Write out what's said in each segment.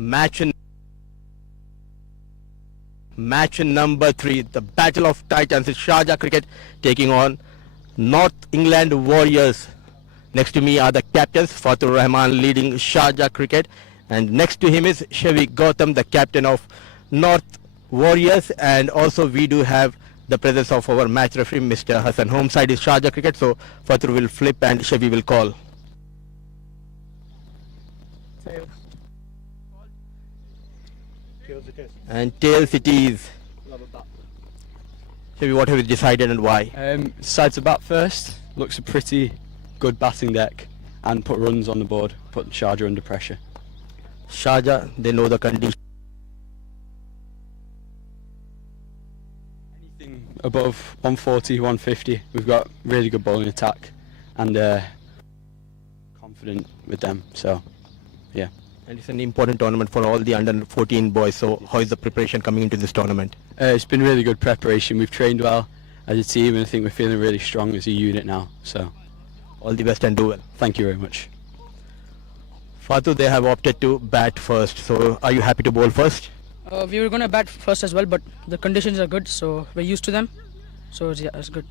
Match number 3, the Battle of Titans. It's Sharjah Cricket taking on North England Warriors. Next to me are the captains, Fatur Rahman leading Sharjah Cricket, and next to him is Shavi Gautam, the captain of North Warriors, and also we do have the presence of our match referee, Mr. Hassan. Home side is Sharjah Cricket, so Fatur will flip and Shavi will call. And tails it is. Shavi, what have you decided and why? Decided to bat first. Looks a pretty good batting deck and put runs on the board, put Sharjah under pressure. Shaja, they know the condition. Anything above 140, 150, we've got really good bowling attack and confident with them, so yeah. And it's an important tournament for all the under 14 boys, so how is the preparation coming into this tournament? It's been really good preparation. We've trained well as a team and I think we're feeling really strong as a unit now, so all the best and do well. thank you very much. Fatu, they have opted to bat first, so are you happy to bowl first? We were going to bat first as well, but the conditions are good, so we're used to them. So yeah, it's good.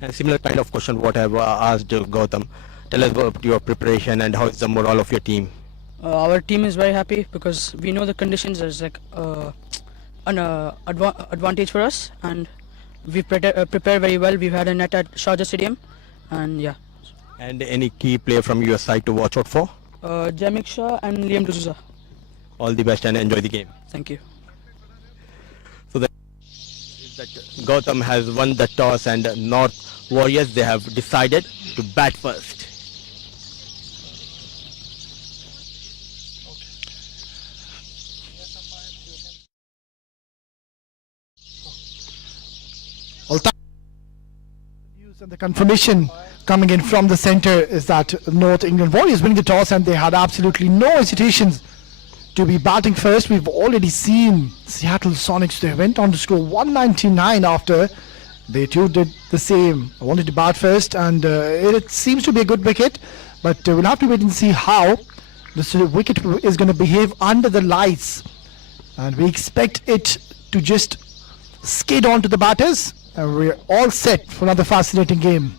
And similar kind of question what I have asked Gautam. Tell us about your preparation and how is the morale of your team? Our team is very happy because we know the conditions is like an advantage for us, and we prepared very well. We've had a net at Sharjah Stadium, and yeah. And any key player from your side to watch out for? Jamik Shah and Liam D'Souza. All the best and enjoy the game. Thank you. So that Gautam has won the toss and North Warriors, they have decided to bat first. And the confirmation coming in from the centre is that North England Warriors winning the toss and they had absolutely no hesitations to be batting first. We've already seen Seattle Sonics, they went on to score 199 after they too did the same. Wanted to bat first and it seems to be a good wicket, but we'll have to wait and see how this wicket is going to behave under the lights, and we expect it to just skid on to the batters. And we're all set for another fascinating game.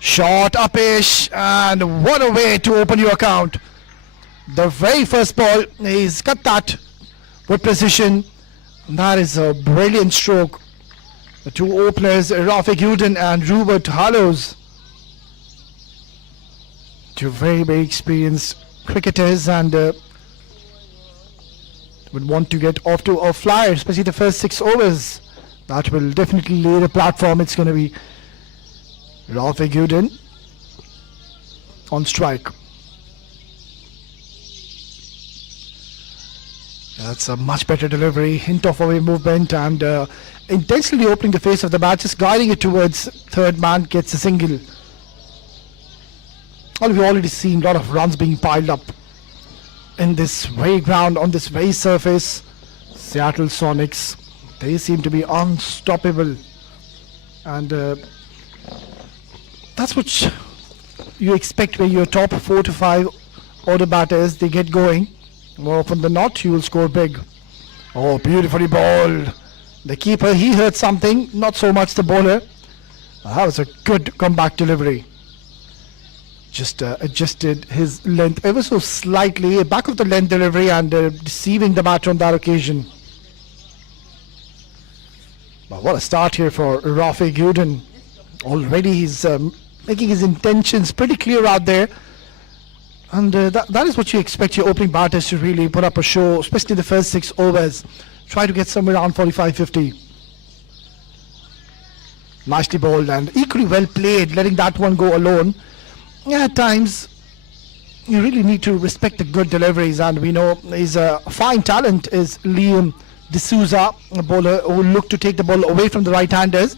Shot upish, and what a way to open your account. The very first ball, he's cut that with precision. That is a brilliant stroke. The two openers, Rafiq Uden and Rupert Hallows. Two very, very experienced cricketers and would want to get off to a flyer, especially the first 6 overs. That will definitely lay the platform. It's going to be Rafiq Uden on strike. That's a much better delivery, hint of away movement and intensely opening the face of the bat, just guiding it towards third man, gets a single. Well, we've already seen a lot of runs being piled up in this very ground, on this very surface. Seattle Sonics, they seem to be unstoppable, and that's what you expect when your top 4 to 5 order batters, they get going. More often than not, you will score big. Oh, beautifully bowled. The keeper, he heard something, not so much the bowler. That was a good comeback delivery. Just adjusted his length ever so slightly, back of the length delivery, and deceiving the batter on that occasion. But what a start here for Rafiq Uden. Already he's making his intentions pretty clear out there. And that is what you expect your opening batters to really put up a show, especially the first 6 overs. Try to get somewhere around 45-50. Nicely bowled and equally well played, letting that one go alone. Yeah, at times, you really need to respect the good deliveries, and we know he's a fine talent is Liam D'Souza, a bowler who look to take the ball away from the right-handers,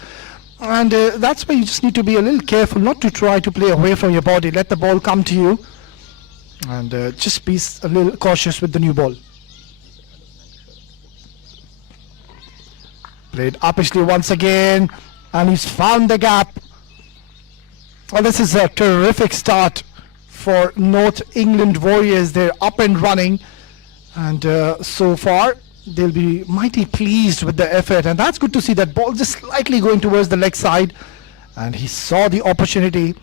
and that's where you just need to be a little careful not to try to play away from your body. Let the ball come to you, and just be a little cautious with the new ball. Played uppishly once again, and he's found the gap. Well, this is a terrific start for North England Warriors. They're up and running. And so far, they'll be mighty pleased with the effort. And that's good to see that ball just slightly going towards the leg side. And he saw the opportunity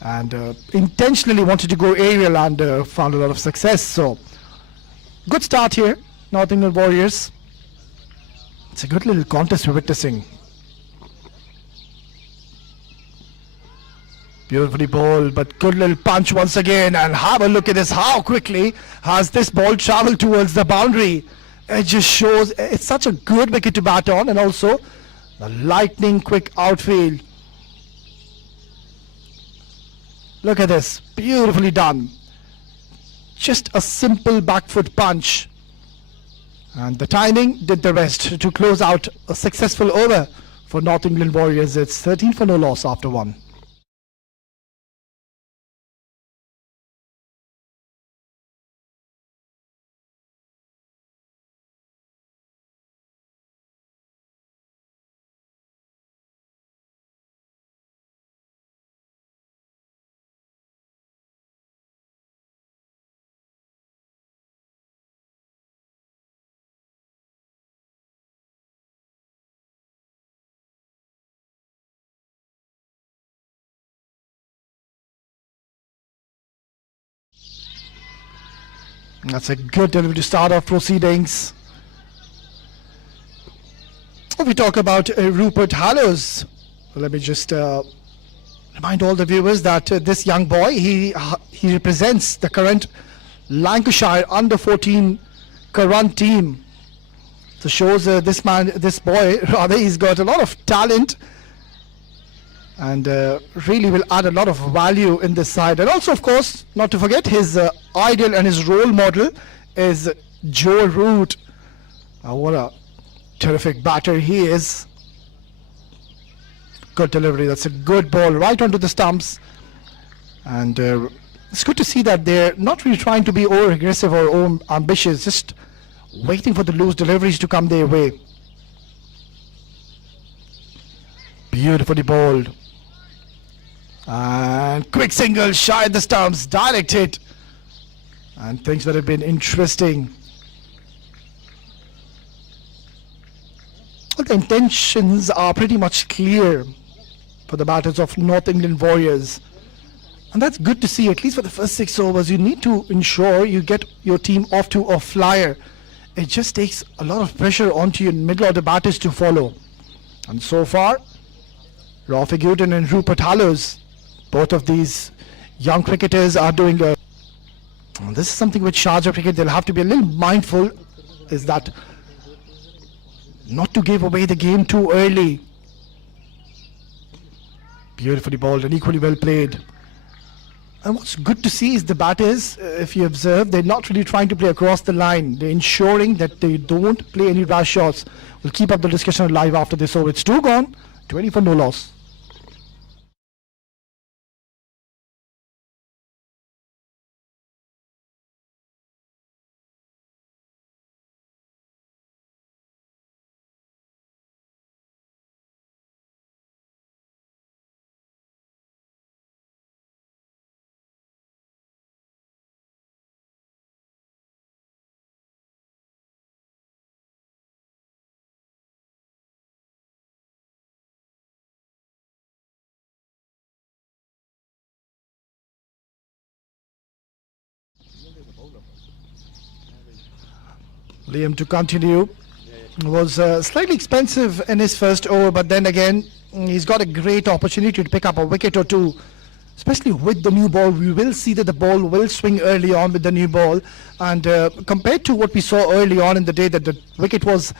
and intentionally wanted to go aerial and found a lot of success. So, good start here, North England Warriors. It's a good little contest we're witnessing. Beautifully bowled, but good little punch once again. And have a look at this. How quickly has this ball traveled towards the boundary? It just shows it's such a good wicket to bat on, and also the lightning quick outfield. Look at this. Beautifully done. Just a simple back foot punch. And the timing did the rest to close out a successful over for North England Warriors. It's 13 for no loss after one. That's a good delivery to start off proceedings. If we talk about Rupert Hallows, let me just remind all the viewers that this young boy, he represents the current Lancashire under-14 current team. So shows this boy, rather, he's got a lot of talent and really will add a lot of value in this side. And also, of course, not to forget, his idol and his role model is Joe Root. What a terrific batter he is. Good delivery. That's a good ball right onto the stumps. And it's good to see that they're not really trying to be over aggressive or over ambitious, just waiting for the loose deliveries to come their way. Beautifully bowled. And quick single, shy at the stumps, direct hit. And things would have been interesting. Well, the intentions are pretty much clear for the batters of North England Warriors. And that's good to see. At least for the first 6 overs, you need to ensure you get your team off to a flyer. It just takes a lot of pressure onto your middle order batters to follow. And so far, Rafi Guten and Rupert Hallows, both of these young cricketers are doing a... This is something with Sharjah cricket they'll have to be a little mindful, is that not to give away the game too early. Beautifully bowled and equally well played. And what's good to see is the batters, if you observe, they're not really trying to play across the line. They're ensuring that they don't play any rash shots. We'll keep up the discussion live after this over. It's 2 gone, 20 for no loss. Liam to continue. Was slightly expensive in his first over, but then again, he's got a great opportunity to pick up a wicket or two, especially with the new ball. We will see that the ball will swing early on with the new ball, and compared to what we saw early on in the day, that the wicket was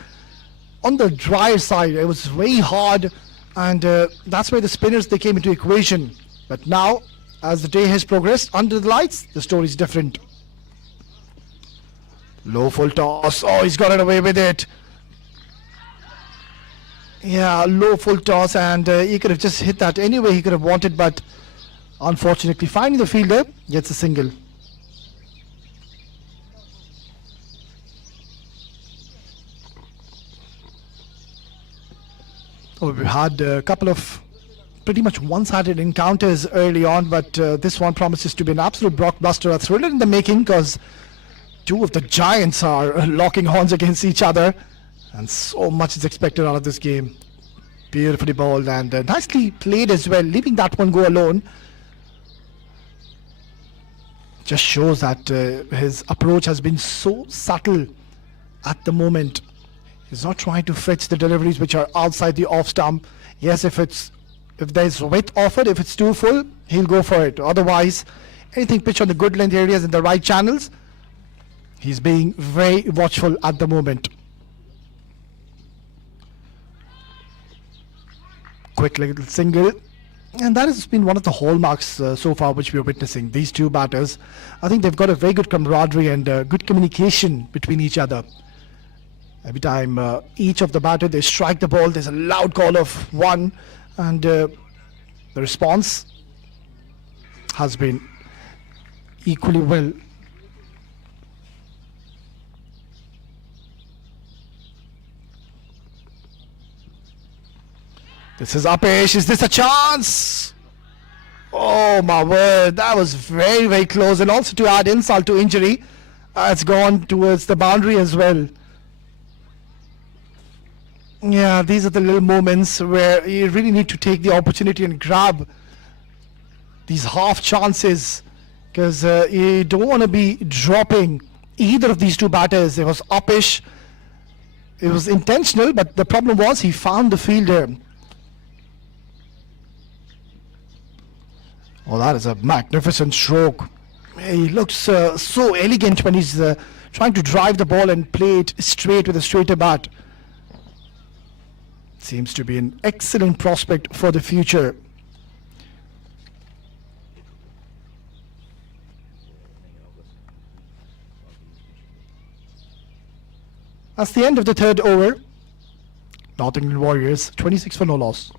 on the drier side, it was very hard, and that's where the spinners, they came into equation. But now, as the day has progressed under the lights, the story is different. Low full toss. Oh, he's got it away with it. Yeah, low full toss, and he could have just hit that anyway he could have wanted, but unfortunately finding the fielder, gets a single. Oh, we had a couple of pretty much one-sided encounters early on, but this one promises to be an absolute blockbuster, a thriller in the making, because Two of the giants are locking horns against each other, and so much is expected out of this game. Beautifully bowled and nicely played as well, leaving that one go alone. Just shows that his approach has been so subtle at the moment. He's not trying to fetch the deliveries which are outside the off stump. Yes, if there's width offered, if it's too full, he'll go for it. Otherwise, anything pitched on the good length areas in the right channels, he's being very watchful at the moment. Quick little single, and that has been one of the hallmarks so far which we are witnessing. These two batters, I think they've got a very good camaraderie and good communication between each other. Every time each of the batter they strike the ball, there's a loud call of one, and the response has been equally well. This is Upesh. Is this a chance? Oh my word, that was very, very close. And also to add insult to injury, it's gone towards the boundary as well. Yeah, these are the little moments where you really need to take the opportunity and grab these half chances, because you don't want to be dropping either of these two batters. It was Upesh. It was intentional, but the problem was he found the fielder. Oh, that is a magnificent stroke. He looks so elegant when he's trying to drive the ball and play it straight with a straighter bat. Seems to be an excellent prospect for the future. That's the end of the third over. North England Warriors 26 for no loss.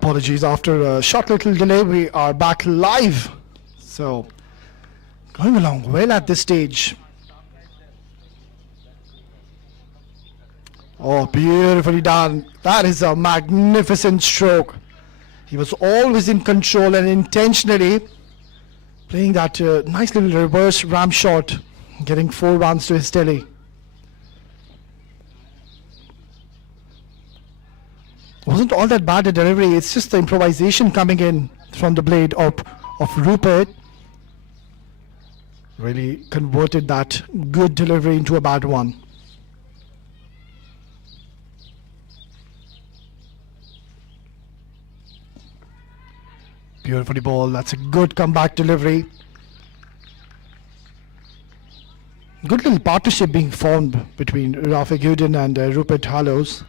Apologies, after a short little delay, we are back live. So, going along well at this stage. Oh, beautifully done. That is a magnificent stroke. He was always in control and intentionally playing that nice little reverse ram shot, getting 4 runs to his tally. Wasn't all that bad a delivery, it's just the improvisation coming in from the blade of Rupert. Really converted that good delivery into a bad one. Beautifully ball, that's a good comeback delivery. Good little partnership being formed between Rafi Gooden and Rupert Hallows.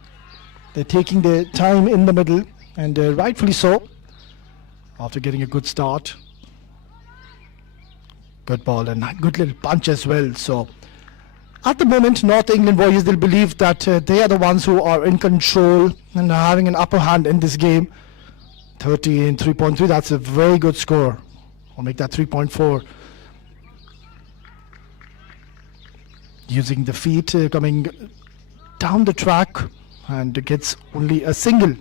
They're taking their time in the middle, and rightfully so, after getting a good start. Good ball and good little punch as well. So at the moment, North England Warriors, they'll believe that they are the ones who are in control and are having an upper hand in this game. 30 and 3.3, that's a very good score. I'll make that 3.4. Using the feet, coming down the track, and gets only a single.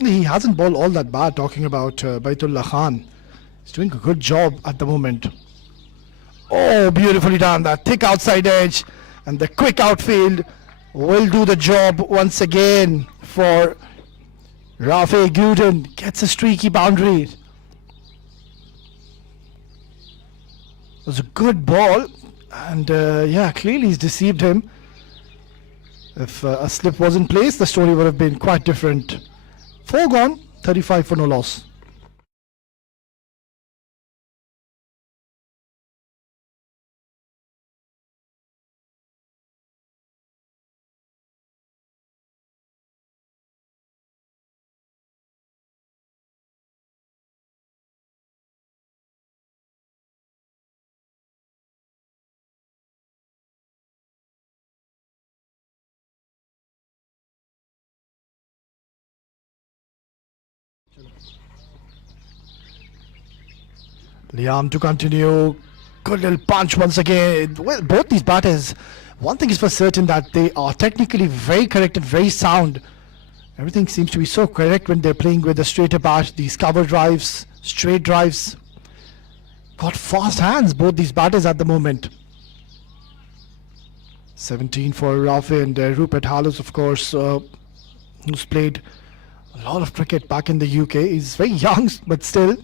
He hasn't bowled all that bad, talking about Baitullah Khan. He's doing a good job at the moment. Oh, beautifully done. That thick outside edge and the quick outfield will do the job once again for Rafi Gooden. Gets a streaky boundary. It was a good ball, and yeah, clearly he's deceived him. If a slip was in place, the story would have been quite different. 4 gone, 35 for no loss. Liam to continue. Good little punch once again. Well, both these batters, one thing is for certain, that they are technically very correct and very sound. Everything seems to be so correct when they're playing with a straighter bat. These cover drives, straight drives. Got fast hands, both these batters at the moment. 17 for Rafi and Rupert Hallows, of course, who's played a lot of cricket back in the UK. He's very young, but still.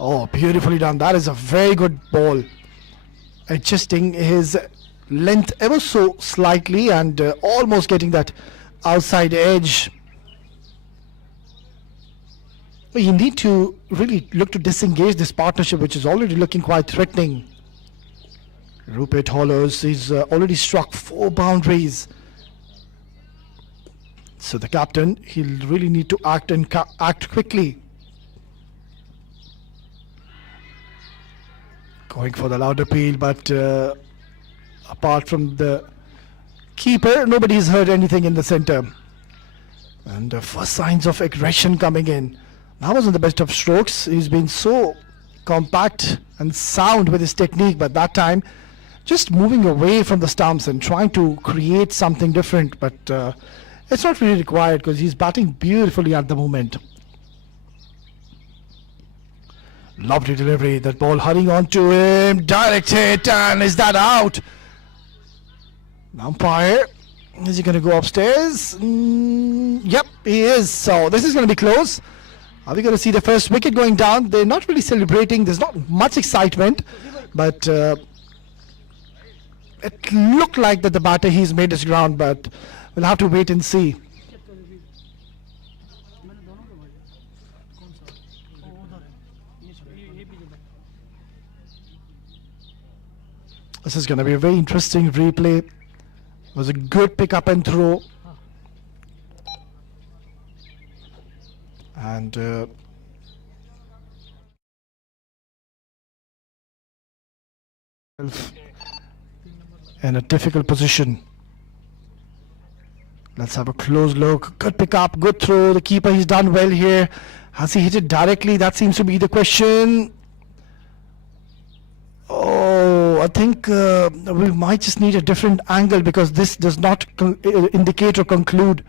Oh, beautifully done. That is a very good ball. Adjusting his length ever so slightly and almost getting that outside edge. You need to really look to disengage this partnership, which is already looking quite threatening. Rupert Hallows is already struck 4 boundaries. So the captain, he'll really need to act and act quickly. Going for the loud appeal, but apart from the keeper, nobody's heard anything in the centre. And first signs of aggression coming in. That wasn't the best of strokes. He's been so compact and sound with his technique, but that time just moving away from the stumps and trying to create something different. But it's not really required because he's batting beautifully at the moment. Lovely delivery, that ball hurrying on to him, direct hit, and is that out? Umpire, is he going to go upstairs? Yep, he is. So this is going to be close. Are we going to see the first wicket going down? They're not really celebrating, there's not much excitement, but it looked like that the batter, he's made his ground, but we'll have to wait and see. This is going to be a very interesting replay. It was a good pick up and throw. And in a difficult position. Let's have a close look. Good pick up, good throw. The keeper, he's done well here. Has he hit it directly? That seems to be the question. Oh, I think we might just need a different angle because this does not indicate or conclude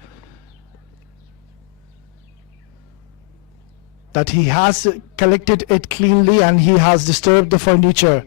that he has collected it cleanly and he has disturbed the furniture.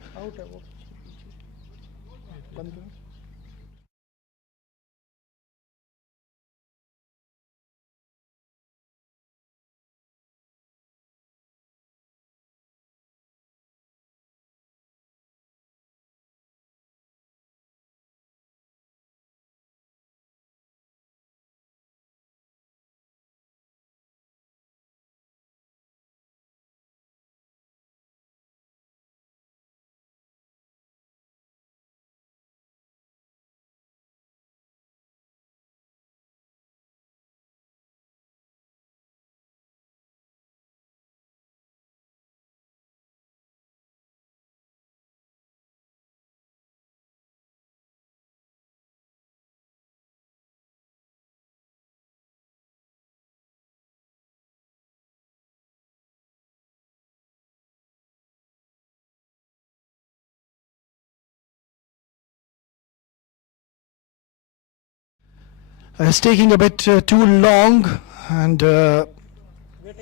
It's taking a bit too long, and the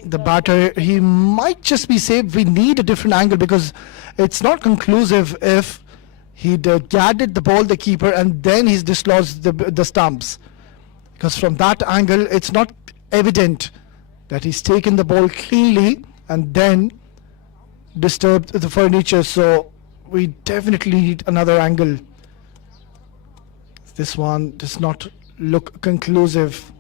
batter, he might just be safe. We need a different angle because it's not conclusive if he'd guarded the ball, the keeper, and then he's dislodged the stumps. Because from that angle, it's not evident that he's taken the ball cleanly and then disturbed the furniture. So we definitely need another angle. This one does not look conclusive.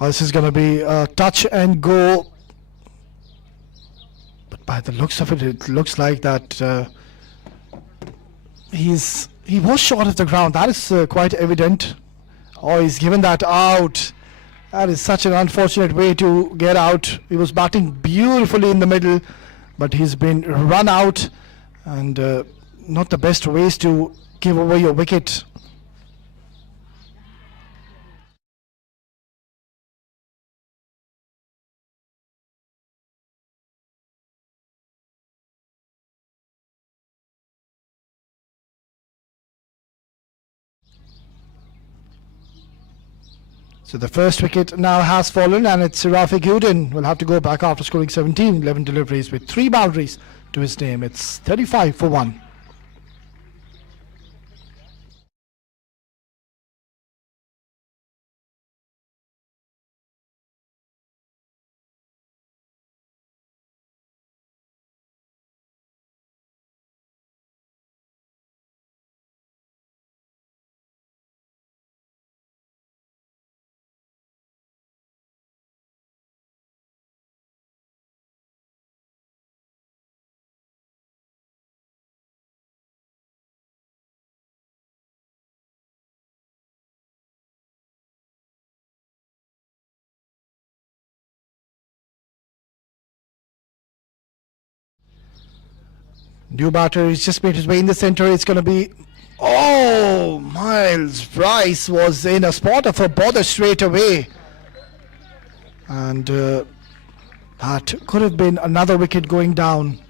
This is going to be a touch and go. But by the looks of it, it looks like that he was short of the ground. That is quite evident. Oh, he's given that out. That is such an unfortunate way to get out. He was batting beautifully in the middle, but he's been run out, and not the best ways to give away your wicket. So the first wicket now has fallen, and it's Rafiq Udin will have to go back after scoring 17, 11 deliveries with 3 boundaries to his name. It's 35 for 1. New batter, he's just made his way in the center. It's going to be... Oh, Miles Bryce was in a spot of a bother straight away. And that could have been another wicket going down.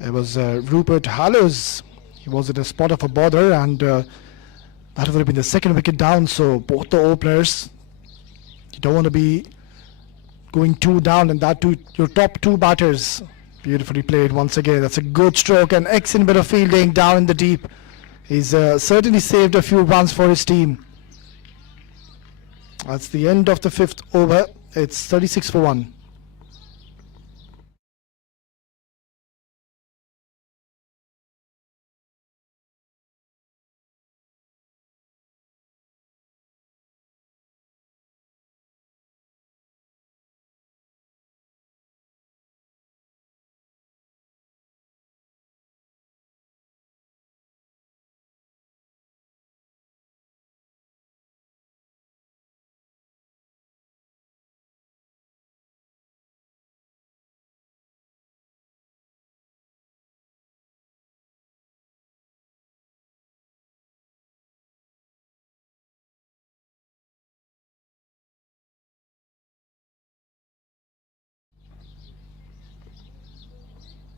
It was Rupert Hallows. He was in a spot of a bother, and that would have been the second wicket down. So both the openers, you don't want to be going 2 down, and that to your top 2 batters. Beautifully played once again. That's a good stroke, an excellent bit of fielding down in the deep. He's certainly saved a few runs for his team. That's the end of the 5th over. It's 36 for 1.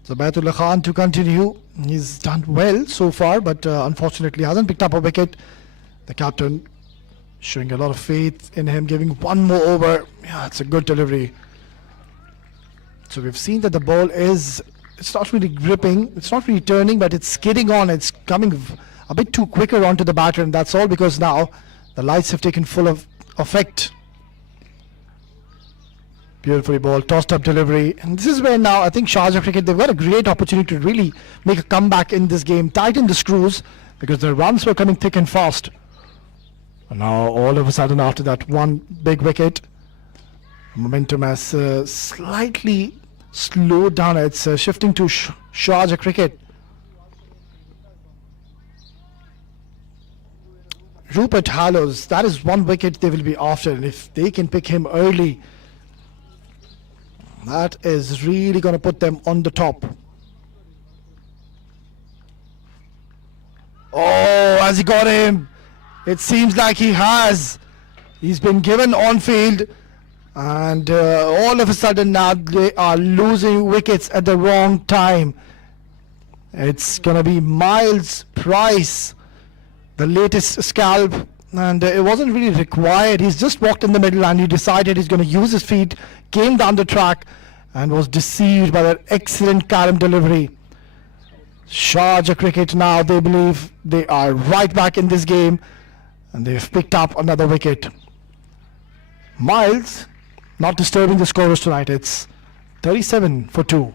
So Baitullah Khan to continue. He's done well so far, but unfortunately hasn't picked up a wicket. The captain showing a lot of faith in him, giving one more over. Yeah, it's a good delivery. So we've seen that the ball is, it's not really gripping, it's not really turning, but it's skidding on. It's coming a bit too quicker onto the batter, and that's all because now the lights have taken full of effect. Beautifully ball, tossed up delivery, and this is where now I think Sharjah Cricket, they've got a great opportunity to really make a comeback in this game, tighten the screws, because the runs were coming thick and fast. And now all of a sudden after that one big wicket, momentum has slightly slowed down. It's shifting to Sharjah Cricket. Rupert Hallows, that is one wicket they will be after, and if they can pick him early, that is really going to put them on the top. Oh, has he got him? It seems like he has. He's been given on field, and all of a sudden now they are losing wickets at the wrong time. It's going to be Miles Price, the latest scalp, and it wasn't really required. He's just walked in the middle and he decided he's going to use his feet, came down the track and was deceived by that excellent carom delivery. Sharjah Cricket now, they believe they are right back in this game, and they've picked up another wicket. Miles not disturbing the scorers tonight. It's 37 for 2.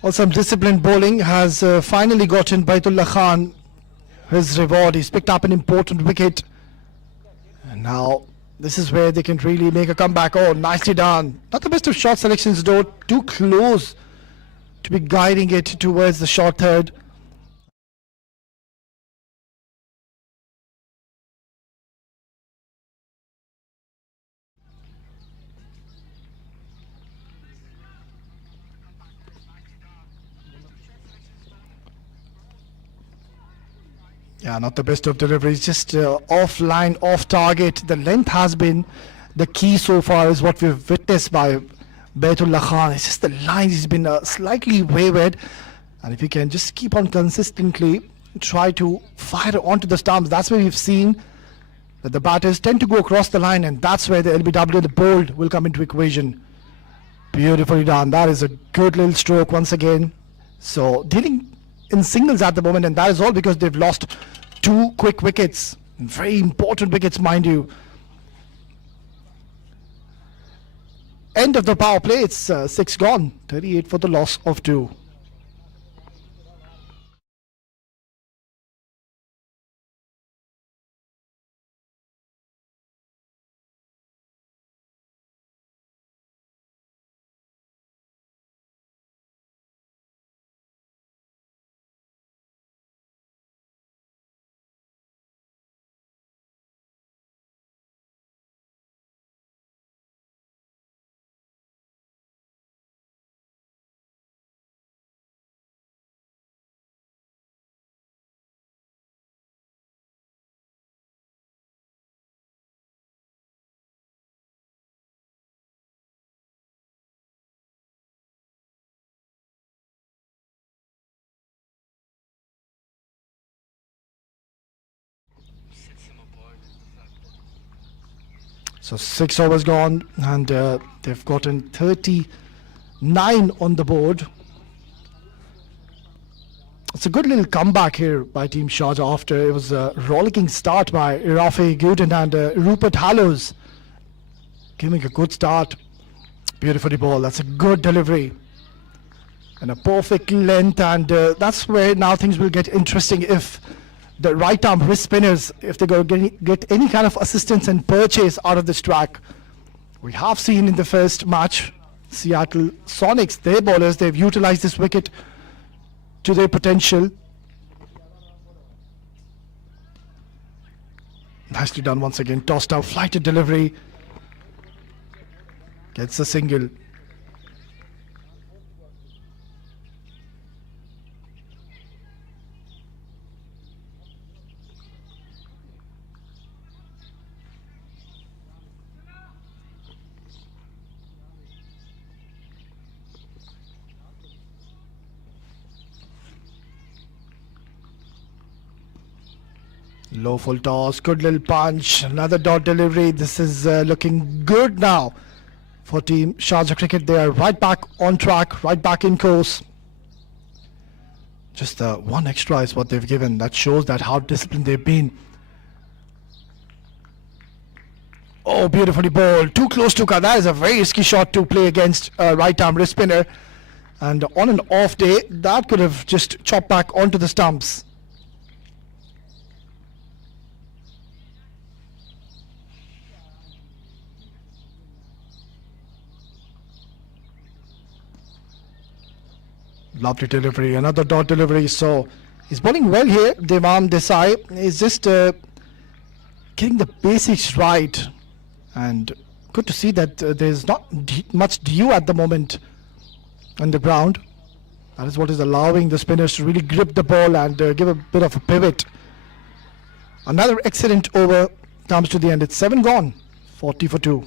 Well, some disciplined bowling has finally gotten Baitullah Khan his reward. He's picked up an important wicket. And now this is where they can really make a comeback. Oh, nicely done. Not the best of shot selections though. Too close to be guiding it towards the short third. Yeah, not the best of deliveries, just offline, off target. The length has been the key so far, is what we've witnessed by Baitullah Khan. It's just the line has been slightly wayward, and if you can just keep on consistently try to fire onto the stumps, that's where we've seen that the batters tend to go across the line, and that's where the LBW, the bowled, will come into equation. Beautifully done. That is a good little stroke once again. So dealing in singles at the moment, and that is all because they've lost 2 quick wickets, very important wickets, mind you. End of the power play. It's 6 gone, 38 for the loss of 2. So 6 overs gone, and they've gotten 39 on the board. It's a good little comeback here by Team Shaja after it was a rollicking start by Rafi Guden and Rupert Hallows giving a good start. Beautifully ball. That's a good delivery and a perfect length, and that's where now things will get interesting if the right arm wrist spinners, if they're going to get any kind of assistance and purchase out of this track. We have seen in the first match, Seattle Sonics, their bowlers, they've utilized this wicket to their potential. Nicely done once again. Tossed out, flighted delivery. Gets a single. Low full toss, good little punch, another dot delivery. This is looking good now for team Sharjah Cricket. They are right back on track, right back in course. Just one extra is what they've given. That shows that how disciplined they've been. Oh, beautifully bowled. Too close to cut. That is a very risky shot to play against right arm wrist spinner. And on an off day, that could have just chopped back onto the stumps. Lovely delivery, another dot delivery. So he's bowling well here. Devam Desai is just getting the basics right, and good to see that there's not much dew at the moment on the ground. That is what is allowing the spinners to really grip the ball and give a bit of a pivot. Another excellent over comes to the end. It's 7 gone, 40 for 2.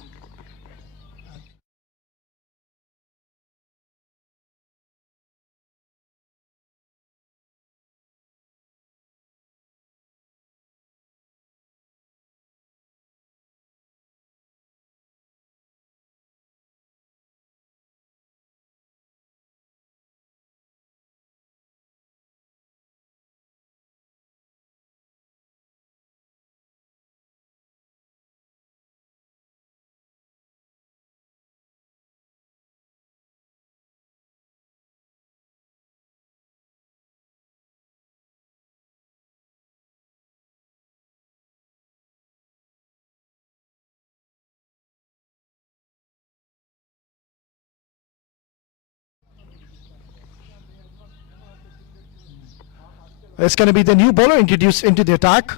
It's going to be the new bowler introduced into the attack.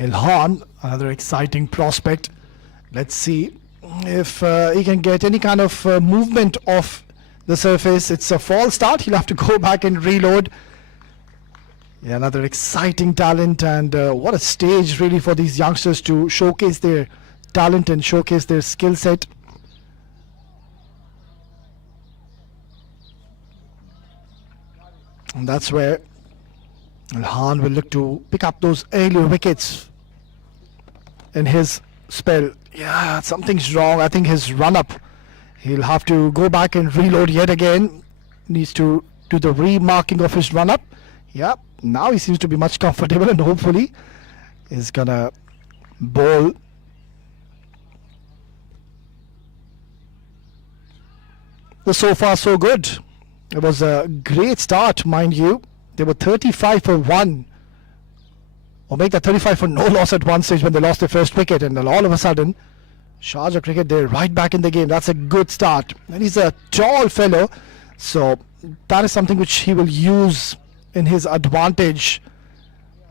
Ilhan, another exciting prospect. Let's see if he can get any kind of movement off the surface. It's a false start. He'll have to go back and reload. Yeah, another exciting talent, and what a stage really for these youngsters to showcase their talent and showcase their skill set. And that's where Ilhan will look to pick up those earlier wickets in his spell. Yeah, something's wrong. I think his run-up, he'll have to go back and reload yet again. Needs to do the remarking of his run-up. Yeah, now he seems to be much comfortable, and hopefully is gonna bowl. So far so good. It was a great start, mind you. They were 35 for 1. Or make that 35 for no loss at one stage when they lost their first wicket. And then all of a sudden, Sharjah Cricket, they're right back in the game. That's a good start. And he's a tall fellow. So that is something which he will use in his advantage.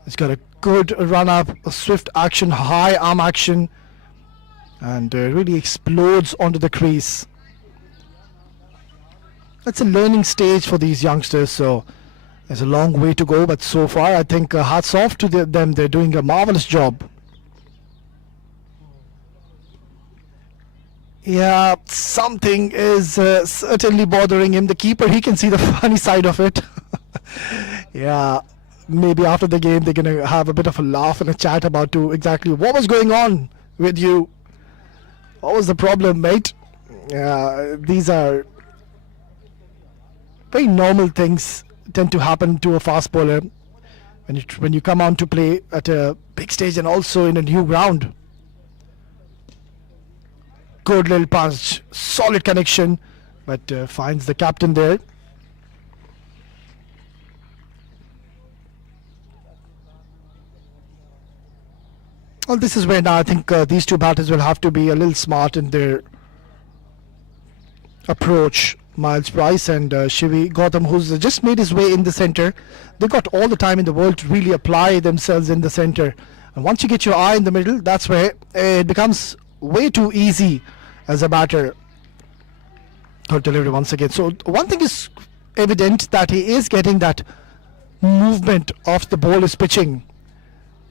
He's got a good run up, a swift action, high arm action. And really explodes onto the crease. That's a learning stage for these youngsters, so there's a long way to go, but so far I think hats off to them. They're doing a marvelous job. Yeah, something is certainly bothering him. The keeper, he can see the funny side of it. Yeah, maybe after the game they're going to have a bit of a laugh and a chat about exactly what was going on with you. What was the problem, mate? Yeah, these are very normal things tend to happen to a fast bowler when you come on to play at a big stage and also in a new ground. Good little punch, solid connection, but finds the captain there. Well, this is where now I think these two batters will have to be a little smart in their approach. Miles Price and Shivi Gautam, who's just made his way in the centre. They got all the time in the world to really apply themselves in the centre. And once you get your eye in the middle, that's where it becomes way too easy as a batter. Good delivery once again. So one thing is evident, that he is getting that movement of the ball is pitching,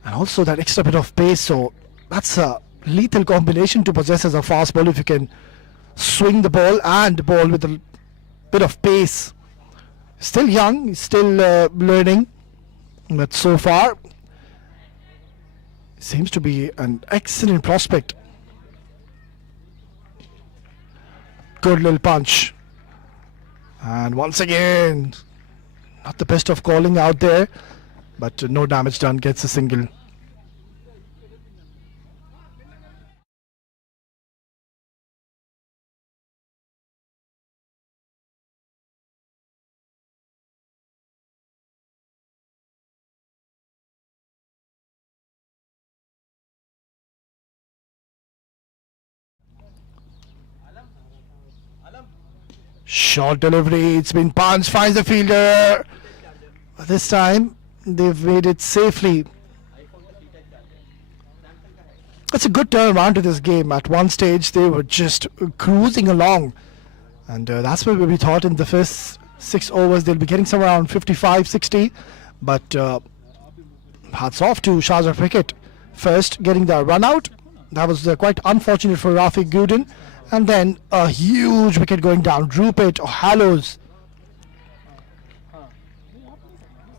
and also that extra bit of pace. So that's a lethal combination to possess as a fast bowler, if you can swing the ball and ball with a bit of pace. Still young, he's still learning, but so far seems to be an excellent prospect. Good little punch, and once again, not the best of calling out there, but no damage done, gets a single. Short delivery, it's been punched, finds the fielder. This time they've made it safely. It's a good turnaround to this game. At one stage they were just cruising along, and that's what we thought in the first 6 overs they'll be getting somewhere around 55-60, but hats off to Sharjah Wicket first getting the run out. That was quite unfortunate for Rafiq Gooden, and then a huge wicket going down. Rupert Hallows,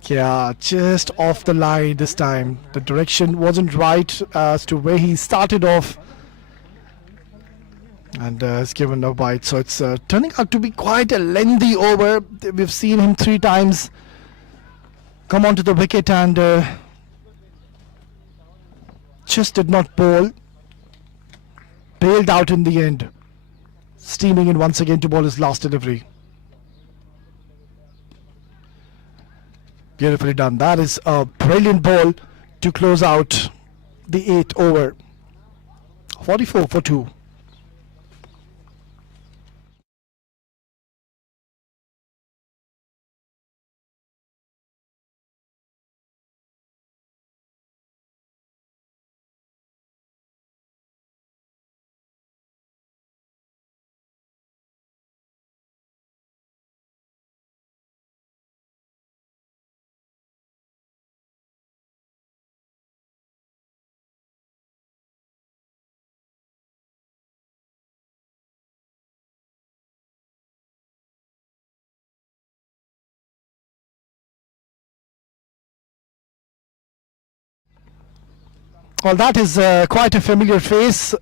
yeah, just off the line this time. The direction wasn't right as to where he started off, and has given a bite. So it's turning out to be quite a lengthy over. We've seen him 3 times come onto the wicket and just did not bowl. Bailed out in the end. Steaming in once again to bowl his last delivery. Beautifully done. That is a brilliant ball to close out the 8th over. 44 for 2. Well, that is quite a familiar face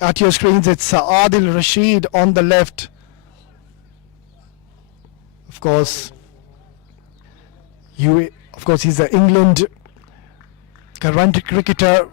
at your screens. It's Adil Rashid on the left. Of course, he's an England current cricketer.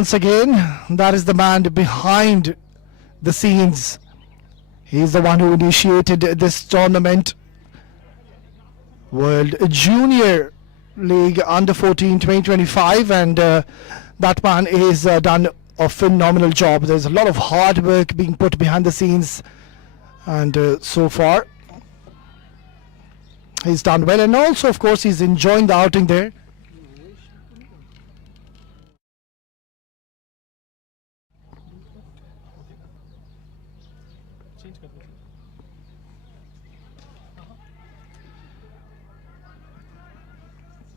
Once again, that is the man behind the scenes. He's the one who initiated this tournament. World Junior League Under 14 2025, and that man is done a phenomenal job. There's a lot of hard work being put behind the scenes, and so far he's done well, and also of course he's enjoying the outing there.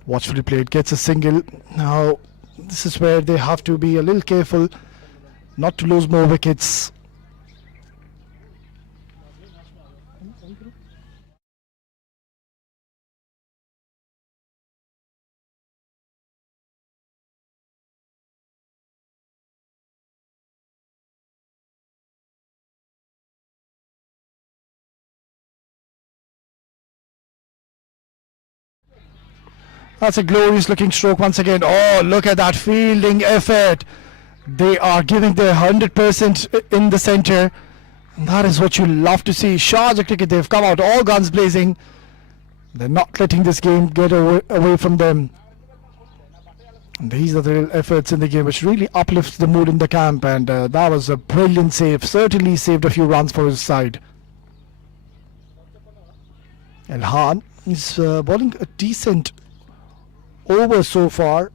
Watchfully played, gets a single. Now this is where they have to be a little careful not to lose more wickets. That's a glorious looking stroke once again. Oh, look at that fielding effort. They are giving their 100% in the centre. And that is what you love to see. Sharjah cricket, they've come out all guns blazing. They're not letting this game get away from them. And these are the real efforts in the game which really uplifts the mood in the camp. And that was a brilliant save. Certainly saved a few runs for his side. Elhan is bowling a decent over so far.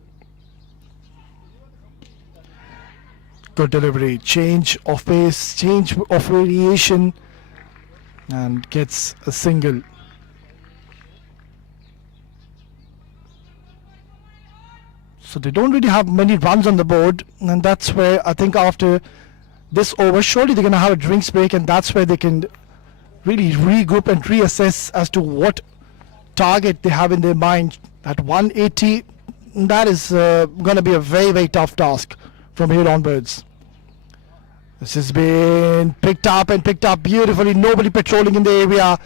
Good delivery, change of pace, change of variation, and gets a single. So they don't really have many runs on the board, and that's where I think after this over, surely they're going to have a drinks break, and that's where they can really regroup and reassess as to what target they have in their mind. At 180, that is going to be a very, very tough task from here onwards. This has been picked up and picked up beautifully. Nobody patrolling in the area.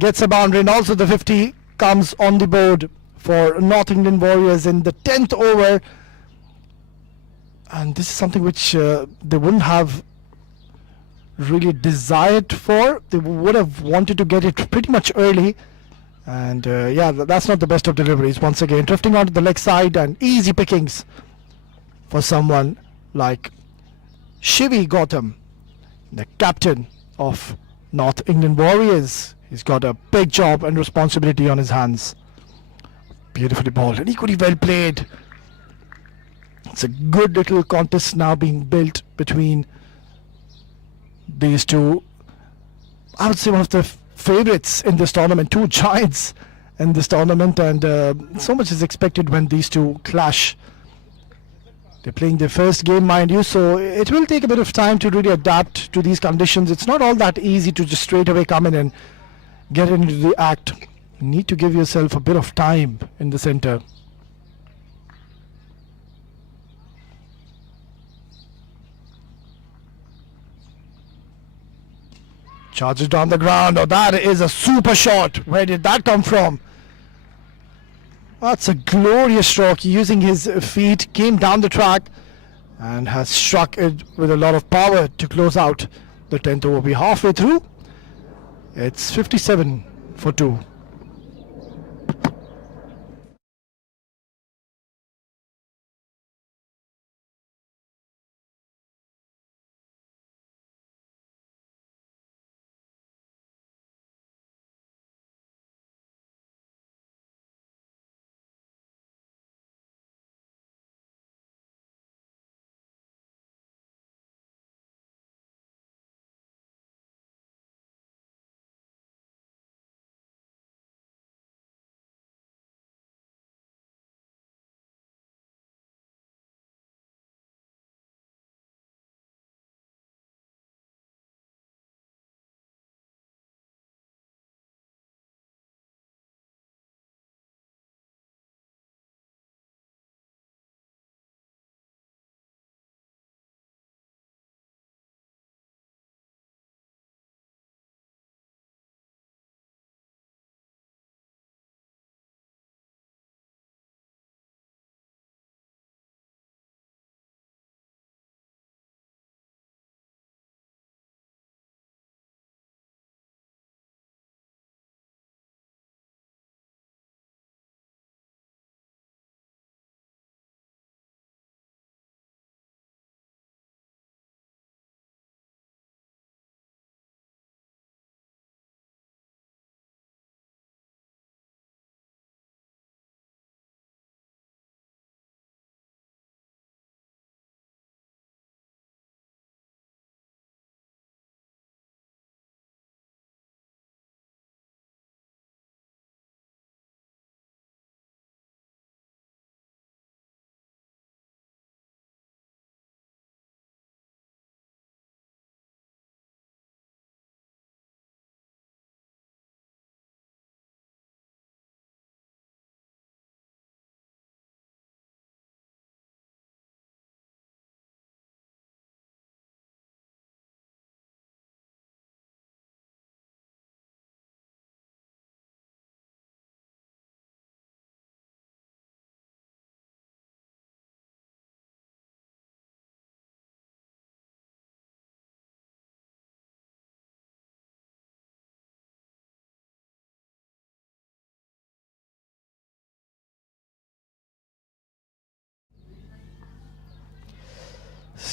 Gets a boundary, and also the 50 comes on the board for North England Warriors in the 10th over. And this is something which they wouldn't have really desired for. They would have wanted to get it pretty much early. And yeah, that's not the best of deliveries. Once again, drifting onto the leg side, and easy pickings for someone like Shivi Gautam, the captain of North England Warriors. He's got a big job and responsibility on his hands. Beautifully bowled and equally well played. It's a good little contest now being built between these two. I would say one of the favourites in this tournament, two giants in this tournament, and so much is expected when these two clash. They're playing their first game, mind you, so it will take a bit of time to really adapt to these conditions. It's not all that easy to just straight away come in and get into the act. You need to give yourself a bit of time in the centre. Charges down the ground. Oh, that is a super shot. Where did that come from? That's a glorious stroke. Using his feet, came down the track and has struck it with a lot of power to close out the 10th over. We're halfway through. It's 57 for 2.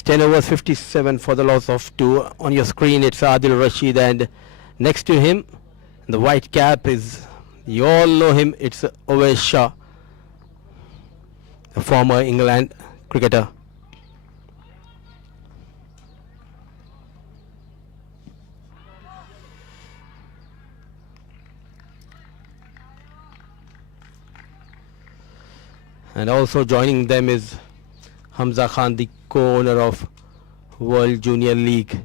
10 overs 57 for the loss of 2. On your screen it's Adil Rashid, and next to him the white cap is, you all know him, it's Owen Shah, a former England cricketer. And also joining them is Hamza Khan, the co-owner of World Junior League,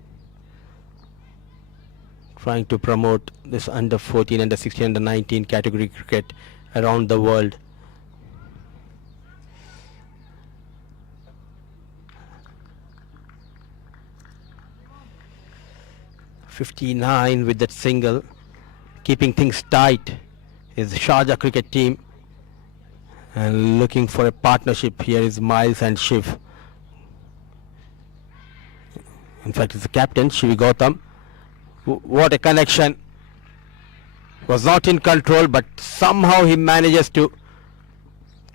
trying to promote this under 14, under 16, under 19 category cricket around the world. .59 with that single, keeping things tight is the Sharjah cricket team, and looking for a partnership here is Miles and Shiv. In fact, it's the captain, Shivi Gautam. What a connection. Was not in control, but somehow he manages to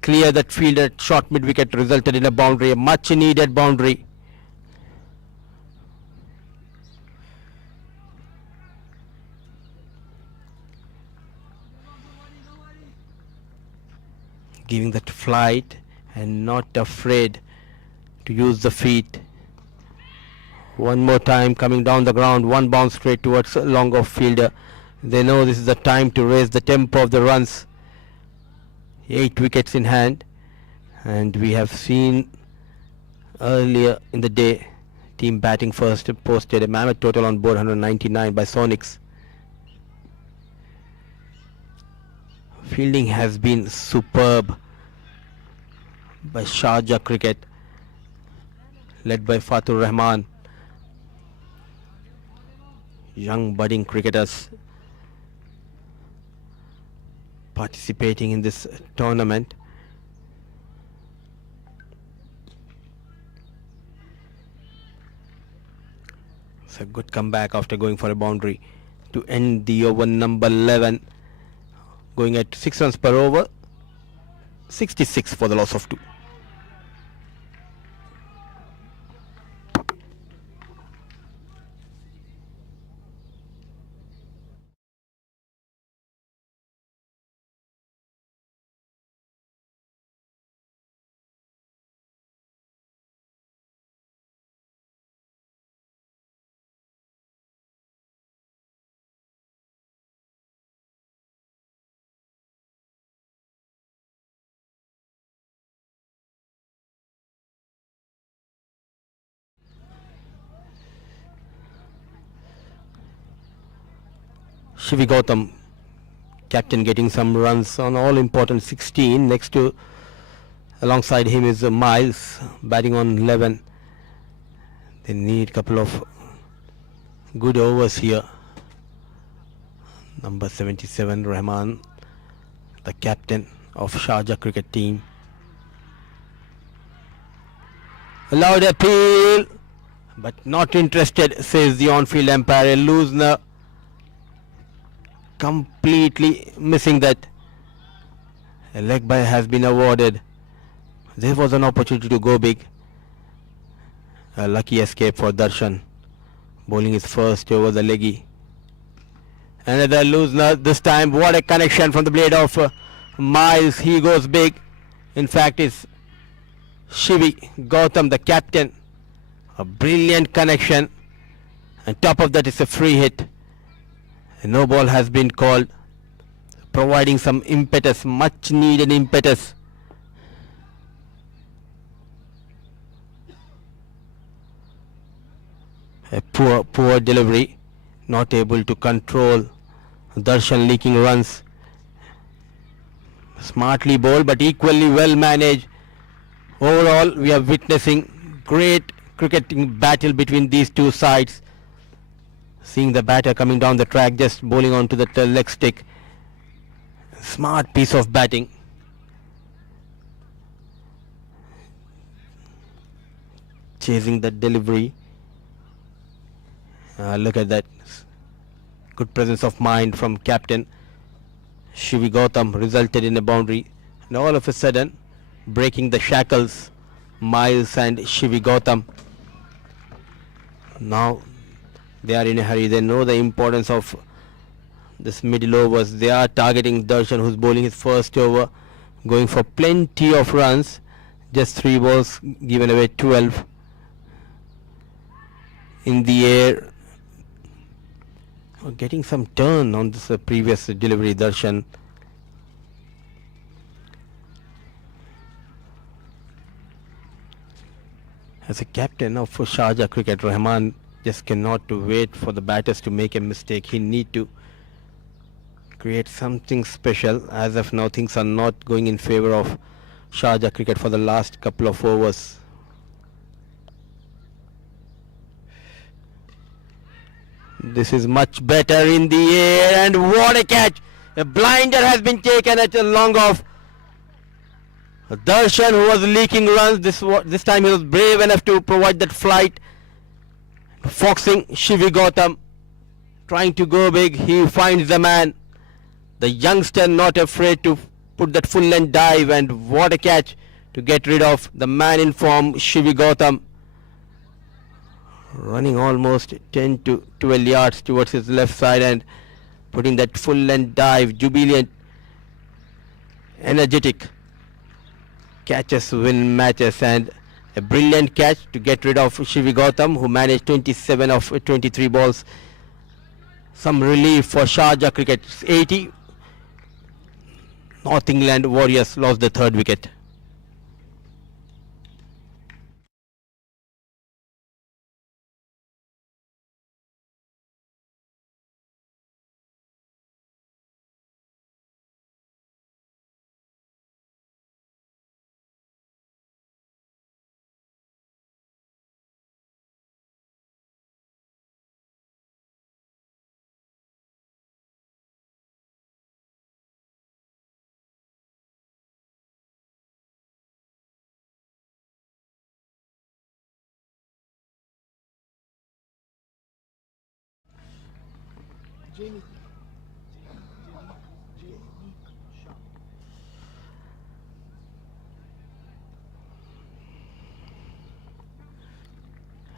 clear that field at short mid wicket, resulted in a boundary, a much needed boundary. Giving that flight and not afraid to use the feet. One more time coming down the ground, one bounce straight towards a long off fielder. They know this is the time to raise the tempo of the runs. 8 wickets in hand, and we have seen earlier in the day team batting first posted a mammoth total on board, 199 by Sonics. Fielding has been superb by Sharjah cricket, led by Fatur Rahman. Young budding cricketers participating in this tournament. It's a good comeback after going for a boundary to end the over number 11. Going at 6 runs per over, 66 for the loss of 2. Shivi Gautam, captain, getting some runs on all important 16. Next to, alongside him is Miles, batting on 11. They need a couple of good overs here. Number 77, Rahman, the captain of Sharjah cricket team. Allowed appeal, but not interested, says the on-field umpire. Loosner completely missing that. A leg by has been awarded. There was an opportunity to go big. A lucky escape for Darshan, bowling his first over the leggy. Another Loosner this time. What a connection from the blade of Miles. He goes big. In fact, it's Shivi Gautam, the captain. A brilliant connection, and top of that is a free hit. A no ball has been called, providing some impetus, much needed impetus. A poor delivery, not able to control Darshan leaking runs. Smartly bowled, but equally well managed. Overall, we are witnessing great cricketing battle between these two sides. Seeing the batter coming down the track, just bowling onto the leg stick. Smart piece of batting. Chasing the delivery. Look at that. Good presence of mind from captain Shivi Gautam, resulted in a boundary. And all of a sudden, breaking the shackles, Miles and Shivi Gautam. Now they are in a hurry. They know the importance of this middle overs. They are targeting Darshan, who's bowling his first over, going for plenty of runs. Just 3 balls given away, 12 in the air. Getting some turn on this previous delivery, Darshan. As a captain of Sharjah Cricket, Rahman just cannot wait for the batters to make a mistake. He need to create something special. As of now, things are not going in favor of Sharjah Cricket for the last couple of overs. This is much better in the air, and what a catch! A blinder has been taken at a long off. Darshan, who was leaking runs, this time he was brave enough to provide that flight. Foxing Shivi Gautam, trying to go big. He finds the man. The youngster not afraid to put that full length dive, and what a catch to get rid of the man in form, Shivi Gautam. Running almost 10 to 12 yards towards his left side and putting that full length dive. Jubilant, energetic catches win matches, and a brilliant catch to get rid of Shivi Gautam, who managed 27 of 23 balls. Some relief for Sharjah Cricket. 80. North England Warriors lost the 3rd wicket.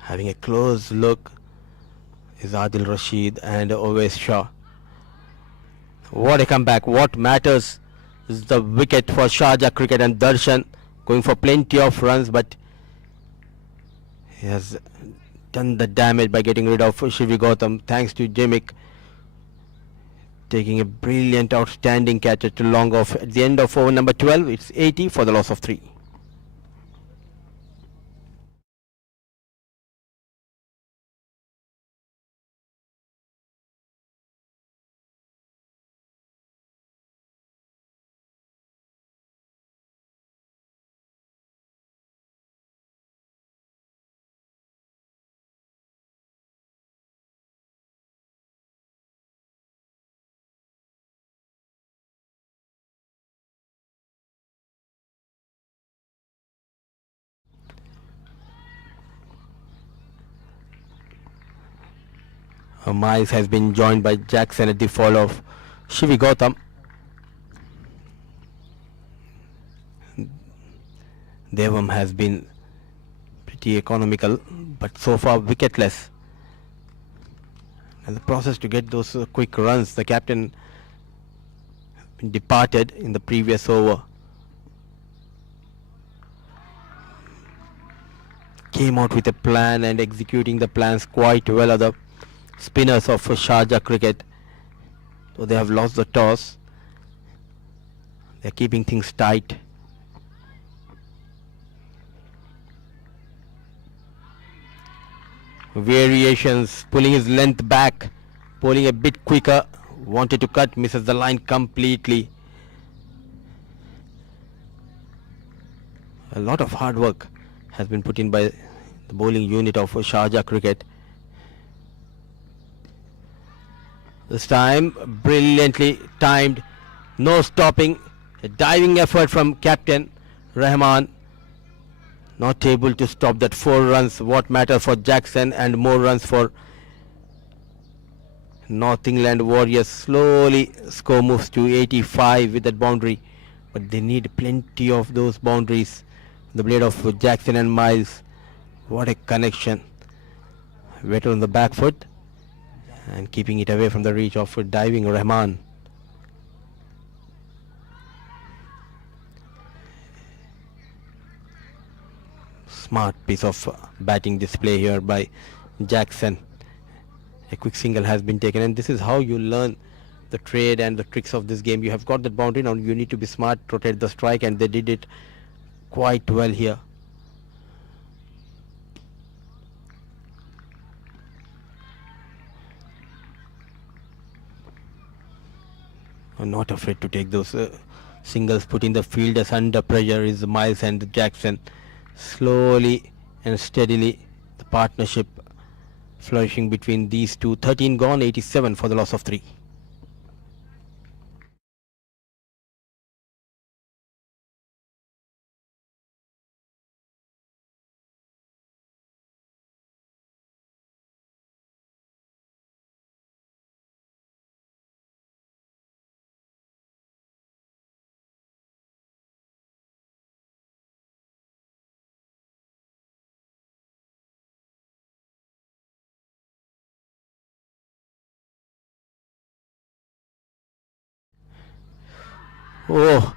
Having a close look is Adil Rashid and Owais Shah. What a comeback. What matters is the wicket for Sharjah Cricket, and Darshan going for plenty of runs, but he has done the damage by getting rid of Shivi Gautam, thanks to Jimmick taking a brilliant, outstanding catch at long off. At the end of over number 12, it's 80 for the loss of 3. Miles has been joined by Jackson at the fall of Shivi Gautam. Devam has been pretty economical, but so far wicketless. And the process to get those quick runs, the captain departed in the previous over. Came out with a plan and executing the plans quite well. Other spinners of Sharjah Cricket, so they have lost the toss. They're keeping things tight. Variations, pulling his length back, pulling a bit quicker, wanted to cut, misses the line completely. A lot of hard work has been put in by the bowling unit of Sharjah Cricket. This time brilliantly timed, no stopping, a diving effort from captain Rahman, not able to stop that 4 runs. What matter for Jackson, and more runs for North England Warriors. Slowly score moves to 85 with that boundary, but they need plenty of those boundaries. The blade of Jackson and Miles, what a connection. Weight on the back foot and keeping it away from the reach of diving Rahman. Smart piece of batting display here by Jackson. A quick single has been taken, and this is how you learn the trade and the tricks of this game. You have got that boundary, now you need to be smart, rotate the strike, and they did it quite well here. Not afraid to take those singles, putting the fielders under pressure is Miles and Jackson. Slowly and steadily the partnership flourishing between these two. 13 gone, 87 for the loss of 3. Oh,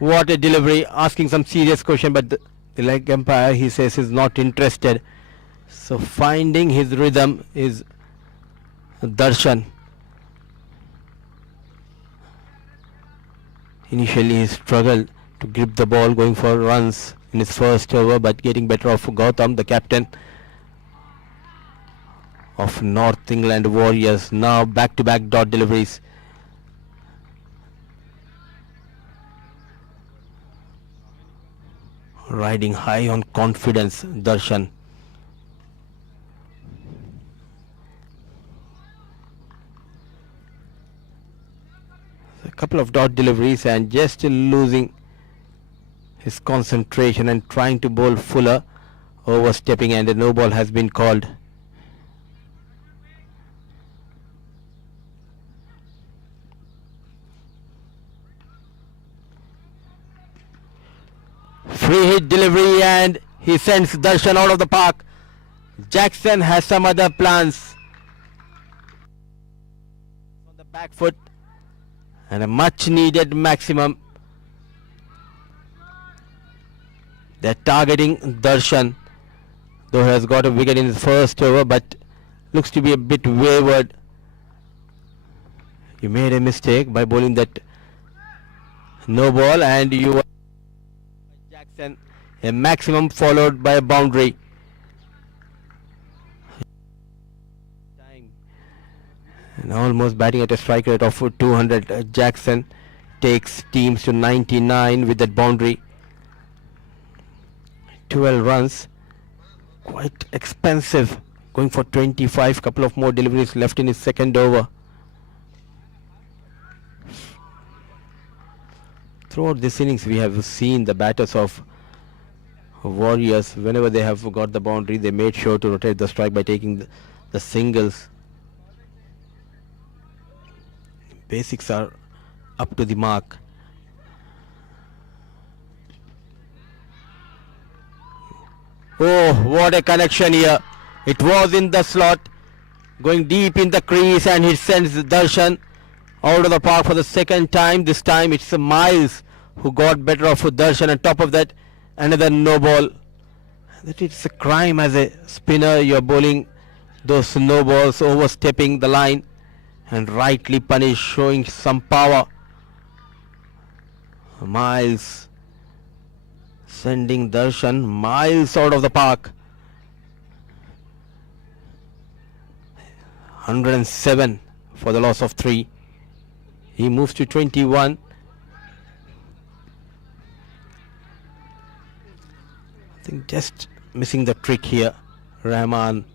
what a delivery, asking some serious question, but the leg umpire, he says, is not interested. So finding his rhythm is Darshan. Initially he struggled to grip the ball, going for runs in his first over, but getting better off Gautam, the captain of North England Warriors. Now back-to-back dot deliveries. Riding high on confidence, Darshan. A couple of dot deliveries and just losing his concentration and trying to bowl fuller, overstepping, and a no ball has been called. Free hit delivery and he sends Darshan out of the park. Jackson has some other plans. On the back foot and a much needed maximum. They're targeting Darshan, though he has got a wicket in his first over, but looks to be a bit wayward. You made a mistake by bowling that no ball, and you Jackson a maximum followed by a boundary. Time and almost batting at a strike rate of 200. Jackson takes teams to 99 with that boundary. 12 runs, quite expensive, going for 25. Couple of more deliveries left in his second over. Throughout this innings we have seen the batters of Warriors, whenever they have got the boundary, they made sure to rotate the strike by taking the singles. Basics are up to the mark. Oh, what a connection here. It was in the slot, going deep in the crease, and he sends Darshan out of the park for the second time. This time it's Miles who got better off with Darshan. On top of that, another no ball. That it's a crime as a spinner. You're bowling those no balls, overstepping the line, and rightly punished, showing some power. Miles sending Darshan miles out of the park. 107 for the loss of 3. He moves to 21. I think just missing the trick here. Rahman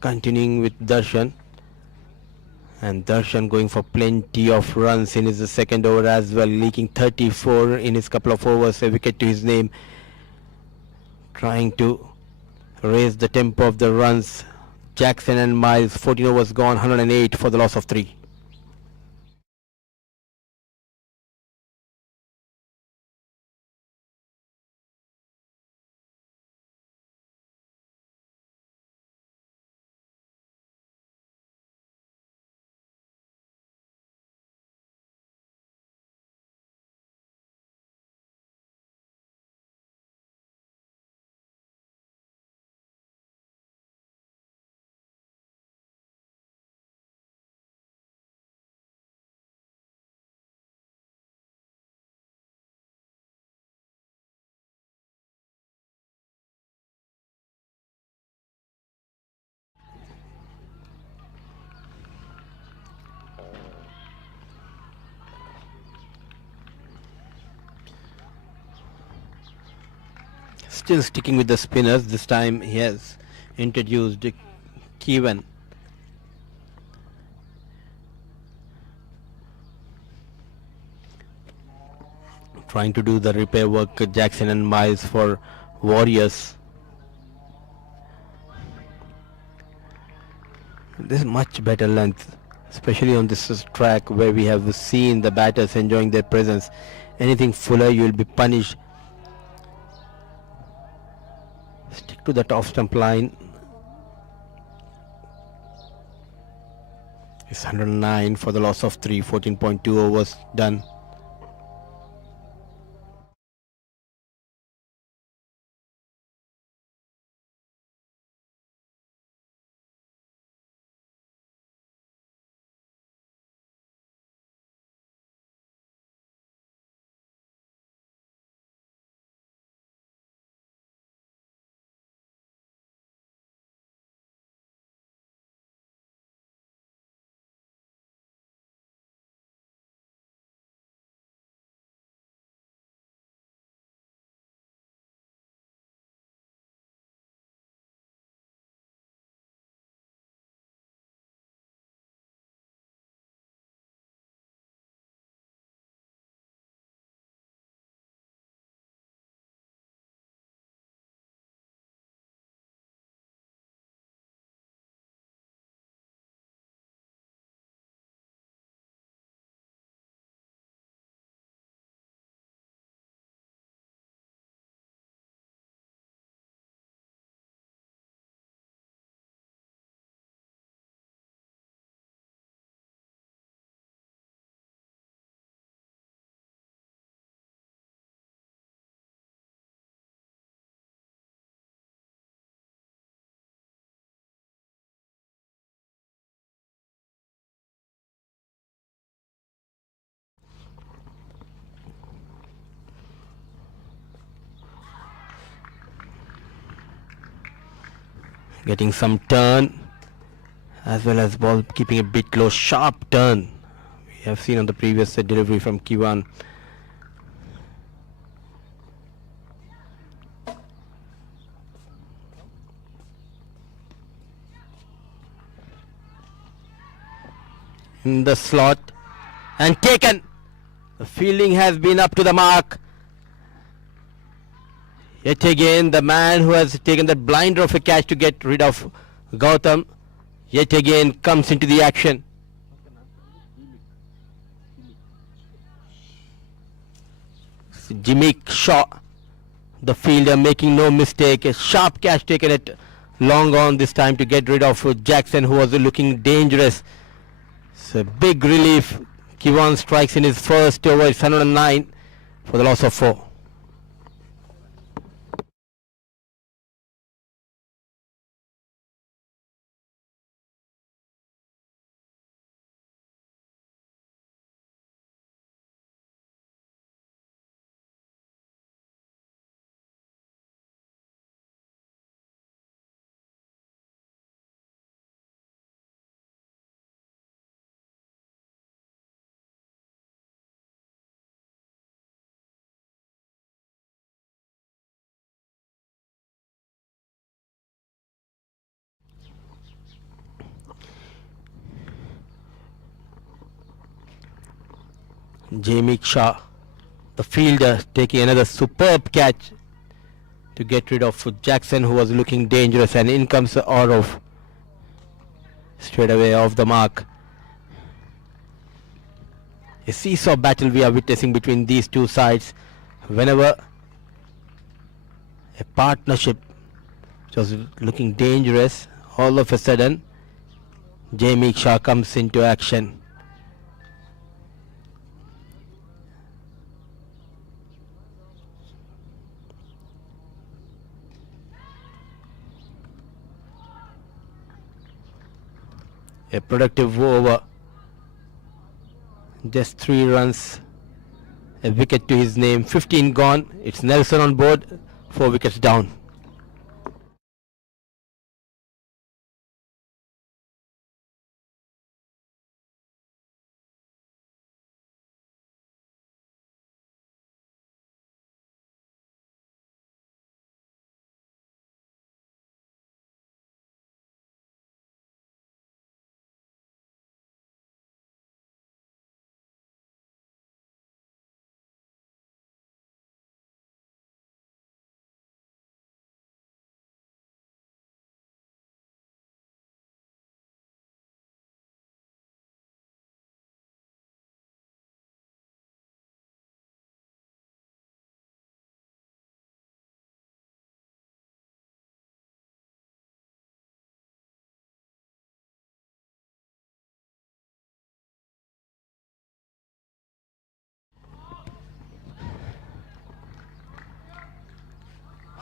continuing with Darshan. And Darshan going for plenty of runs in his second over as well, leaking 34 in his couple of overs, a wicket to his name, trying to raise the tempo of the runs. Jackson and Miles, 14 overs gone, 108 for the loss of 3. Still sticking with the spinners. This time he has introduced Keevan. Trying to do the repair work, Jackson and Miles for Warriors. This is much better length, especially on this track where we have seen the batters enjoying their presence. Anything fuller, you will be punished. Stick to that off stump line. It's 109 for the loss of 3. 14.2 overs done. Getting some turn as well as ball keeping a bit low. Sharp turn we have seen on the previous delivery from Kiwan. In the slot and taken. The fielding has been up to the mark. Yet again, the man who has taken that blinder of a catch to get rid of Gautam, yet again comes into the action. Jimmy Shaw, the fielder, making no mistake. A sharp catch taken at long on this time to get rid of Jackson, who was looking dangerous. It's a big relief. Kiwan strikes in his first over. It's 109 for the loss of 4. Jamie Shah, the fielder, taking another superb catch to get rid of Jackson, who was looking dangerous, and in comes Orov straight away off the mark. A seesaw battle we are witnessing between these two sides. Whenever a partnership which was looking dangerous, all of a sudden Jamie Shah comes into action. A productive over. Just 3 runs. A wicket to his name. 15 gone. It's Nelson on board. 4 wickets down.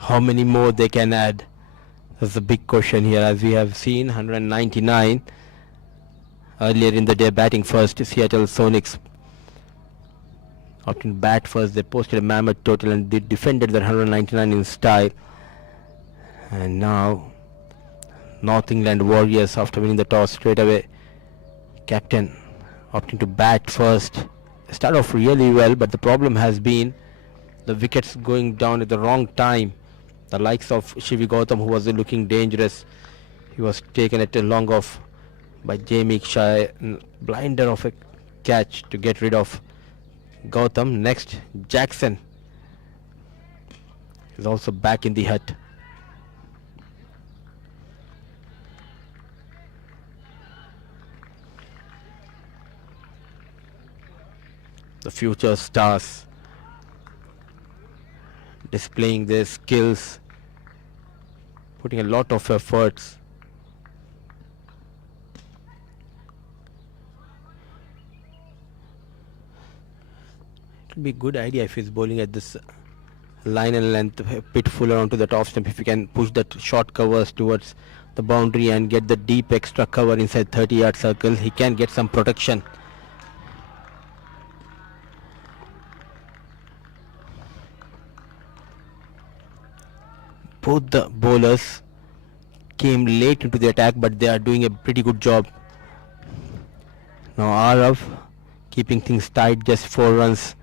How many more they can add? That's the big question here. As we have seen, 199 earlier in the day. Batting first, Seattle Sonics opting bat first. They posted a mammoth total and they defended that 199 in style. And now North England Warriors, after winning the toss straight away, captain opting to bat first. They start off really well, but the problem has been the wickets going down at the wrong time. The likes of Shivi Gautam, who was looking dangerous, he was taken at a long off by Jamie Shai, blinder of a catch to get rid of Gautam. Next, Jackson is also back in the hut. The future stars displaying their skills, putting a lot of efforts. It would be a good idea if he's bowling at this line and length, a bit fuller onto the top stump. If you can push that short covers towards the boundary and get the deep extra cover inside 30-yard circle, he can get some protection. Both the bowlers came late into the attack, but they are doing a pretty good job. Now Arav keeping things tight, just 4 runs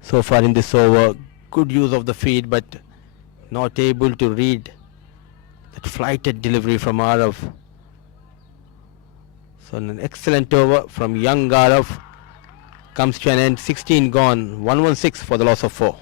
so far in this over. Good use of the feed, but not able to read that flighted delivery from Arav. So an excellent over from young Arav comes to an end. 16 gone, 116 for the loss of 4.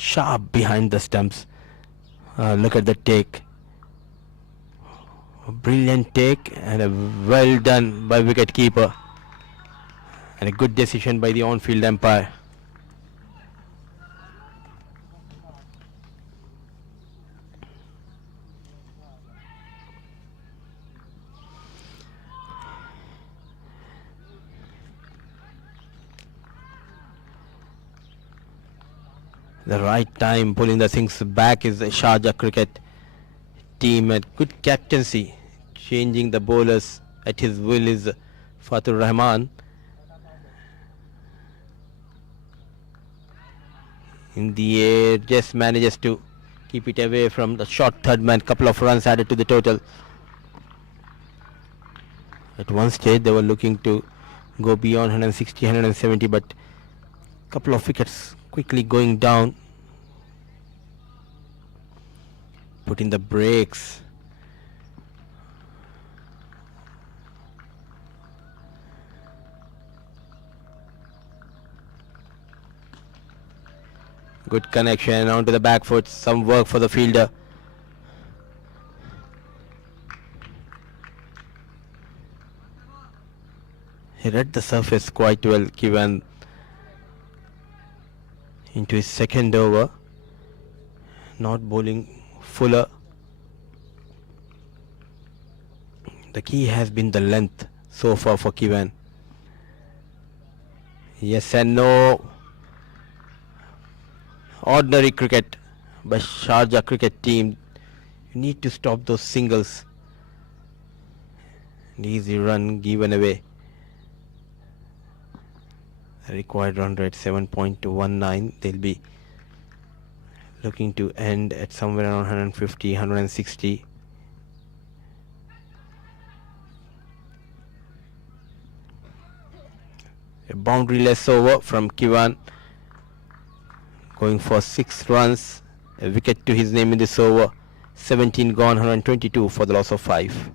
Sharp behind the stumps. Look at the take. A brilliant take and a well done by wicket keeper. And a good decision by the on-field umpire. The right time pulling the things back is the Sharjah cricket team, and good captaincy, changing the bowlers at his will is Fatur Rahman. In the air, just manages to keep it away from the short third man. Couple of runs added to the total. At one stage they were looking to go beyond 160, 170, but couple of wickets quickly going down. Put in the brakes. Good connection onto the back foot. Some work for the fielder. He read the surface quite well, given into his second over. Not bowling fuller. The key has been the length so far for Kivan. Yes and no. Ordinary cricket by Sharjah cricket team. You need to stop those singles. An easy run given away. The required run rate 7.19. They'll be looking to end at somewhere around 150, 160. A boundary-less over from Kivan, going for 6 runs. A wicket to his name in this over. 17 gone, 122 for the loss of 5.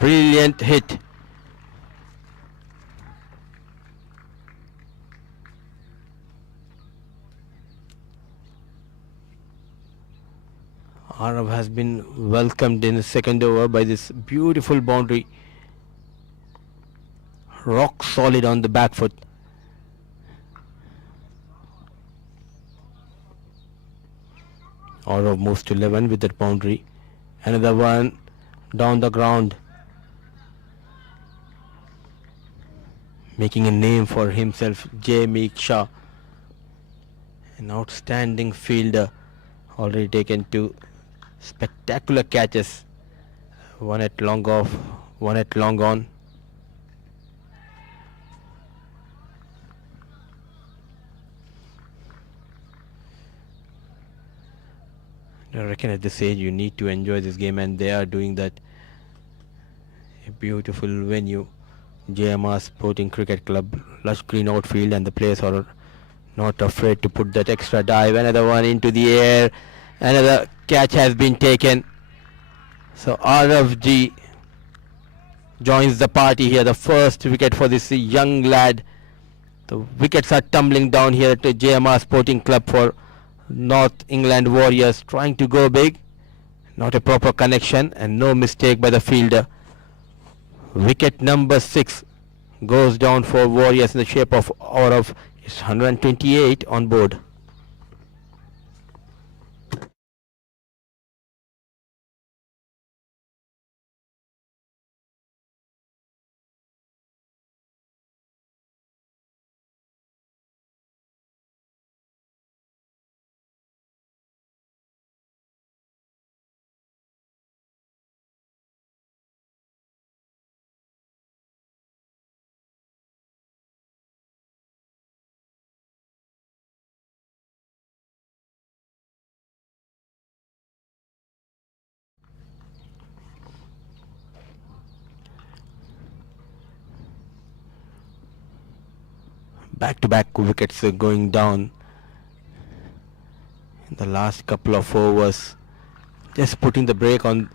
Brilliant hit. Arab has been welcomed in the second over by this beautiful boundary. Rock solid on the back foot. Arab moves to 11 with that boundary. Another one down the ground, making a name for himself. Jamie Shah, an outstanding fielder, already taken 2 spectacular catches, one at long off, one at long on. I reckon at this age you need to enjoy this game, and they are doing that. A beautiful venue, JMR Sporting Cricket Club, lush green outfield, and the players are not afraid to put that extra dive. Another one into the air, another catch has been taken. So RFG joins the party here, the first wicket for this young lad. The wickets are tumbling down here at JMR Sporting Club for North England Warriors, trying to go big. Not a proper connection and no mistake by the fielder. Wicket number 6 goes down for Warriors in the shape of Aurav. It's 128 on board. Back-to-back wickets going down in the last couple of overs, just putting the brake on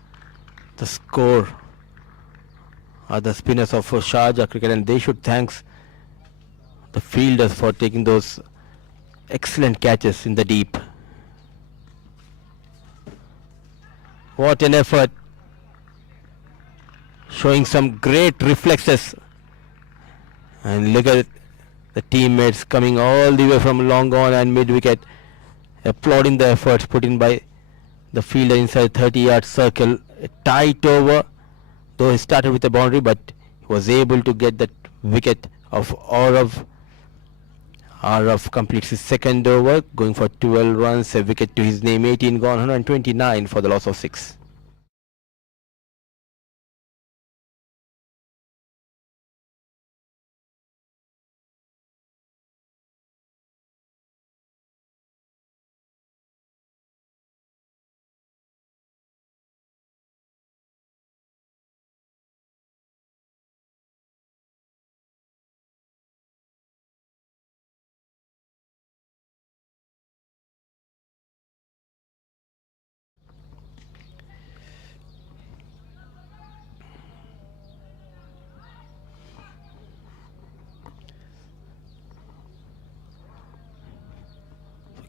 the score are the spinners of Sharjah cricket, and they should thank the fielders for taking those excellent catches in the deep. What an effort, showing some great reflexes, and look at the teammates coming all the way from long on and mid wicket, applauding the efforts put in by the fielder inside 30-yard circle. A tight over, though he started with a boundary, but he was able to get that wicket of Aurav. Aurav completes his second over, going for 12 runs, a wicket to his name, 18 gone, 129 for the loss of 6.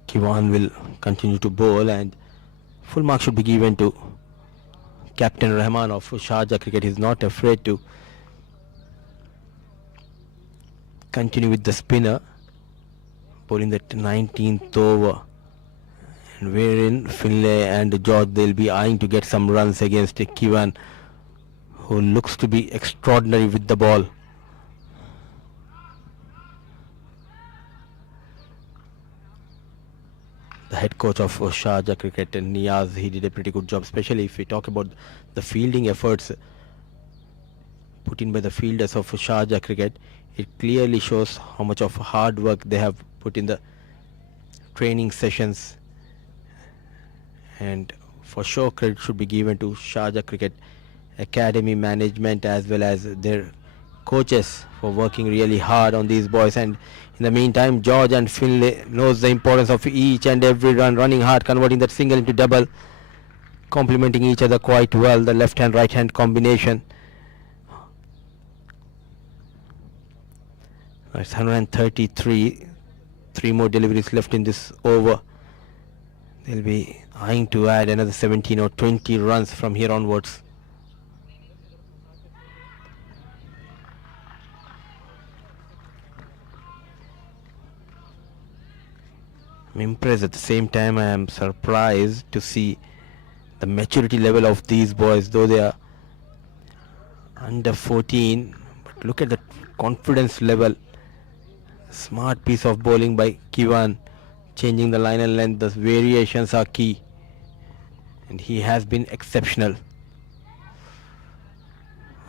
Kiwan will continue to bowl, and full mark should be given to Captain Rahman of Sharjah Cricket. He's not afraid to continue with the spinner, bowling the 19th over, and wherein Finlay and George, they'll be eyeing to get some runs against Kiwan, who looks to be extraordinary with the ball. The head coach of Sharjah Cricket, Niaz, he did a pretty good job, especially if we talk about the fielding efforts put in by the fielders of Sharjah Cricket. It clearly shows how much of hard work they have put in the training sessions, and for sure credit should be given to Sharjah Cricket Academy management as well as their coaches for working really hard on these boys. And in the meantime, George and Finlay knows the importance of each and every run, running hard, converting that single into double, complementing each other quite well, the left hand right hand combination. It's 133, 3 more deliveries left in this over. They'll be eyeing to add another 17 or 20 runs from here onwards. I'm impressed. At the same time, I am surprised to see the maturity level of these boys, though they are under 14. But look at the confidence level. Smart piece of bowling by Kiwan, changing the line and length. The variations are key, and he has been exceptional.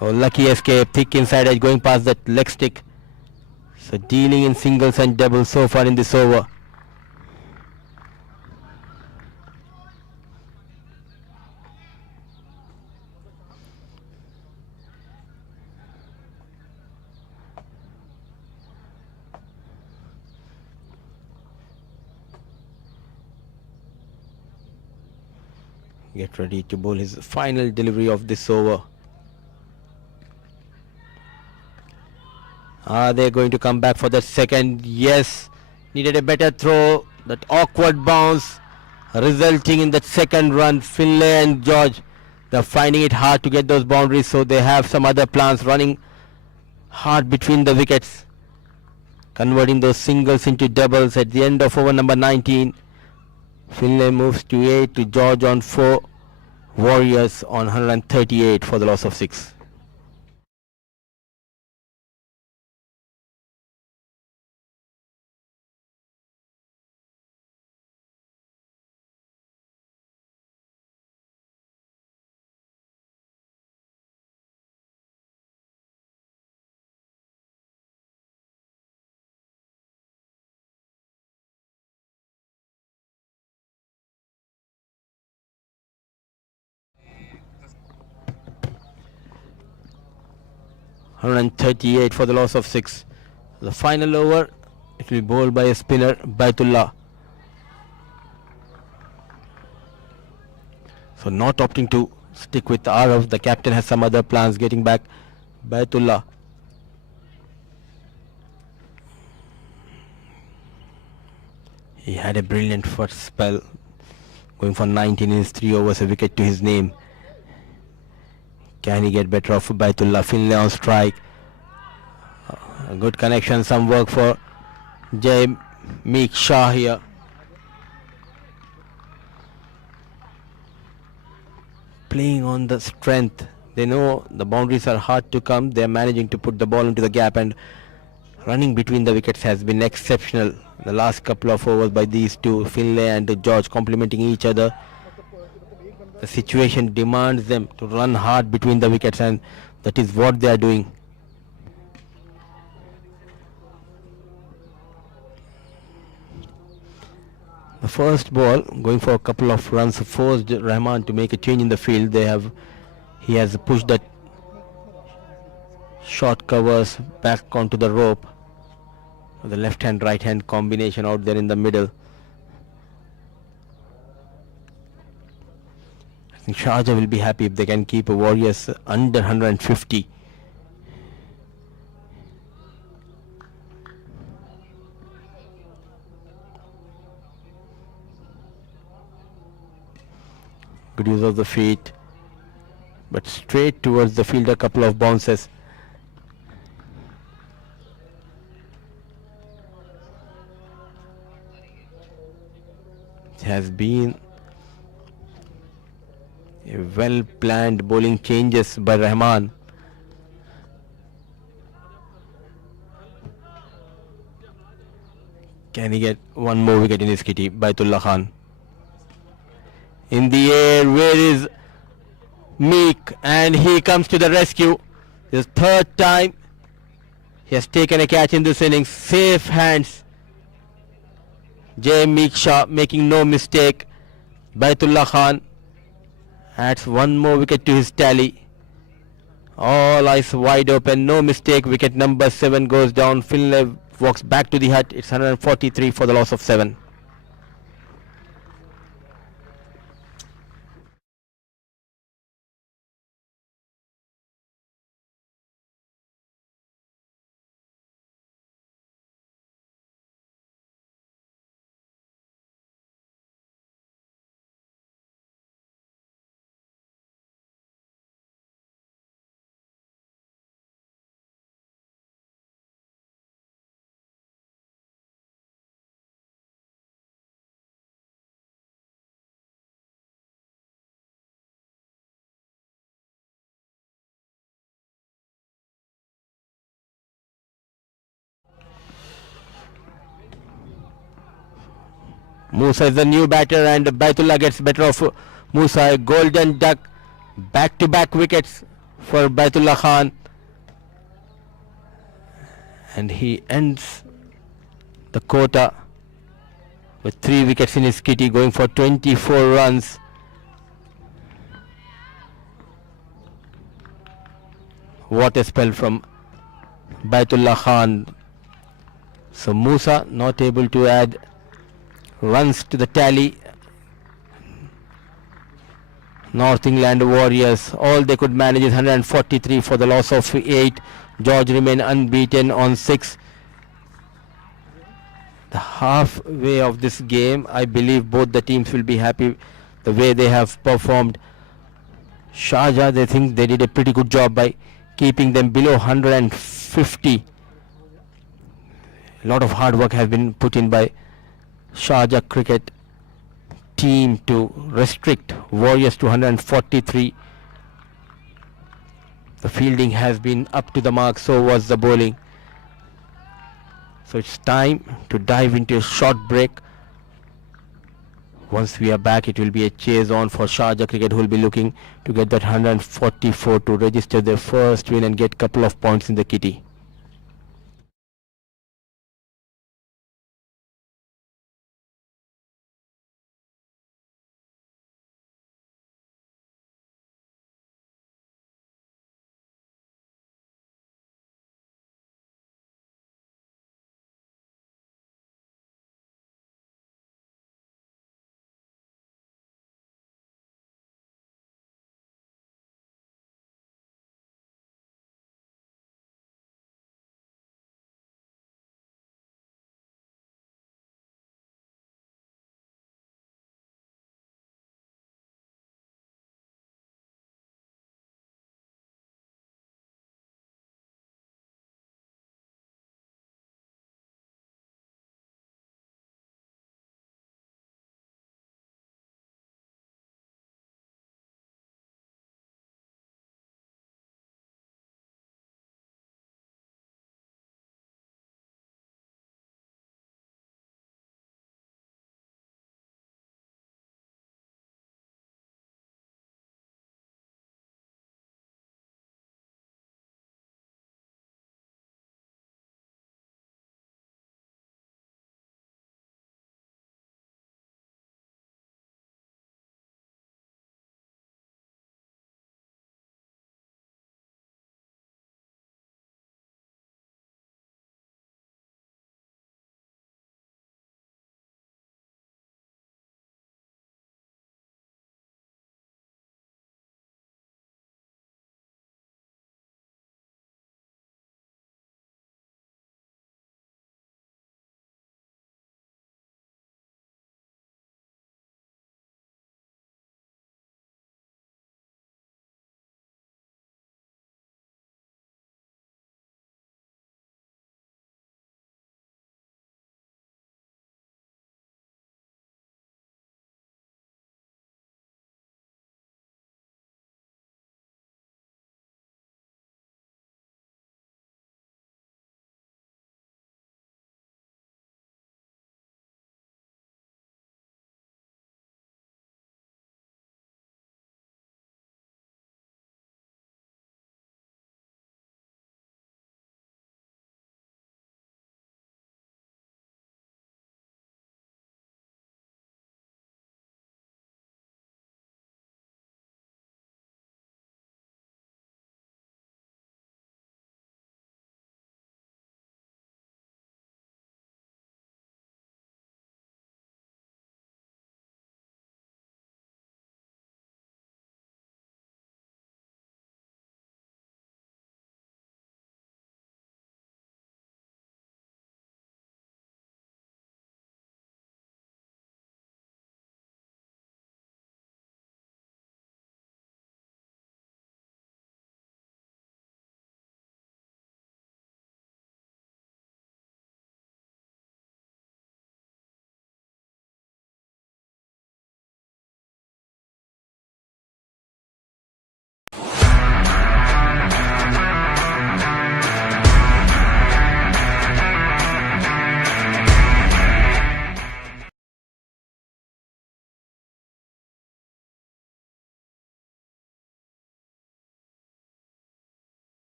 Oh, lucky escape, thick inside edge, going past that leg stick. So dealing in singles and doubles so far in this over. Get ready to bowl his final delivery of this over. Are they going to come back for the second? Yes. Needed a better throw. That awkward bounce resulting in that second run. Finlay and George, they're finding it hard to get those boundaries, so they have some other plans, running hard between the wickets, converting those singles into doubles at the end of over number 19. Finlay moves to 8, to George on 4, Warriors on 138 for the loss of 6. $138 for the loss of 6. The final over, it will be bowled by a spinner, Baitullah. So not opting to stick with Arav. The captain has some other plans, getting back Baitullah. He had a brilliant first spell, going for 19 in his 3 overs, a wicket to his name. Can he get better off Baitullah? Finlay on strike. A good connection, some work for Meek Shah here. Playing on the strength. They know the boundaries are hard to come. They are managing to put the ball into the gap, and running between the wickets has been exceptional. The last couple of overs by these two, Finlay and George, complementing each other. The situation demands them to run hard between the wickets, and that is what they are doing. The first ball, going for a couple of runs, forced Rahman to make a change in the field. He has pushed that short covers back onto the rope. The left hand right hand combination out there in the middle. I think Shaja will be happy if they can keep Warriors under 150. Good use of the feet, but straight towards the fielder. Couple of bounces. It has been a well planned bowling changes by Rahman. Can he get one more wicket in his kitty? Baitullah Khan. In the air, where is Meek? And he comes to the rescue. His third time. He has taken a catch in this innings. Safe hands. J. Meek Shah making no mistake. Baitullah Khan adds one more wicket to his tally. All eyes wide open. No mistake. Wicket number 7 goes down. Finlay walks back to the hut. It's 143 for the loss of 7. Musa is the new batter and Baitullah gets better of Musa. A golden duck. Back-to-back wickets for Baitullah Khan. And he ends the quota with 3 wickets in his kitty, going for 24 runs. What a spell from Baitullah Khan. So Musa not able to add runs to the tally. North England Warriors, all they could manage is 143 for the loss of 8. George remain unbeaten on 6. The halfway of this game, I believe both the teams will be happy the way they have performed. Sharjah, they think they did a pretty good job by keeping them below 150. A lot of hard work has been put in by Sharjah cricket team to restrict Warriors to 143. The fielding has been up to the mark, so was the bowling. So it's time to dive into a short break. Once we are back, it will be a chase on for Sharjah cricket, who will be looking to get that 144 to register their first win and get couple of points in the kitty.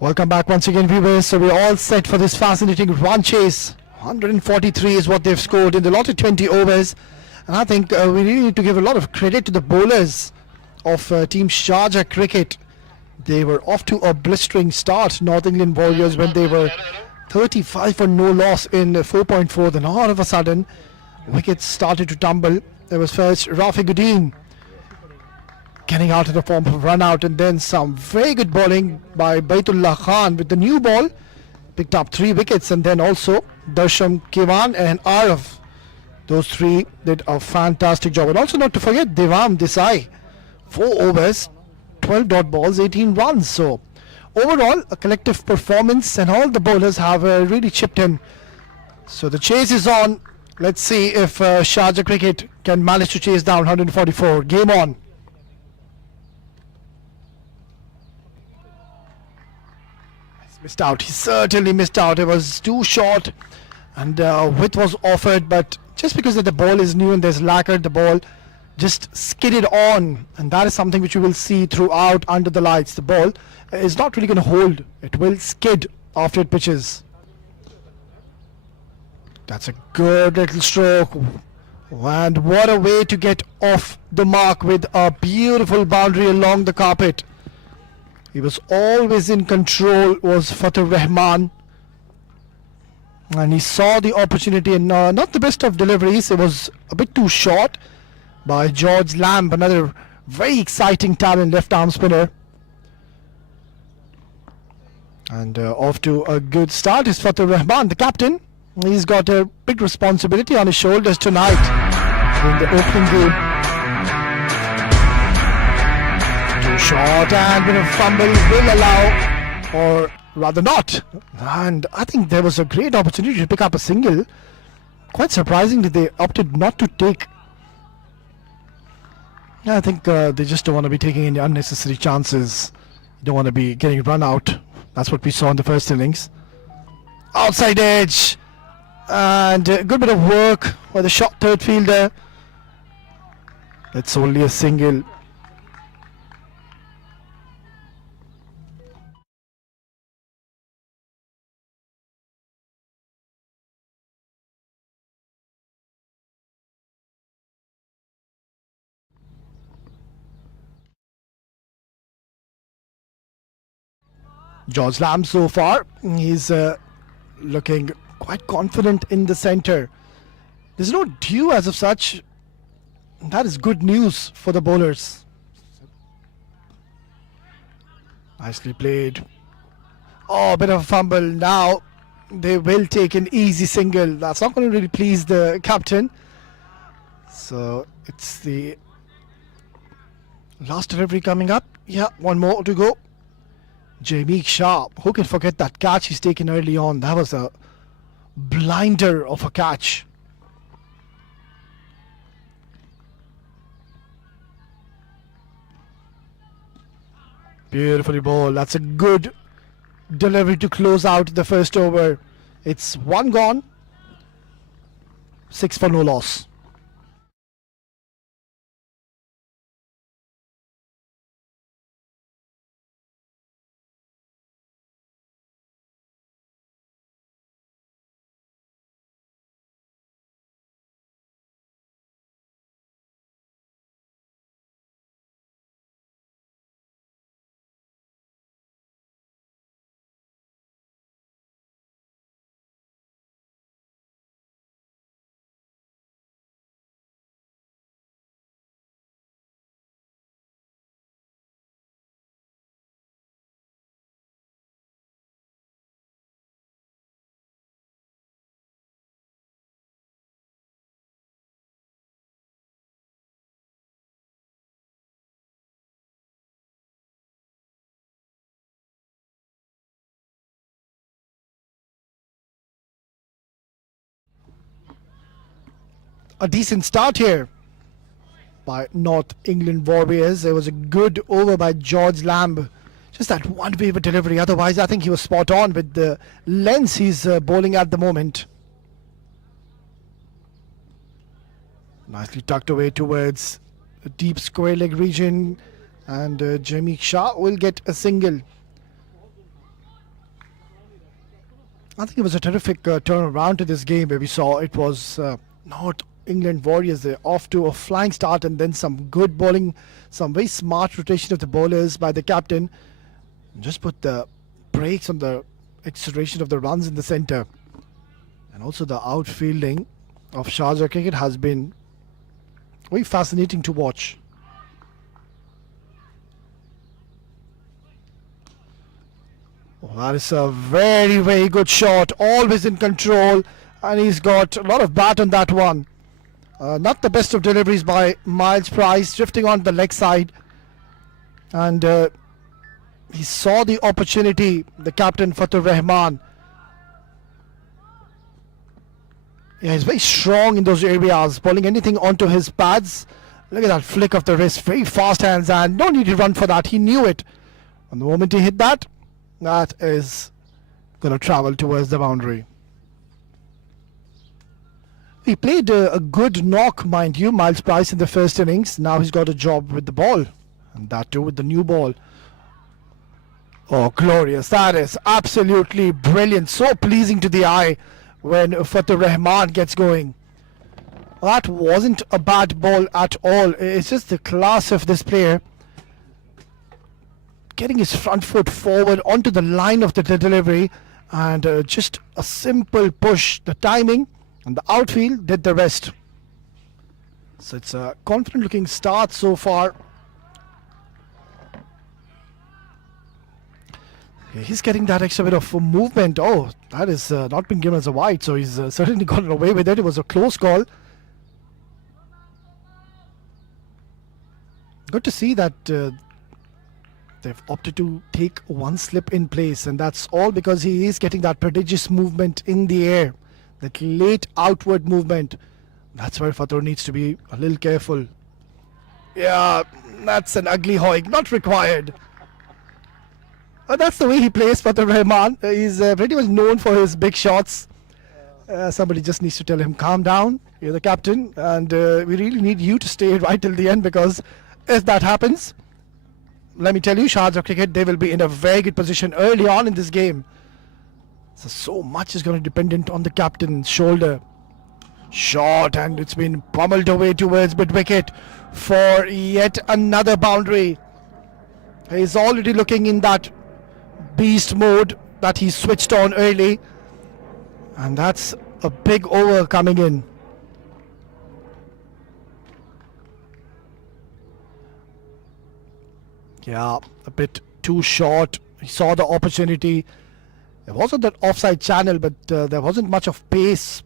Welcome back once again, viewers. So we're all set for this fascinating run chase. 143 is what they've scored in the lot of 20 overs. And I think we really need to give a lot of credit to the bowlers of Team Sharjah Cricket. They were off to a blistering start, North England Warriors, when they were 35 for no loss in 4.4. Then all of a sudden, wickets started to tumble. There was first Rafi Goodin getting out in the form of run out, and then some very good bowling by Baitullah Khan with the new ball. Picked up 3 wickets, and then also Darsham Kiwan and Araf. Those 3 did a fantastic job. And also not to forget Devam Desai. 4 overs, 12 dot balls, 18 runs. So overall, a collective performance, and all the bowlers have really chipped in. So the chase is on. Let's see if Sharjah Cricket can manage to chase down 144. Game on. Missed out. He certainly missed out. It was too short, and width was offered, but just because the ball is new and there's lacquer, the ball just skidded on, and that is something which you will see throughout under the lights. The ball is not really going to hold. It will skid after it pitches. That's a good little stroke, and what a way to get off the mark with a beautiful boundary along the carpet. He was always in control, was Fatur Rahman, and he saw the opportunity, and not the best of deliveries. It was a bit too short by George Lamb, another very exciting talent left arm spinner. And off to a good start is Fatur Rahman, the captain. He's got a big responsibility on his shoulders tonight in the opening game. Too short, and a fumble will allow, or rather not. And I think there was a great opportunity to pick up a single. Quite surprisingly, they opted not to take. I think they just don't want to be taking any unnecessary chances. You don't want to be getting run out. That's what we saw in the first innings. Outside edge, and a good bit of work by the shot third fielder. It's only a single. George Lamb so far, he's looking quite confident in the centre. There's no dew as of such. That is good news for the bowlers. Nicely played. Oh, a bit of a fumble. Now they will take an easy single. That's not going to really please the captain. So it's the last delivery coming up. Yeah, one more to go. Jameek Shah, who can forget that catch he's taken early on? That was a blinder of a catch. Beautifully bowled. That's a good delivery to close out the first over. It's 1 gone, 6 for no loss. A decent start here by North England Warriors. There was a good over by George Lamb. Just that one waiver delivery. Otherwise, I think he was spot on with the lengths he's bowling at the moment. Nicely tucked away towards the deep square leg region. And Jameek Shah will get a single. I think it was a terrific turnaround to this game where we saw it was not England Warriors. They're off to a flying start and then some good bowling, some very smart rotation of the bowlers by the captain. Just put the brakes on the acceleration of the runs in the centre. And also the outfielding of Sharjah cricket has been very fascinating to watch. Oh, that is a very, very good shot. Always in control. And he's got a lot of bat on that one. Not the best of deliveries by Miles Price. Drifting on the leg side. And he saw the opportunity, the captain Fatur Rahman. Yeah, he's very strong in those areas. Bowling anything onto his pads. Look at that flick of the wrist. Very fast hands. And no need to run for that. He knew it. And the moment he hit that, that is going to travel towards the boundary. He played a good knock, mind you, Miles Price in the first innings. Now he's got a job with the ball. And that too with the new ball. Oh, glorious. That is absolutely brilliant. So pleasing to the eye when Fatur Rahman gets going. That wasn't a bad ball at all. It's just the class of this player. Getting his front foot forward onto the line of the delivery and just a simple push. The timing and the outfield did the rest. So it's a confident looking start so far. He's getting that extra bit of movement. Oh, that is not been given as a wide, so he's certainly gotten away with it. It was a close call. Good to see that they've opted to take one slip in place, and that's all because he is getting that prodigious movement in the air, that late outward movement. That's where Fatur needs to be a little careful. Yeah, that's an ugly hoik, not required. That's the way he plays, Fatur Rahman. He's pretty much known for his big shots. Somebody just needs to tell him, calm down, you're the captain, and we really need you to stay right till the end, because if that happens, let me tell you, Sharjah cricket, they will be in a very good position early on in this game. So much is going to be dependent on the captain's shoulder. Shot, and it's been pummeled away towards mid-wicket for yet another boundary. He's already looking in that beast mode that he switched on early. And that's a big over coming in. Yeah, a bit too short. He saw the opportunity. There wasn't that offside channel, but there wasn't much of pace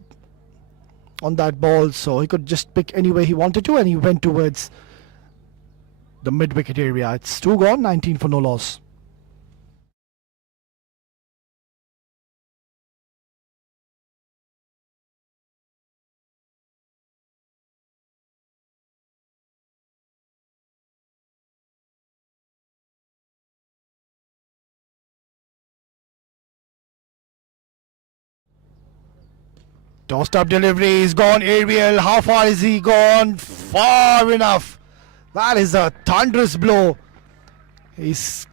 on that ball, so he could just pick any way he wanted to, and he went towards the mid-wicket area. It's 2 gone, 19 for no loss. Tossed up delivery, he's gone aerial. How far is he gone? Far enough. That is a thunderous blow. He's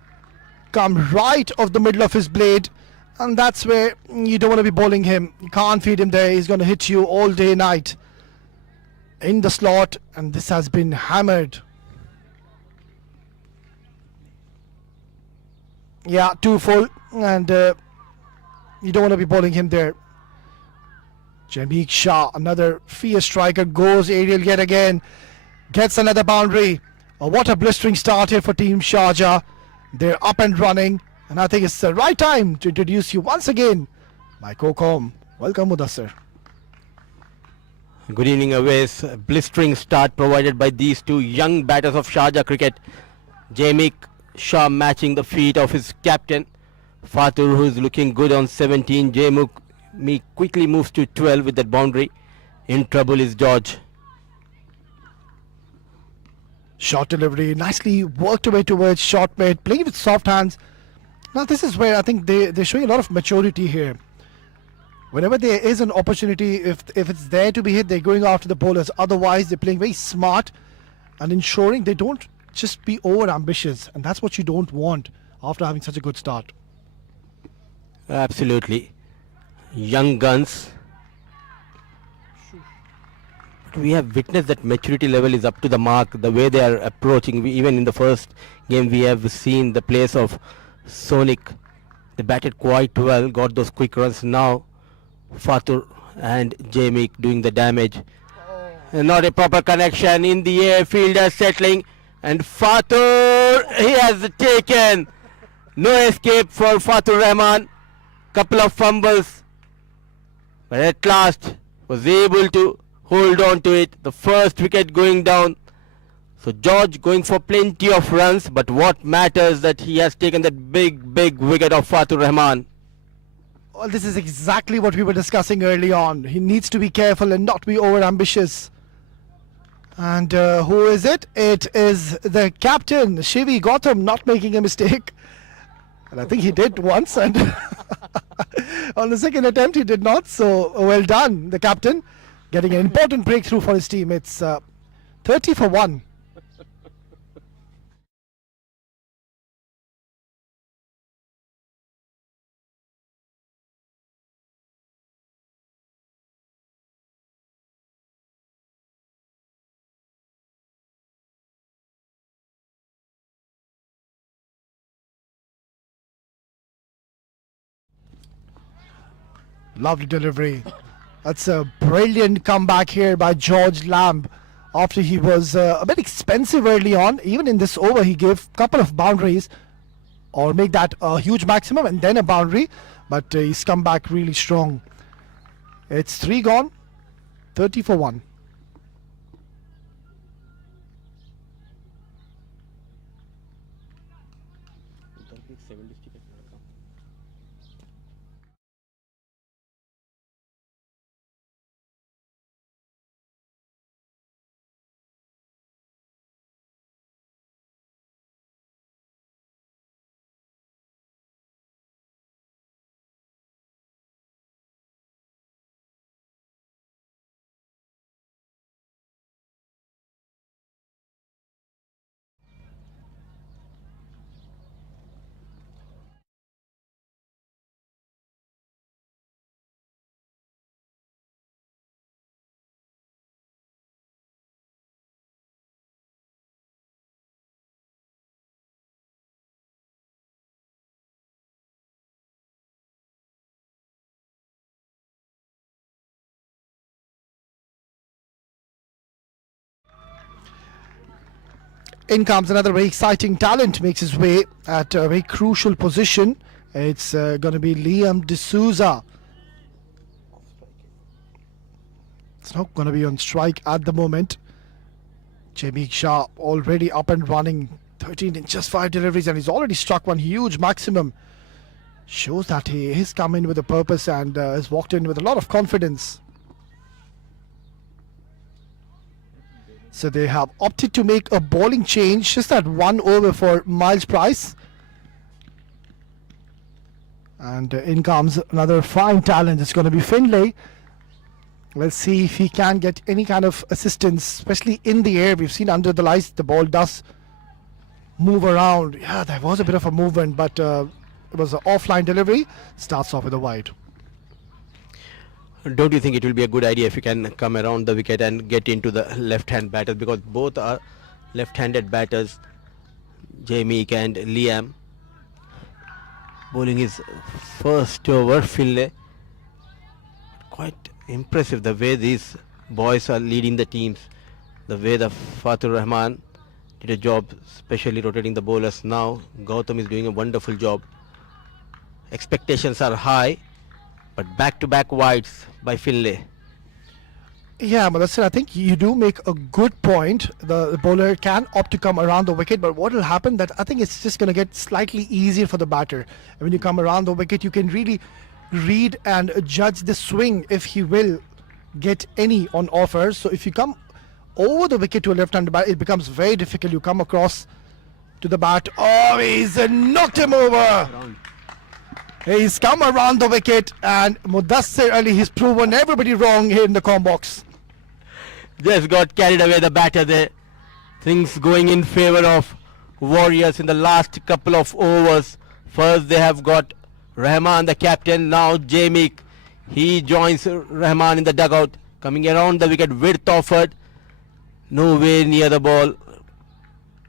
come right off the middle of his blade, and that's where you don't want to be bowling him. You can't feed him there. He's going to hit you all day, night. In the slot, and this has been hammered. Yeah, too full, and you don't want to be bowling him there. Jamik Shah, another fierce striker, goes aerial yet again, gets another boundary. Oh, what a blistering start here for Team Sharjah. They're up and running, and I think it's the right time to introduce you once again, my co-com. Welcome, Mudassir. Good evening, Awais. A blistering start provided by these two young batters of Sharjah cricket. Jamik Shah matching the feet of his captain. Fatur, who's looking good on 17. Jamik quickly moves to 12 with that boundary. In trouble is George. Short delivery, nicely worked away towards short mid, playing with soft hands. Now this is where I think they're showing a lot of maturity here. Whenever there is an opportunity, if it's there to be hit, they're going after the bowlers. Otherwise, they're playing very smart and ensuring they don't just be over ambitious, and that's what you don't want after having such a good start. Absolutely. young guns. But we have witnessed that maturity level is up to the mark. The way they are approaching, even in the first game, we have seen the place of Sonic. They batted quite well, got those quick runs. Now, Fatur and Jamie doing the damage. Not a proper connection in the air. Fielder settling, and Fatur, he has taken. No escape for Fatur Rahman. Couple of fumbles, but at last was able to hold on to it. The first wicket going down. So George going for plenty of runs, but what matters that he has taken that big wicket of Fatur Rahman. Well, this is exactly what we were discussing early on. He needs to be careful and not be over ambitious. And who is it? It is the captain, Shivi Gautam, not making a mistake. And I think he did once, and on the second attempt he did not. So well done, the captain, getting an important breakthrough for his team. It's 30 for 1. Lovely delivery. That's a brilliant comeback here by George Lamb. After he was a bit expensive early on, even in this over he gave a couple of boundaries, or make that a huge maximum and then a boundary, but he's come back really strong. It's 3 gone, 30 for 1. In comes another very exciting talent, makes his way at a very crucial position. It's going to be Liam D'Souza. It's not going to be on strike at the moment. Jamie Shah already up and running, 13 in just 5 deliveries, and he's already struck one huge maximum. Shows that he has come in with a purpose and has walked in with a lot of confidence. So they have opted to make a bowling change, just that 1 over for Miles Price. And in comes another fine talent. It's going to be Finlay. Let's see if he can get any kind of assistance, especially in the air. We've seen under the lights the ball does move around. Yeah, there was a bit of a movement, but it was an offline delivery. Starts off with a wide. Don't you think it will be a good idea if you can come around the wicket and get into the left-hand batters, because both are left-handed batters, Jamie and Liam. Bowling his first over, Finlay. Quite impressive the way these boys are leading the teams, the way the Fatur Rahman did a job, especially rotating the bowlers. Now Gautam is doing a wonderful job. Expectations are high, but back-to-back wides by Finlay. Yeah, Mudassir, I think you do make a good point. The bowler can opt to come around the wicket, but what will happen that I think it's just going to get slightly easier for the batter. And when you come around the wicket, you can really read and judge the swing if he will get any on offer. So if you come over the wicket to a left-handed bat, it becomes very difficult. You come across to the bat. Oh, he's knocked him over. He's come around the wicket, and Mudassir Ali, he's proven everybody wrong here in the com box. Just got carried away the batter there. Things going in favor of Warriors in the last couple of overs. First they have got Rahman, the captain. Now Jamie, He joins Rahman in the dugout, coming around the wicket, width offered, nowhere near the ball,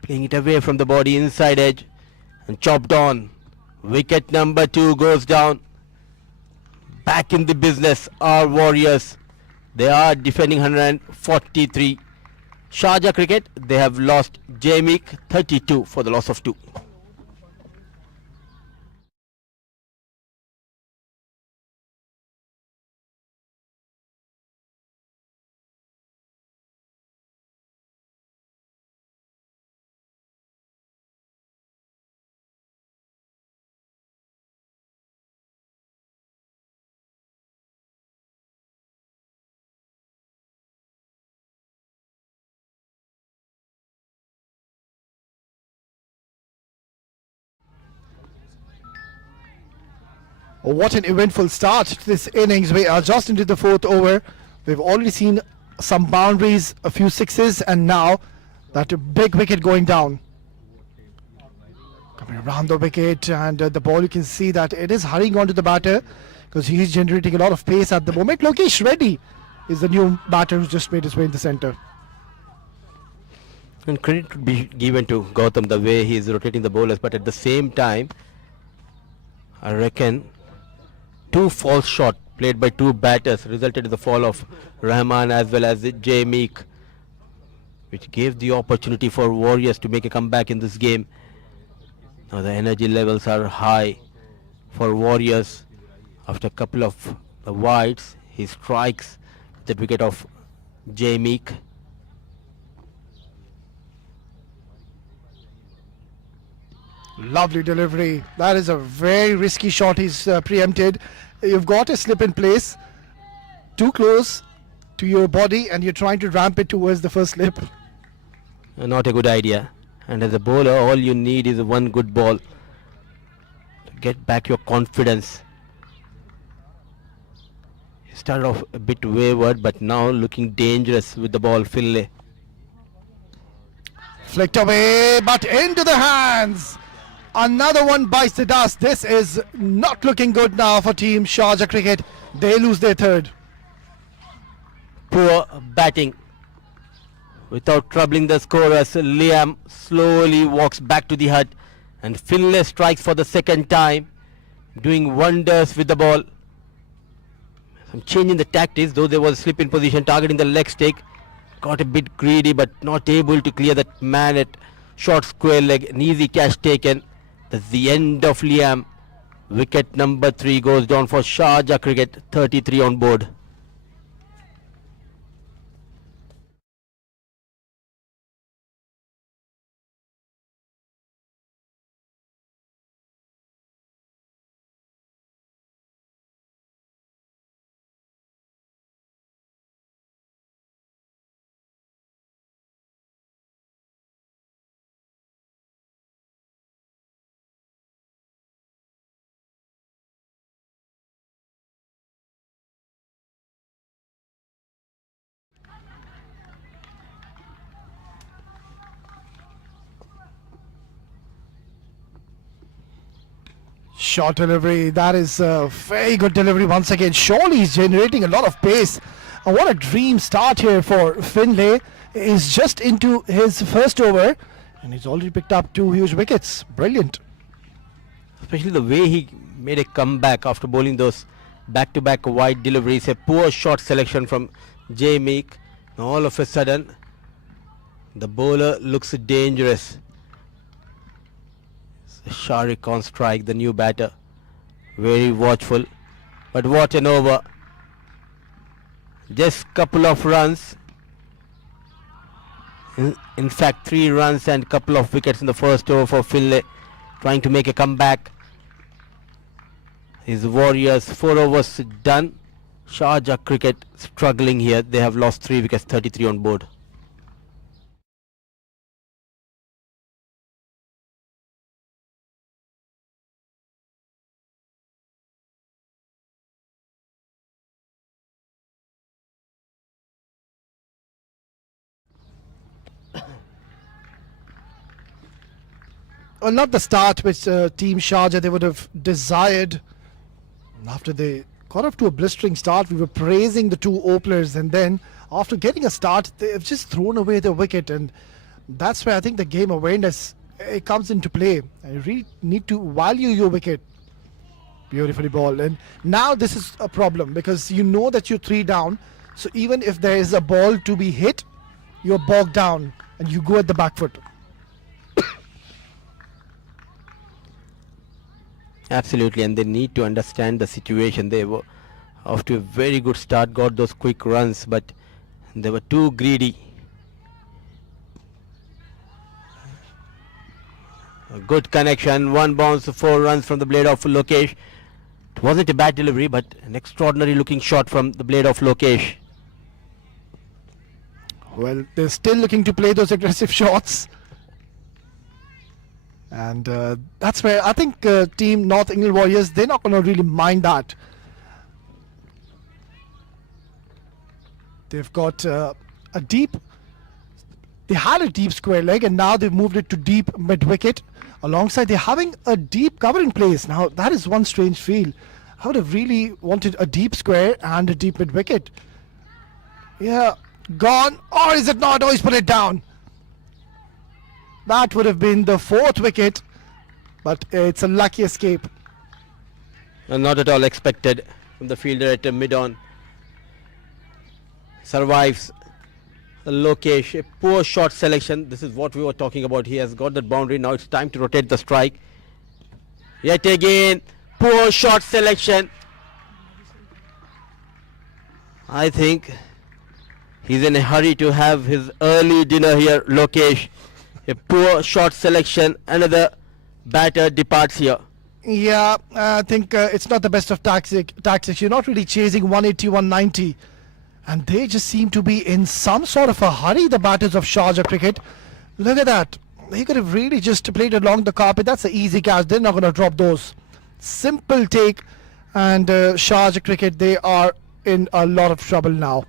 playing it away from the body, inside edge, and chopped on. Wicket number 2 goes down. Back in the business are Warriors. They are defending 143. Sharjah Cricket, they have lost Jamie 32 for the loss of 2. What an eventful start to this innings. We are just into the 4th over. We've already seen some boundaries, a few sixes, and now that big wicket going down. Coming around the wicket, and the ball, you can see that it is hurrying onto the batter because he's generating a lot of pace at the moment. Lokesh Reddy is the new batter who's just made his way in the centre. And credit to be given to Gautam the way he is rotating the bowlers, but at the same time, I reckon 2 false shots played by 2 batters resulted in the fall of Rahman as well as Jay Meek, which gave the opportunity for Warriors to make a comeback in this game. Now the energy levels are high for Warriors. After a couple of wides, he strikes the wicket of Jay Meek. Lovely delivery. That is a very risky shot he's preempted. You've got a slip in place, too close to your body, and you're trying to ramp it towards the first slip. Not a good idea. And as a bowler, all you need is one good ball to get back your confidence. He started off a bit wayward, but now looking dangerous with the ball. Finlay Flicked away, but into the hands. Another one bites the dust. This is not looking good now for Team Sharjah Cricket. They lose their 3rd. poor batting. Without troubling the scorers, Liam slowly walks back to the hut, and Finlay strikes for the 2nd time, doing wonders with the ball. Some change in the tactics, though there was a slip in position, targeting the leg stake. Got a bit greedy, but not able to clear that man at short square leg. An easy catch taken. That's the end of Liam. Wicket number 3 goes down for Sharjah Cricket, 33 on board. Short delivery. That is a very good delivery once again. Surely he's generating a lot of pace. And what a dream start here for Finlay. He's just into his 1st over, and he's already picked up 2 huge wickets. Brilliant. Especially the way he made a comeback after bowling those back-to-back wide deliveries. A poor shot selection from Jay Meek. Now all of a sudden, the bowler looks dangerous. Sharik on strike, the new batter. Very watchful. But what an over. Just couple of runs. In fact, 3 runs and couple of wickets in the 1st over for Finlay, trying to make a comeback. His Warriors 4 overs done. Sharjah Cricket struggling here. They have lost 3 wickets, 33 on board. Well, not the start which Team Sharjah they would have desired after they got off to a blistering start. We were praising the two openers, and then after getting a start, they've just thrown away the wicket, and that's where I think the game awareness it comes into play. You really need to value your wicket. Beautifully ball, and now this is a problem because you know that you're 3 down. So even if there is a ball to be hit, you're bogged down and you go at the back foot. Absolutely, and they need to understand the situation. They were off to a very good start, got those quick runs, but they were too greedy. A good connection, 1 bounce, 4 runs from the blade of Lokesh. It wasn't a bad delivery, but an extraordinary looking shot from the blade of Lokesh. Well, they're still looking to play those aggressive shots. And that's where I think team North England Warriors, they're not going to really mind that. They've got a deep, they had a deep square leg and now they've moved it to deep mid-wicket. Alongside, they're having a deep cover in place. Now, that is one strange feel. I would have really wanted a deep square and a deep mid-wicket. Yeah, gone. Or is it not? Oh, he's put it down. That would have been the 4th wicket, but it's a lucky escape. Not at all expected from the fielder at mid-on. Survives. Lokesh, a poor shot selection. This is what we were talking about. He has got that boundary. Now it's time to rotate the strike. Yet again, poor shot selection. I think he's in a hurry to have his early dinner here, Lokesh. A poor shot selection. Another batter departs here. Yeah, I think it's not the best of tactics. You're not really chasing 180, 190. And they just seem to be in some sort of a hurry, the batters of Sharjah cricket. Look at that. He could have really just played along the carpet. That's an easy catch. They're not going to drop those. Simple take. And Sharjah cricket, they are in a lot of trouble now.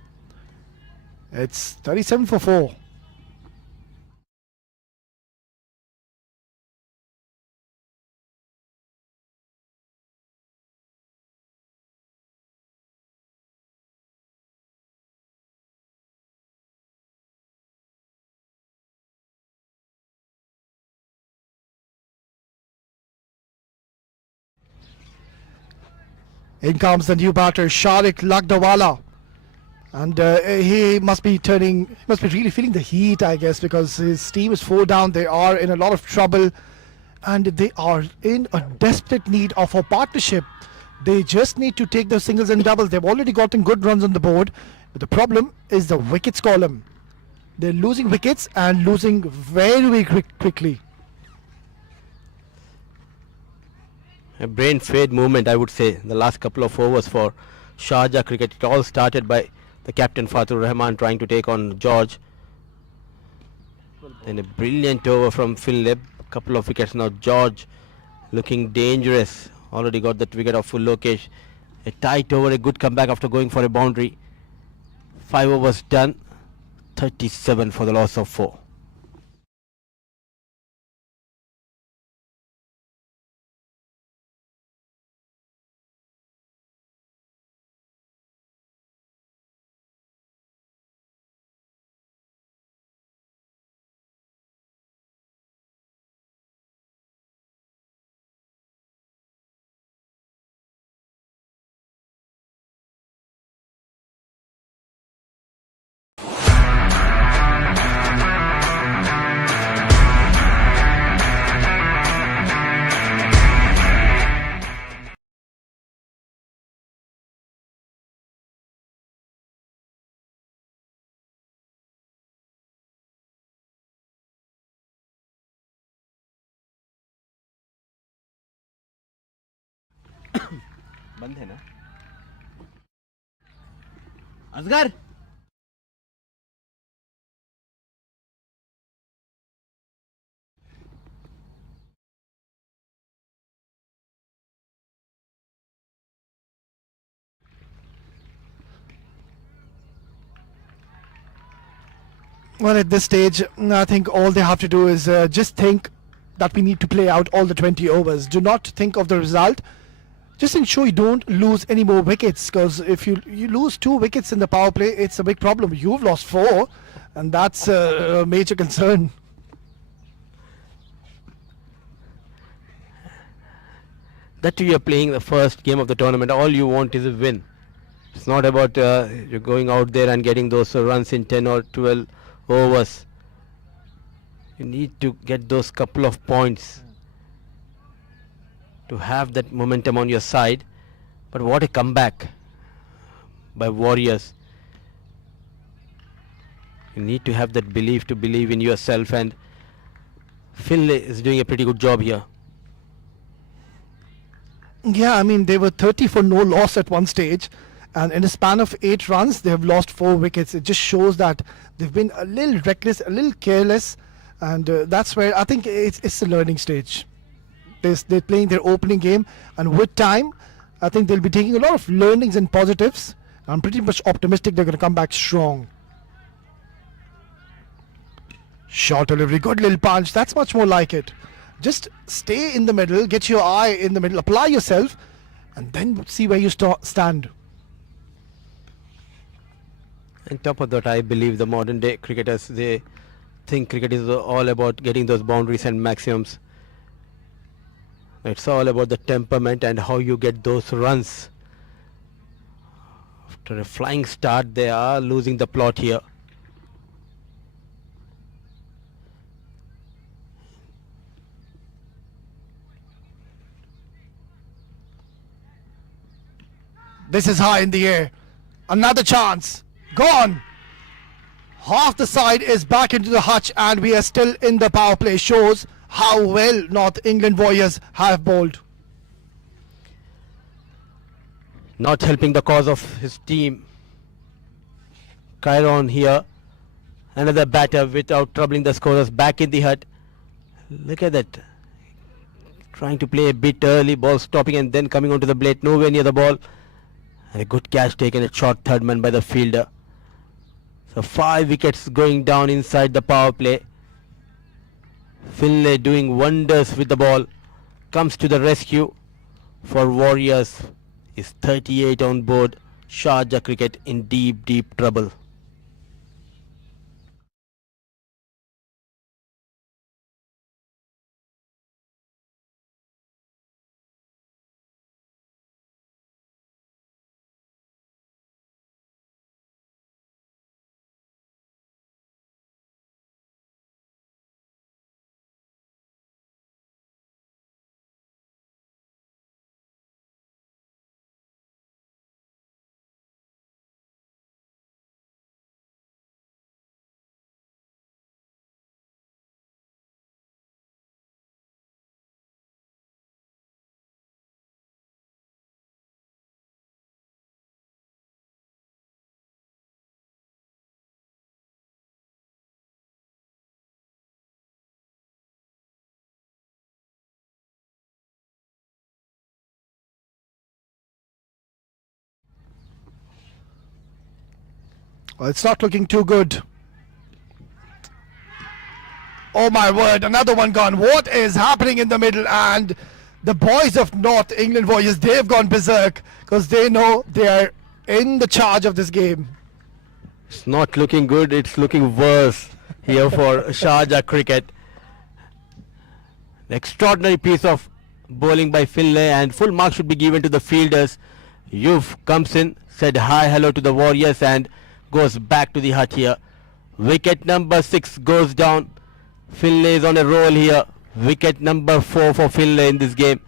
It's 37 for 4. In comes the new batter, Sharik Lagdawala. And he must be really feeling the heat, I guess, because his team is 4 down. They are in a lot of trouble and they are in a desperate need of a partnership. They just need to take those singles and doubles. They've already gotten good runs on the board. But the problem is the wickets column. They're losing wickets and losing very quickly. A brain fade movement, I would say, the last couple of overs for Sharjah cricket. It all started by the captain Fatur Rahman trying to take on George. Then a brilliant over from Finlay. A couple of wickets now. George looking dangerous. Already got that wicket of Lokesh. A tight over, a good comeback after going for a boundary. 5 overs done. 37 for the loss of 4. बंद है ना Asghar Well, at this stage, I think all they have to do is just think that we need to play out all the 20 overs. Do not think of the result. Just ensure you don't lose any more wickets, because if you lose 2 wickets in the power play, it's a big problem. You've lost 4, and that's a major concern. That you're playing the first game of the tournament, all you want is a win. It's not about you're going out there and getting those runs in 10 or 12 overs. You need to get those couple of points to have that momentum on your side. But what a comeback by Warriors. You need to have that belief to believe in yourself, and Finlay is doing a pretty good job here. Yeah, I mean, they were 30 for no loss at one stage, and in a span of 8 runs, they have lost 4 wickets. It just shows that they've been a little reckless, a little careless, and that's where I think it's a learning stage. They're playing their opening game, and with time, I think they'll be taking a lot of learnings and positives. I'm pretty much optimistic they're going to come back strong. Short delivery, good little punch. That's much more like it. Just stay in the middle, get your eye in the middle, apply yourself, and then see where you stand. On top of that, I believe the modern day cricketers, they think cricket is all about getting those boundaries and maximums. It's all about the temperament and how you get those runs. After a flying start, they are losing the plot here. This is high in the air. Another chance. Gone. Half the side is back into the hutch, and we are still in the power play. Shows how well North England Warriors have bowled. Not helping the cause of his team. Chiron here. Another batter without troubling the scorers, back in the hut. Look at that. Trying to play a bit early, ball stopping and then coming onto the blade, nowhere near the ball. And a good catch taken at short third man by the fielder. So 5 wickets going down inside the power play. Finlay doing wonders with the ball. Comes to the rescue for Warriors. Is 38 on board. Sharjah cricket in deep trouble. Well, it's not looking too good. Oh my word, another one gone. What is happening in the middle? And the boys of North England Warriors, they've gone berserk, because they know they are in the charge of this game. It's not looking good, it's looking worse here for Sharjah cricket. An extraordinary piece of bowling by Finlay, and full marks should be given to the fielders. Youth comes in, said hi hello to the Warriors, and goes back to the hut here. Wicket number 6 goes down. Finlay is on a roll here. Wicket number 4 for Finlay in this game.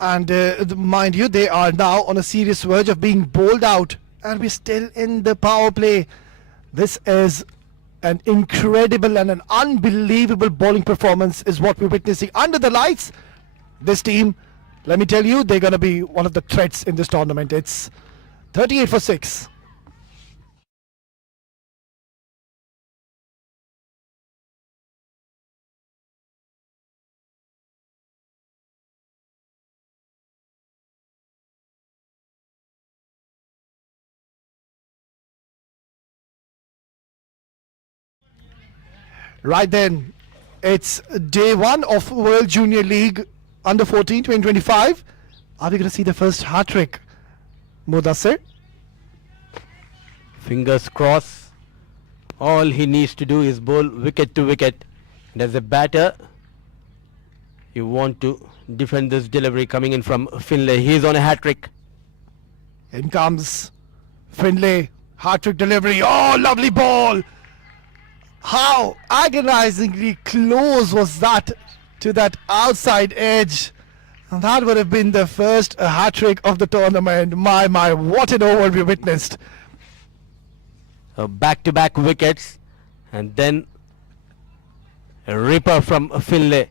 And mind you, they are now on a serious verge of being bowled out, and we're still in the power play. This is an incredible and an unbelievable bowling performance is what we're witnessing under the lights. This team, let me tell you, they're going to be one of the threats in this tournament. It's 38 for 6. Right then, it's day 1 of World Junior League Under 14 2025, Are we going to see the first hat trick? Mudassir? Fingers crossed. All he needs to do is bowl wicket to wicket. And as a batter, you want to defend this delivery coming in from Finlay. He's on a hat trick. In comes Finlay. Hat trick delivery. Oh, lovely ball. How agonizingly close was that to that outside edge. And that would have been the first hat trick of the tournament. My, what an over we witnessed. Back-to-back wickets, and then a ripper from Finlay.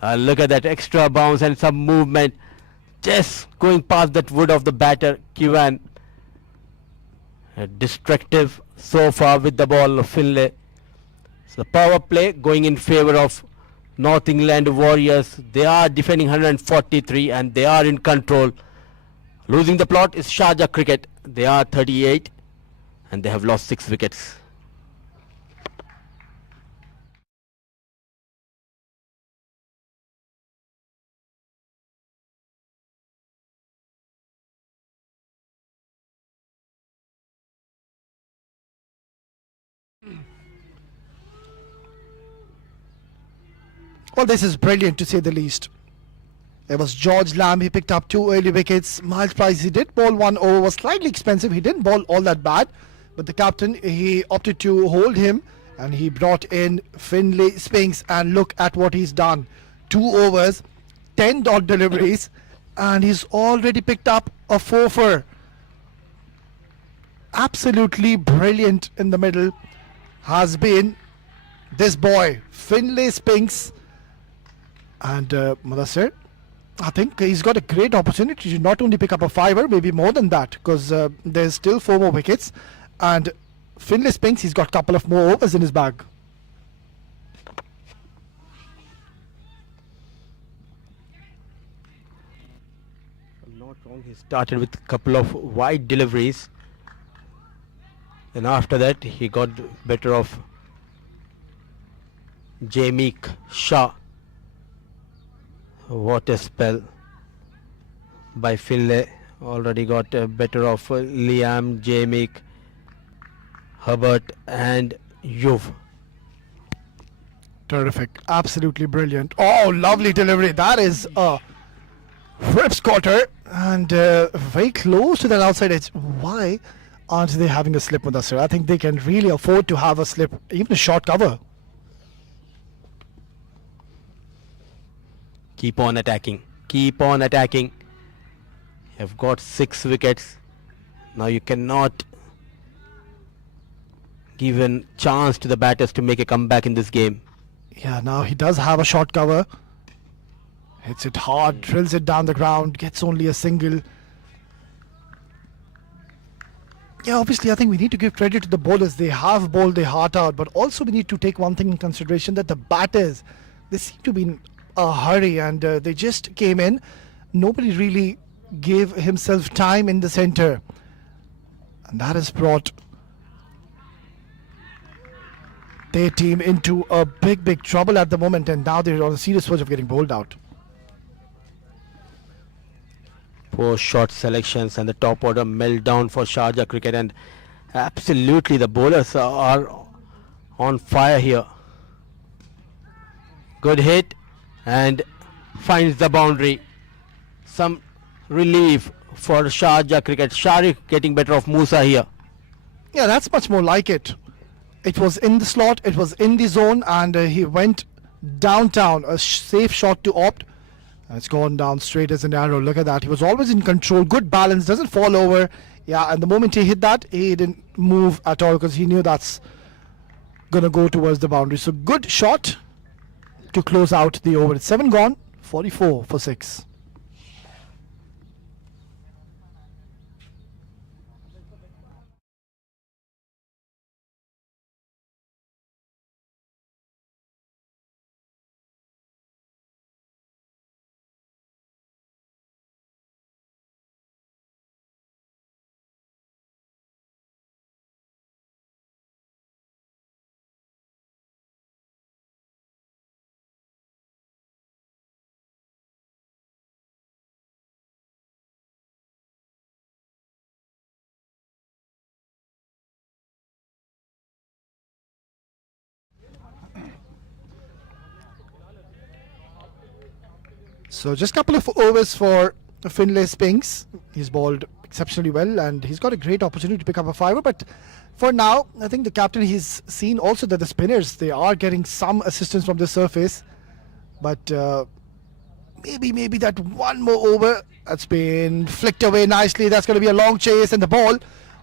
Look at that extra bounce and some movement, just going past that wood of the batter Kiwan. Destructive so far with the ball of Finlay. So the power play going in favour of North England Warriors. They are defending 143 and they are in control. Losing the plot is Sharjah Cricket. They are 38 and they have lost 6 wickets. Well, this is brilliant to say the least. It was George Lamb. He picked up 2 early wickets. Miles Price, he did bowl 1 over, was slightly expensive. He didn't bowl all that bad. But the captain, he opted to hold him. And he brought in Finlay Spinks. And look at what he's done. 2 overs, 10 dot deliveries. And he's already picked up a 4 absolutely brilliant in the middle has been this boy, Finlay Spinks. And Mudassir, I think he's got a great opportunity to not only pick up a 5er, maybe more than that, because there's still 4 more wickets. And Finlay Spinks, he's got a couple of more overs in his bag. I'm not wrong, he started with a couple of wide deliveries. And after that, he got better of Jameek Shah. What a spell by Finlay. Already got better of Liam, Jameek, Hubbard and Yuv. Terrific. Absolutely brilliant. Oh, lovely delivery. That is a rip squatter and very close to that outside edge. Why aren't they having a slip with us, sir? I think they can really afford to have a slip, even a short cover. Keep on attacking. Keep on attacking. You have got 6 wickets. Now you cannot give a chance to the batters to make a comeback in this game. Yeah, now he does have a short cover. Hits it hard, drills it down the ground, gets only a single. Yeah, obviously I think we need to give credit to the bowlers. They have bowled their heart out, but also we need to take one thing in consideration, that the batters, they seem to be in a hurry and they just came in. Nobody really gave himself time in the center. And that has brought their team into a big trouble at the moment, and now they're on a serious verge of getting bowled out. Poor shot selections and the top order meltdown for Sharjah Cricket, and absolutely the bowlers are on fire here. Good hit and finds the boundary. Some relief for Sharjah Cricket. Sharik getting better of Musa here. Yeah, that's much more like it. It was in the slot, it was in the zone, and he went downtown. A safe shot to opt. And it's gone down straight as an arrow. Look at that. He was always in control. Good balance. Doesn't fall over. Yeah, and the moment he hit that, he didn't move at all because he knew that's going to go towards the boundary. So good shot to close out the over. It's 7 gone, 44 for 6. So just a couple of overs for Finlay Spinks. He's bowled exceptionally well and he's got a great opportunity to pick up a fiver. But for now, I think the captain, he's seen also that the spinners, they are getting some assistance from the surface. But maybe that one more over that's been flicked away nicely. That's going to be a long chase and the ball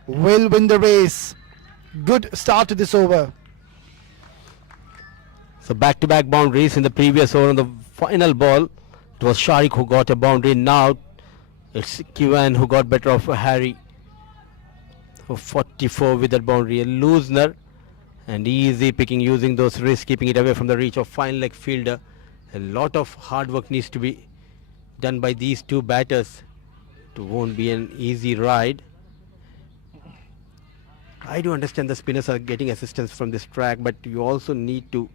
will win the race. Good start to this over. So back-to-back boundaries in the previous over. On the final ball, it was Sharik who got a boundary. Now it's Kiwan who got better of Harry for 44 with that boundary. A loosener and easy picking, using those risks, keeping it away from the reach of fine leg fielder. A lot of hard work needs to be done by these two batters. It won't be an easy ride. I do understand the spinners are getting assistance from this track, but you also need to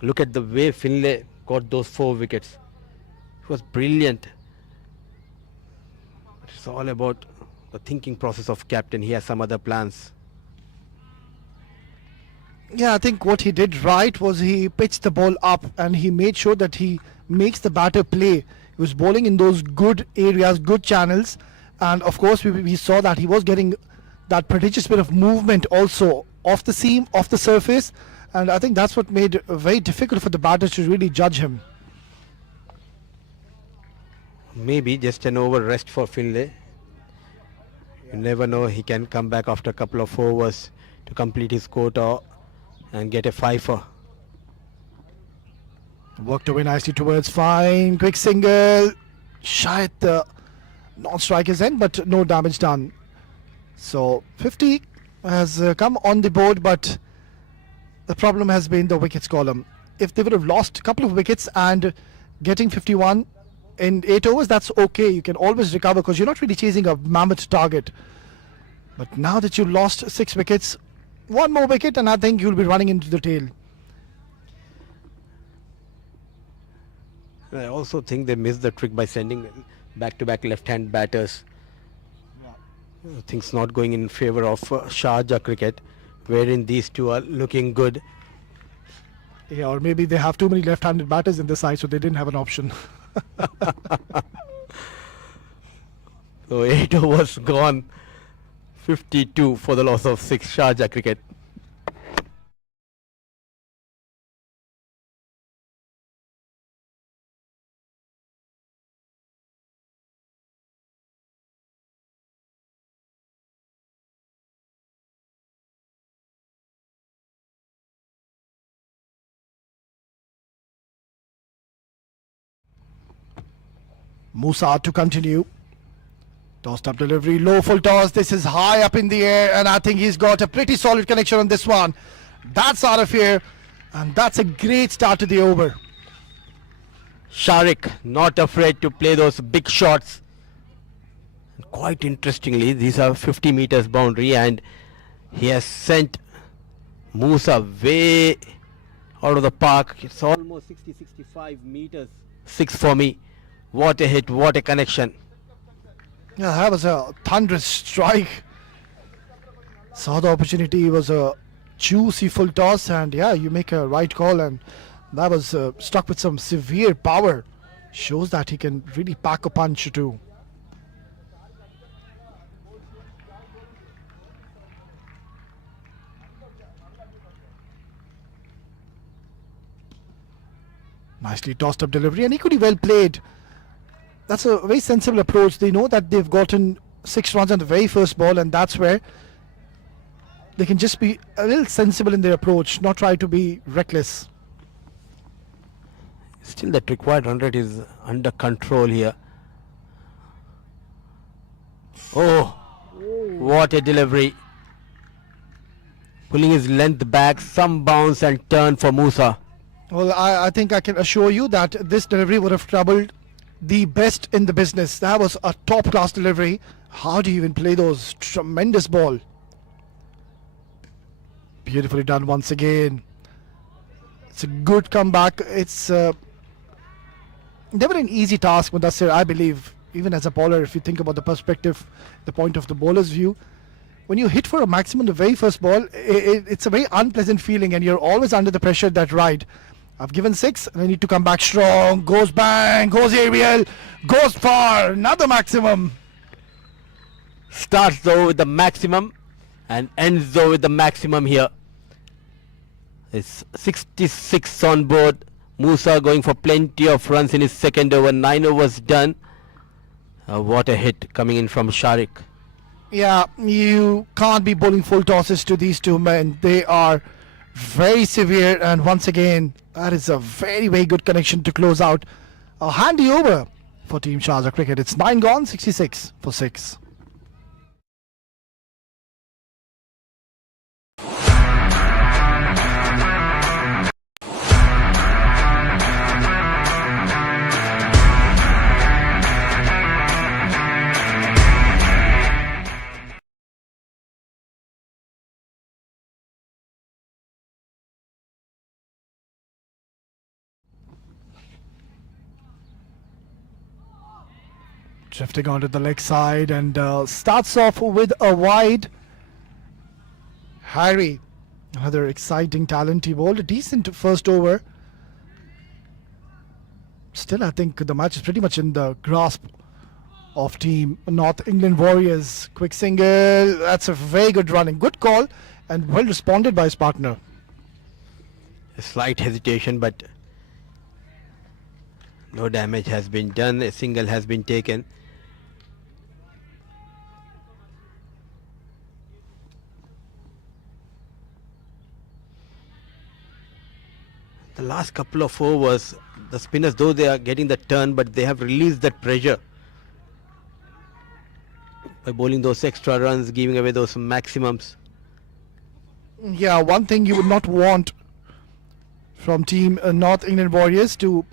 look at the way Finlay got those 4 wickets. It was brilliant. It's all about the thinking process of captain. He has some other plans. Yeah, I think what he did right was he pitched the ball up and he made sure that he makes the batter play. He was bowling in those good areas, good channels, and of course we saw that he was getting that prodigious bit of movement also off the seam, off the surface, and I think that's what made it very difficult for the batters to really judge him. Maybe just an over rest for Finlay. You never know, he can come back after a couple of overs to complete his quota and get a fifer. Worked away nicely towards fine, quick single, shy at the non-striker's end, but no damage done. So 50 has come on the board, but the problem has been the wickets column. If they would have lost a couple of wickets and getting 51 in 8 overs, that's okay. You can always recover because you're not really chasing a mammoth target. But now that you lost 6 wickets, one more wicket and I think you'll be running into the tail. I also think they missed the trick by sending back-to-back left-hand batters. Things not going in favor of Sharjah cricket, wherein these two are looking good. Yeah, or maybe they have too many left-handed batters in the side, so they didn't have an option. So 8 overs gone, 52 for the loss of 6 Sharjah cricket. Musa to continue. Tossed up delivery, low full toss. This is high up in the air and I think he's got a pretty solid connection on this one. That's out of here and that's a great start to the over. Sharik not afraid to play those big shots. Quite interestingly, these are 50 meters boundary and he has sent Musa way out of the park. It's almost 60-65 meters. 6 for me. What a hit, what a connection. Yeah, that was a thunderous strike. Saw the opportunity, it was a juicy full toss and yeah, you make a right call and that was struck with some severe power. Shows that he can really pack a punch too. Nicely tossed up delivery and equally well played. That's a very sensible approach. They know that they've gotten 6 runs on the very first ball and that's where they can just be a little sensible in their approach, not try to be reckless. Still that required run rate is under control here. Oh, what a delivery. Pulling his length back, some bounce and turn for Musa. Well, I think I can assure you that this delivery would have troubled the best in the business. That was a top class delivery. How do you even play those? Tremendous ball. Beautifully done once again. It's a good comeback. It's never an easy task, Mudassir, I believe, even as a bowler, if you think about the perspective, the point of the bowler's view. When you hit for a maximum the very first ball, it's a very unpleasant feeling and you're always under the pressure that ride. I've given 6. They need to come back strong. Goes bang, goes aerial, goes far. Another maximum. Starts though with the maximum and ends though with the maximum here. It's 66 on board. Musa going for plenty of runs in his second over. 9 overs done. What a hit coming in from Sharik. Yeah, you can't be bowling full tosses to these two men. They are very severe, and once again, that is a very, very good connection to close out a handy over for Team Sharjah Cricket. It's 9 gone, 66 for 6. Drifting onto the leg side and starts off with a wide. Harry, another exciting talent. He bowled a decent first over. Still, I think the match is pretty much in the grasp of Team North England Warriors. Quick single. That's a very good running. Good call and well responded by his partner. A slight hesitation, but no damage has been done. A single has been taken. The last couple of overs, the spinners, though they are getting the turn, but they have released that pressure by bowling those extra runs, giving away those maximums. Yeah, one thing you would not want from Team North England Warriors to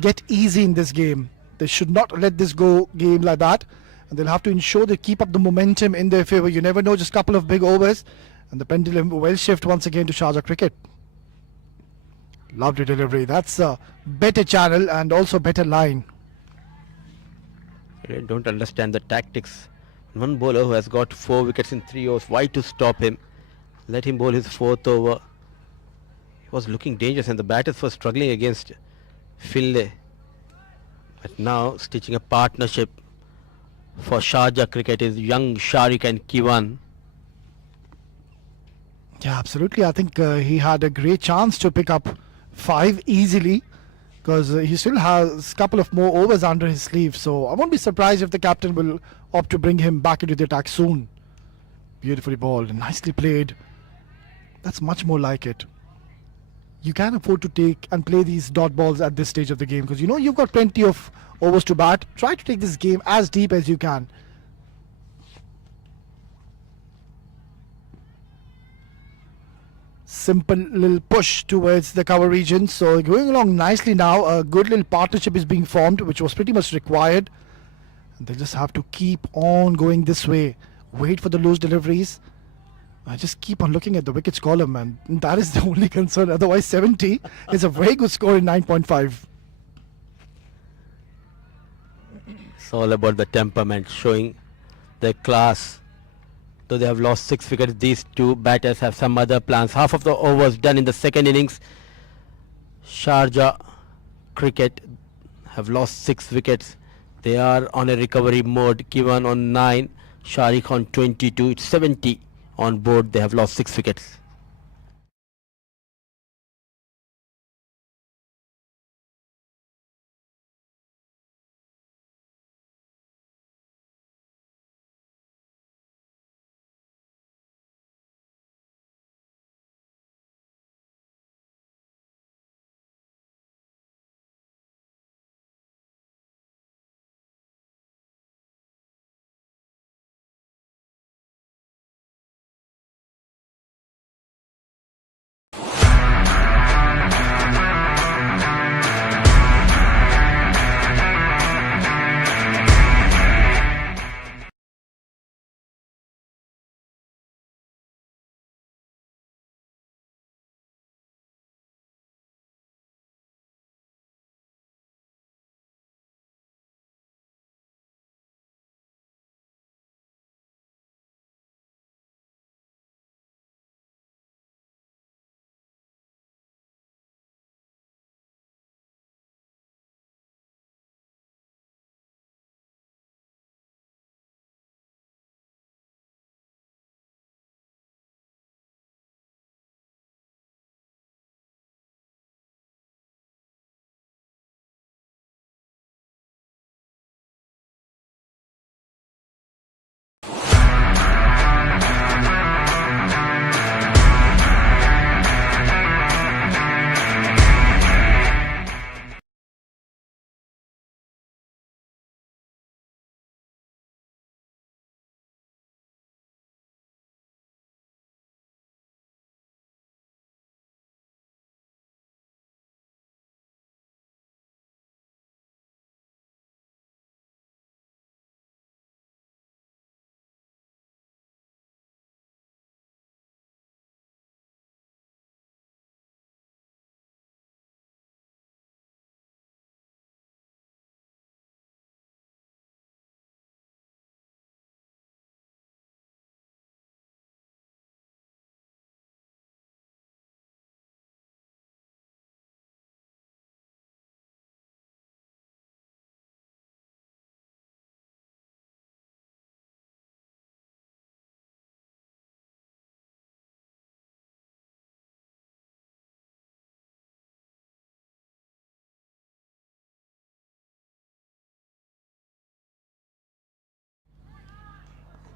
get easy in this game. They should not let this go game like that, and they'll have to ensure they keep up the momentum in their favour. You never know, just a couple of big overs and the pendulum will shift once again to Sharjah Cricket. Lovely delivery. That's a better channel and also better line. I don't understand the tactics. One bowler who has got 4 wickets in 3 overs, why to stop him? Let him bowl his 4th over. He was looking dangerous and the batters were struggling against Finlay. But now stitching a partnership for Sharjah Cricket is young Sharik and Kiwan. Yeah, absolutely. I think he had a great chance to pick up 5 easily because he still has a couple of more overs under his sleeve. So I won't be surprised if the captain will opt to bring him back into the attack soon. Beautifully bowled and nicely played. That's much more like it. You can afford to take and play these dot balls at this stage of the game because you know you've got plenty of overs to bat. Try to take this game as deep as you can. Simple little push towards the cover region. So going along nicely now. A good little partnership is being formed, which was pretty much required. And they just have to keep on going this way. Wait for the loose deliveries. I just keep on looking at the wickets column, and that is the only concern. Otherwise, 70 is a very good score in 9.5. It's all about the temperament, showing their class. Though they have lost 6 wickets, these two batters have some other plans. Half of the overs done in the second innings. Sharjah Cricket have lost 6 wickets. They are on a recovery mode. Kiwan on 9, Sharik on 22. It's 70 on board. They have lost 6 wickets.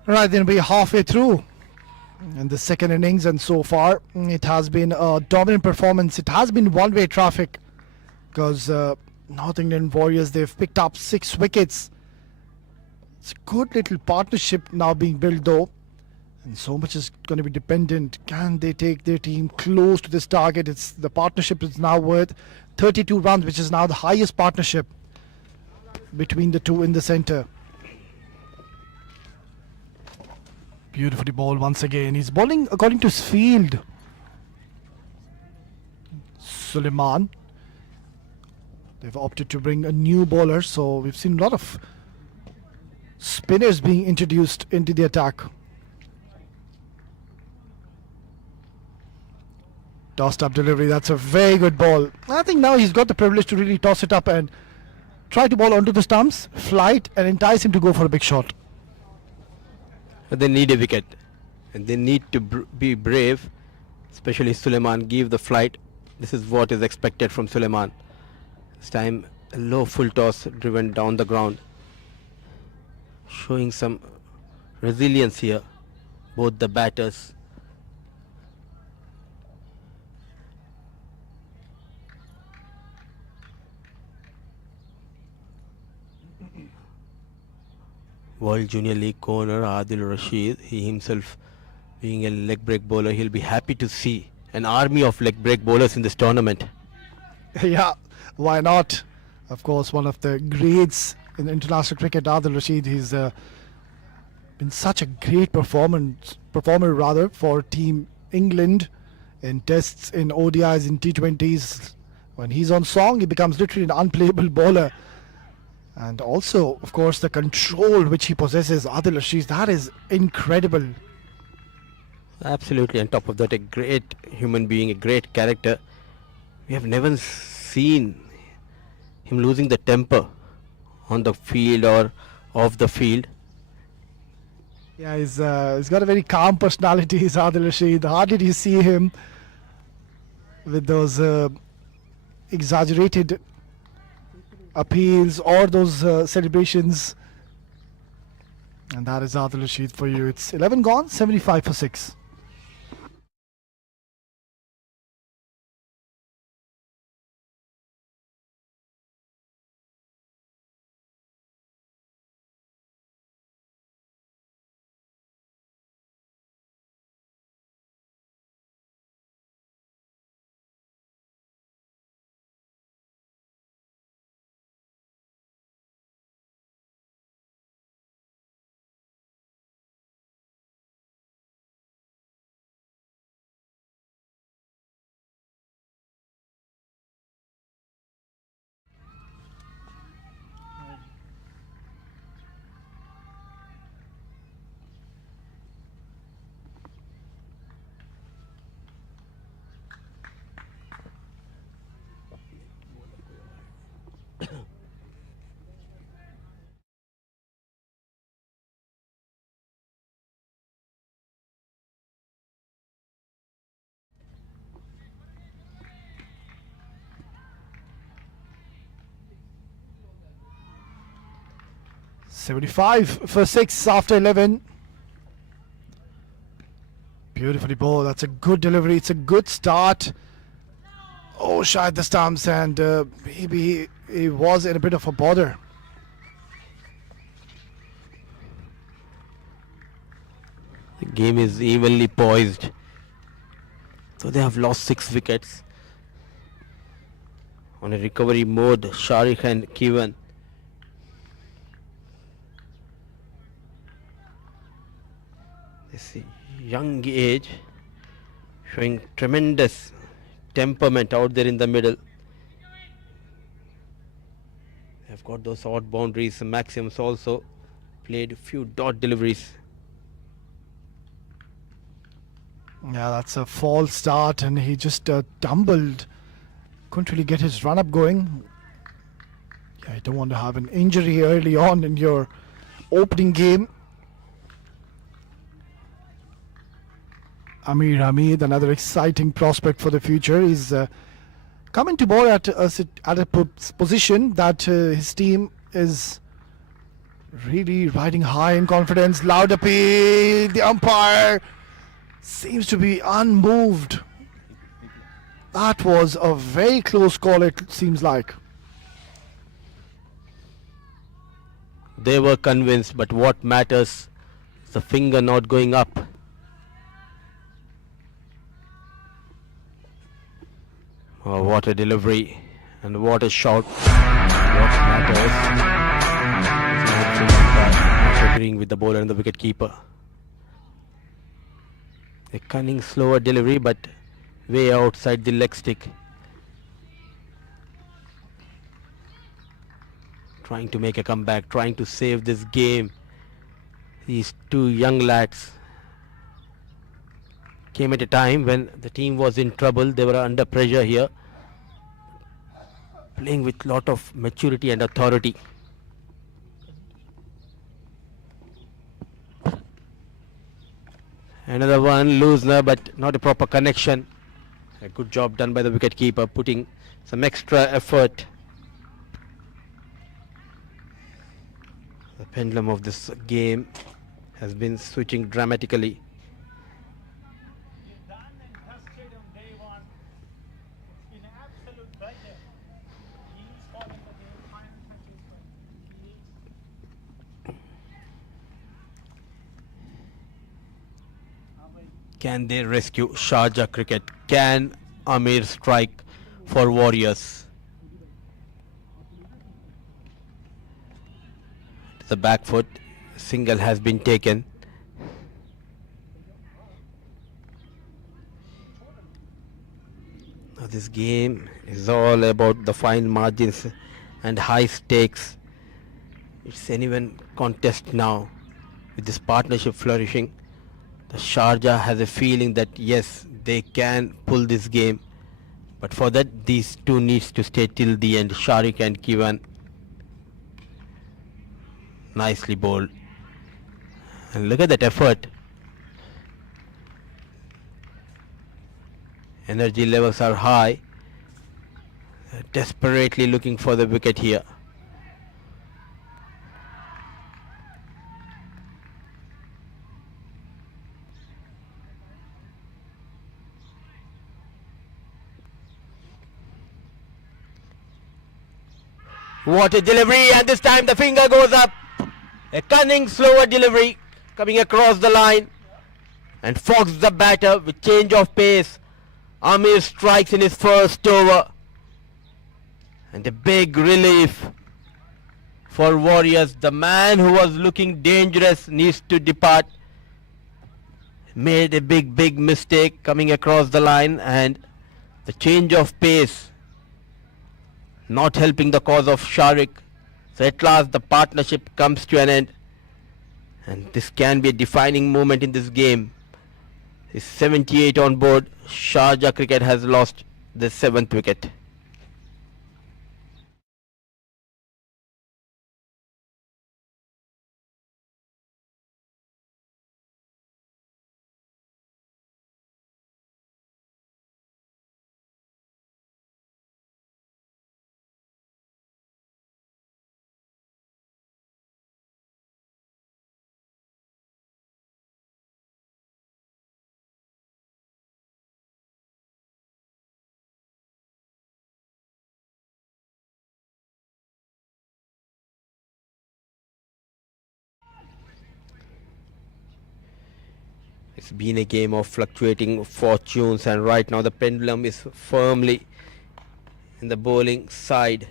Right, then we're halfway through in the second innings, and so far it has been a dominant performance. It has been one-way traffic because North England Warriors, they've picked up 6 wickets. It's a good little partnership now being built though, and so much is going to be dependent. Can they take their team close to this target? The partnership is now worth 32 runs, which is now the highest partnership between the two in the centre. Beautifully bowled once again. He's bowling according to his field. Suleiman. They've opted to bring a new bowler, so we've seen a lot of spinners being introduced into the attack. Tossed up delivery. That's a very good ball. I think now he's got the privilege to really toss it up and try to bowl onto the stumps, flight, and entice him to go for a big shot. But they need a wicket, and they need to be brave, especially Suleiman. Give the flight. This is what is expected from Suleiman. This time a low full toss driven down the ground, showing some resilience here, both the batters. World Junior League corner Adil Rashid, he himself being a leg break bowler, he'll be happy to see an army of leg break bowlers in this tournament. Yeah, why not? Of course, one of the greats in international cricket, Adil Rashid. He's been such a great performer for Team England in tests, in ODIs, in T20s. When he's on song, he becomes literally an unplayable bowler. And also, of course, the control which he possesses, Adil Rashid, that is incredible. Absolutely, on top of that, a great human being, a great character. We have never seen him losing the temper on the field or off the field. Yeah, he's got a very calm personality, he's Adil Rashid. Hardly do you see him with those exaggerated appeals or those celebrations. And that is Adil Rashid for you. It's 11 gone, 75 for 6. $75 for 6 after 11. Beautifully bowled. That's a good delivery. It's a good start. Oh, shied the stumps, and maybe he was in a bit of a bother. The game is evenly poised. So they have lost 6 wickets. On a recovery mode, Sharik and Kivan. This young age showing tremendous temperament out there in the middle. They've got those odd boundaries. Maxims also played a few dot deliveries. Yeah, that's a false start, and he just tumbled. Couldn't really get his run up going. Yeah, you don't want to have an injury early on in your opening game. Amir Hamid, another exciting prospect for the future, is coming to bowl at a position that his team is Really riding high in confidence. Loud appeal. The umpire seems to be unmoved. That was a very close call, it seems like. They were convinced, but what matters is the finger not going up. Oh, what a delivery and what a shot. What matters is not Sri Lanka agreeing with the bowler and the wicket keeper. A cunning, slower delivery, but way outside the leg stick. Trying to make a comeback, trying to save this game. These two young lads came at a time when the team was in trouble. They were under pressure here, playing with lot of maturity and authority. Another one, loosener, but not a proper connection. A good job done by the wicket keeper, putting some extra effort. The pendulum of this game has been switching dramatically. Can they rescue Sharjah cricket? Can Amir strike for Warriors? The back foot single has been taken. Now this game is all about the fine margins and high stakes. It's anyone contest now. With this partnership flourishing, the Sharjah has a feeling that yes, they can pull this game, but for that these two needs to stay till the end. Sharik and Kivan, nicely bowled, and look at that effort. Energy levels are high. Desperately looking for the wicket here. What a delivery, and this time the finger goes up. A cunning, slower delivery coming across the line and fogs the batter with change of pace. Amir strikes in his first over, and a big relief for Warriors. The man who was looking dangerous needs to depart. Made a big mistake coming across the line, and the change of pace not helping the cause of Sharik. So at last the partnership comes to an end, and this can be a defining moment in this game. Is 78 on board. Sharjah cricket has lost the 7th wicket. It's been a game of fluctuating fortunes, and right now the pendulum is firmly in the bowling side.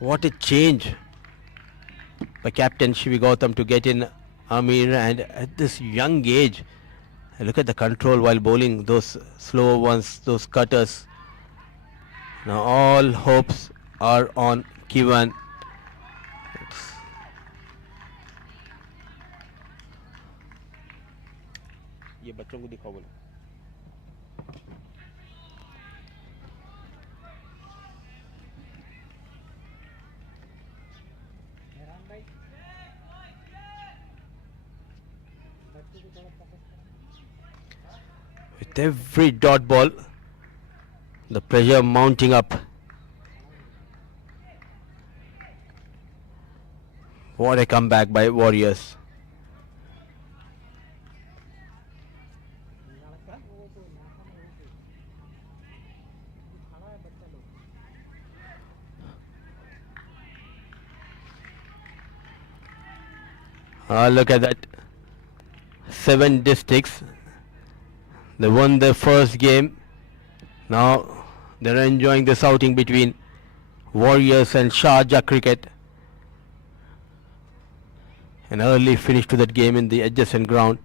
What a change by Captain Shivi Gautam to get in Amir, and at this young age, look at the control while bowling those slow ones, those cutters. Now all hopes are on Kivan. ये बच्चों को दिखाओ बोलो. With every dot ball, the pressure mounting up. What a comeback by Warriors. Look at that. 7 districts. They won their first game. Now they're enjoying this outing between Warriors and Sharjah cricket. An early finish to that game in the adjacent ground.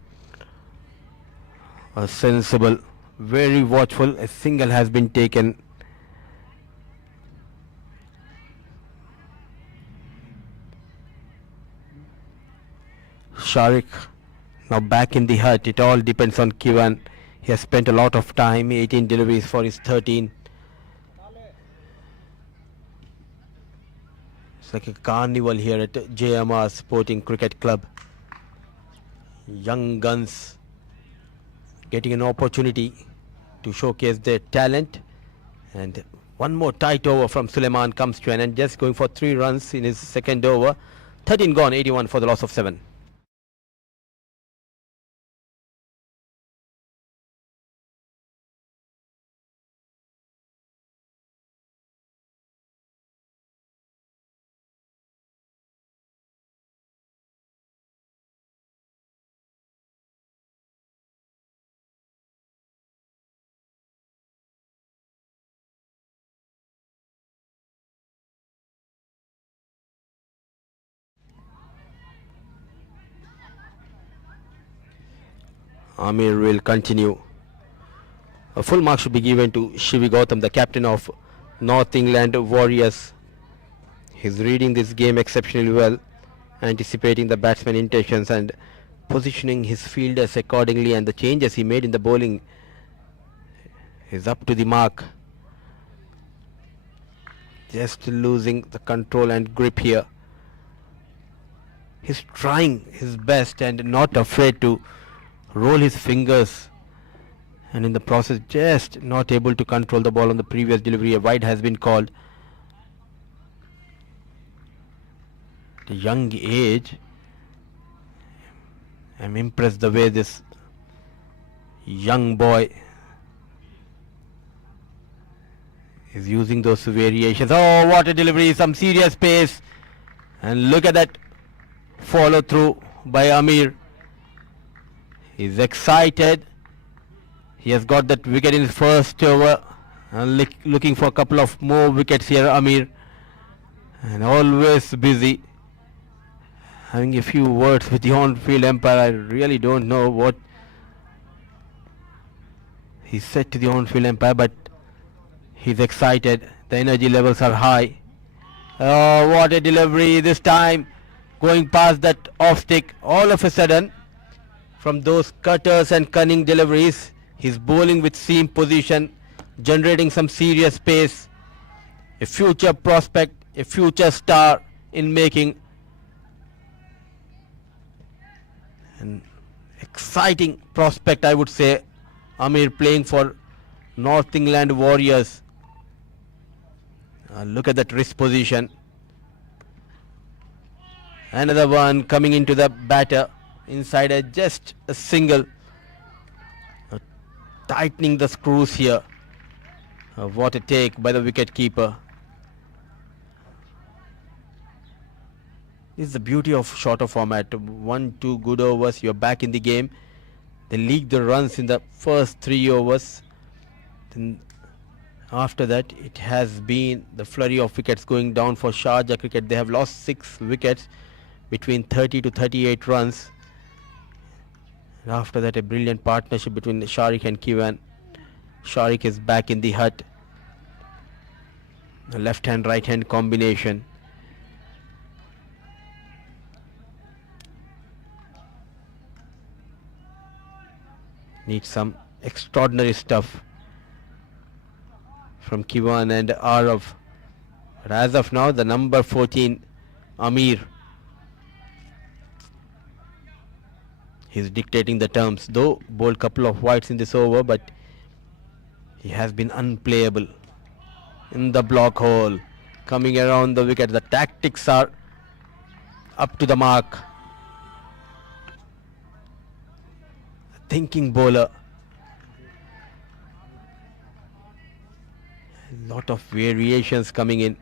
A sensible, very watchful. A single has been taken. Sharik now back in the hut. It all depends on Kivan. He has spent a lot of time, 18 deliveries for his 13. It's like a carnival here at JMR Sporting Cricket Club. Young guns getting an opportunity to showcase their talent. And one more tight over from Suleiman comes to an end, just going for 3 runs in his second over. 13 gone, 81 for the loss of 7. Amir will continue. A full mark should be given to Shivi Gautam, the captain of North England Warriors. He's reading this game exceptionally well, anticipating the batsman's intentions and positioning his fielders accordingly, and the changes he made in the bowling is up to the mark. Just losing the control and grip here. He's trying his best and not afraid to roll his fingers, and in the process just not able to control the ball on the previous delivery. A wide has been called. At a young age, I'm impressed the way this young boy is using those variations. Oh, what a delivery, some serious pace, and look at that follow through by Amir. He's excited. He has got that wicket in his first over. Looking for a couple of more wickets here, Amir. And always busy. Having a few words with the on-field umpire. I really don't know what he said to the on-field umpire, but he's excited. The energy levels are high. Oh, what a delivery this time. Going past that off-stick all of a sudden. From those cutters and cunning deliveries, he's bowling with seam position, generating some serious pace. A future prospect, a future star in making. An exciting prospect, I would say. Amir playing for North England Warriors. Look at that wrist position. Another one coming into the batter. Inside just a single. Tightening the screws here. What a take by the wicket keeper. This is the beauty of shorter format. 1-2 good overs, you're back in the game. They leak the runs in the first 3 overs. Then after that, it has been the flurry of wickets going down for Sharjah cricket. They have lost 6 wickets between 30 to 38 runs. And after that, a brilliant partnership between Sharik and Kivan. Sharik is back in the hut. A left hand right hand combination. Needs some extraordinary stuff from Kivan and Arav. But as of now, the number 14, Amir, he's dictating the terms. Though bowled couple of wides in this over, but he has been unplayable in the block hole. Coming around the wicket, the tactics are up to the mark. Thinking bowler. A lot of variations coming in.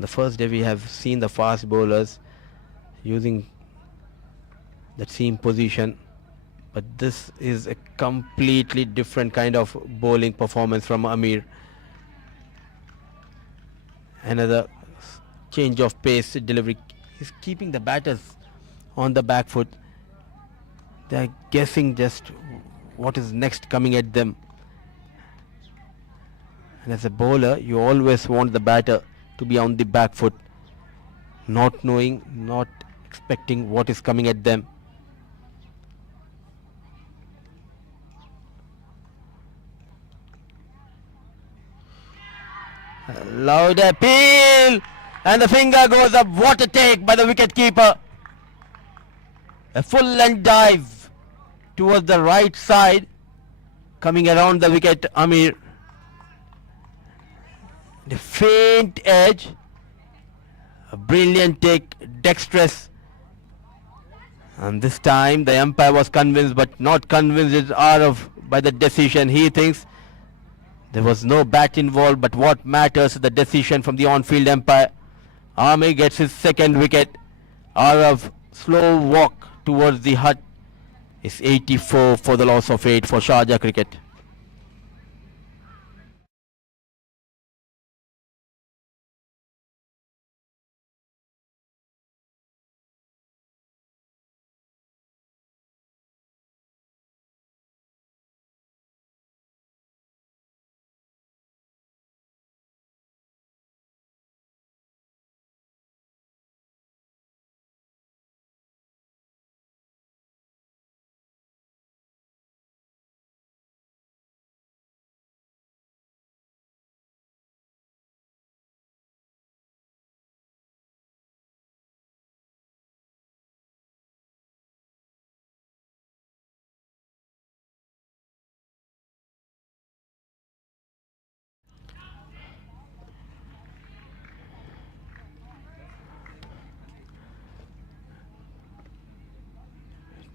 The first day we have seen the fast bowlers using that seam position, but this is a completely different kind of bowling performance from Amir. Another change of pace delivery. He's keeping the batters on the back foot. They're guessing just what is next coming at them. And as a bowler, you always want the batter to be on the back foot, not knowing, not expecting what is coming at them. A loud appeal, and the finger goes up. What a take by the wicket keeper. A full length dive towards the right side, coming around the wicket. Amir, the faint edge, a brilliant take, dexterous, and this time the umpire was convinced, but not convinced is Arav by the decision. He thinks there was no bat involved, but what matters is the decision from the on-field umpire. Amir gets his second wicket. Arav slow walk towards the hut is 84 for the loss of 8 for Sharjah cricket.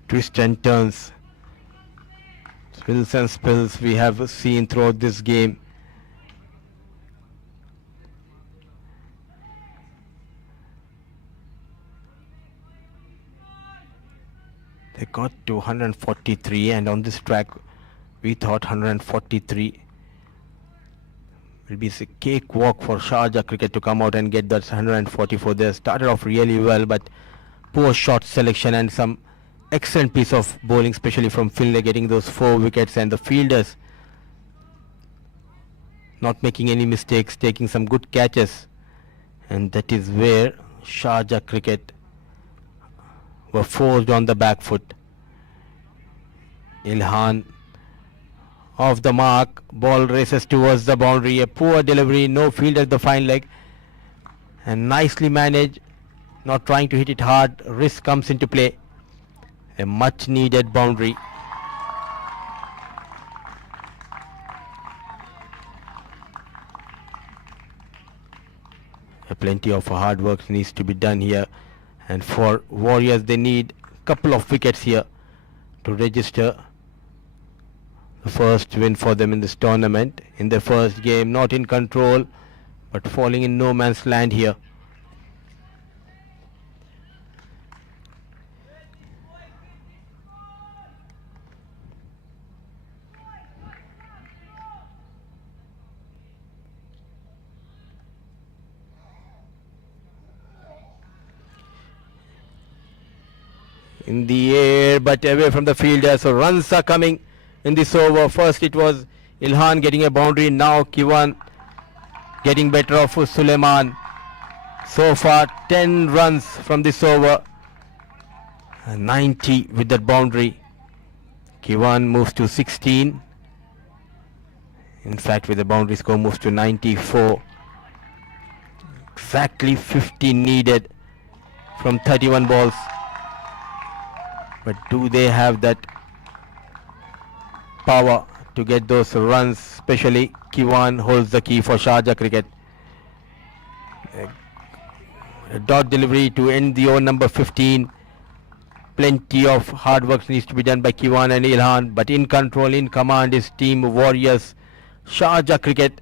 Twists and turns, spills and spills we have seen throughout this game. They got to 143, and on this track we thought 143 will be a cakewalk for Sharjah cricket to come out and get that 144. They started off really well, but poor shot selection and some excellent piece of bowling, especially from Finlay, getting those 4 wickets, and the fielders not making any mistakes, taking some good catches, and that is where Sharjah cricket were forced on the back foot. Ilhan off the mark, ball races towards the boundary, a poor delivery, no field at the fine leg, and nicely managed, not trying to hit it hard. Risk comes into play. A much needed boundary. Plenty of hard work needs to be done here, and for Warriors they need a couple of wickets here to register the first win for them in this tournament. In their first game, not in control but falling in no man's land here. In the air but away from the fielder, so runs are coming in this over. First it was Ilhan getting a boundary, now Kiwan getting better of Suleiman. So far 10 runs from this over, 90 with that boundary. Kiwan moves to 16. In fact, with the boundary score moves to 94. Exactly 50 needed from 31 balls. But do they have that power to get those runs, especially Kiwan holds the key for Sharjah cricket. A dot delivery to end the over number 15. Plenty of hard work needs to be done by Kiwan and Ilhan, but in control, in command is team Warriors. Sharjah cricket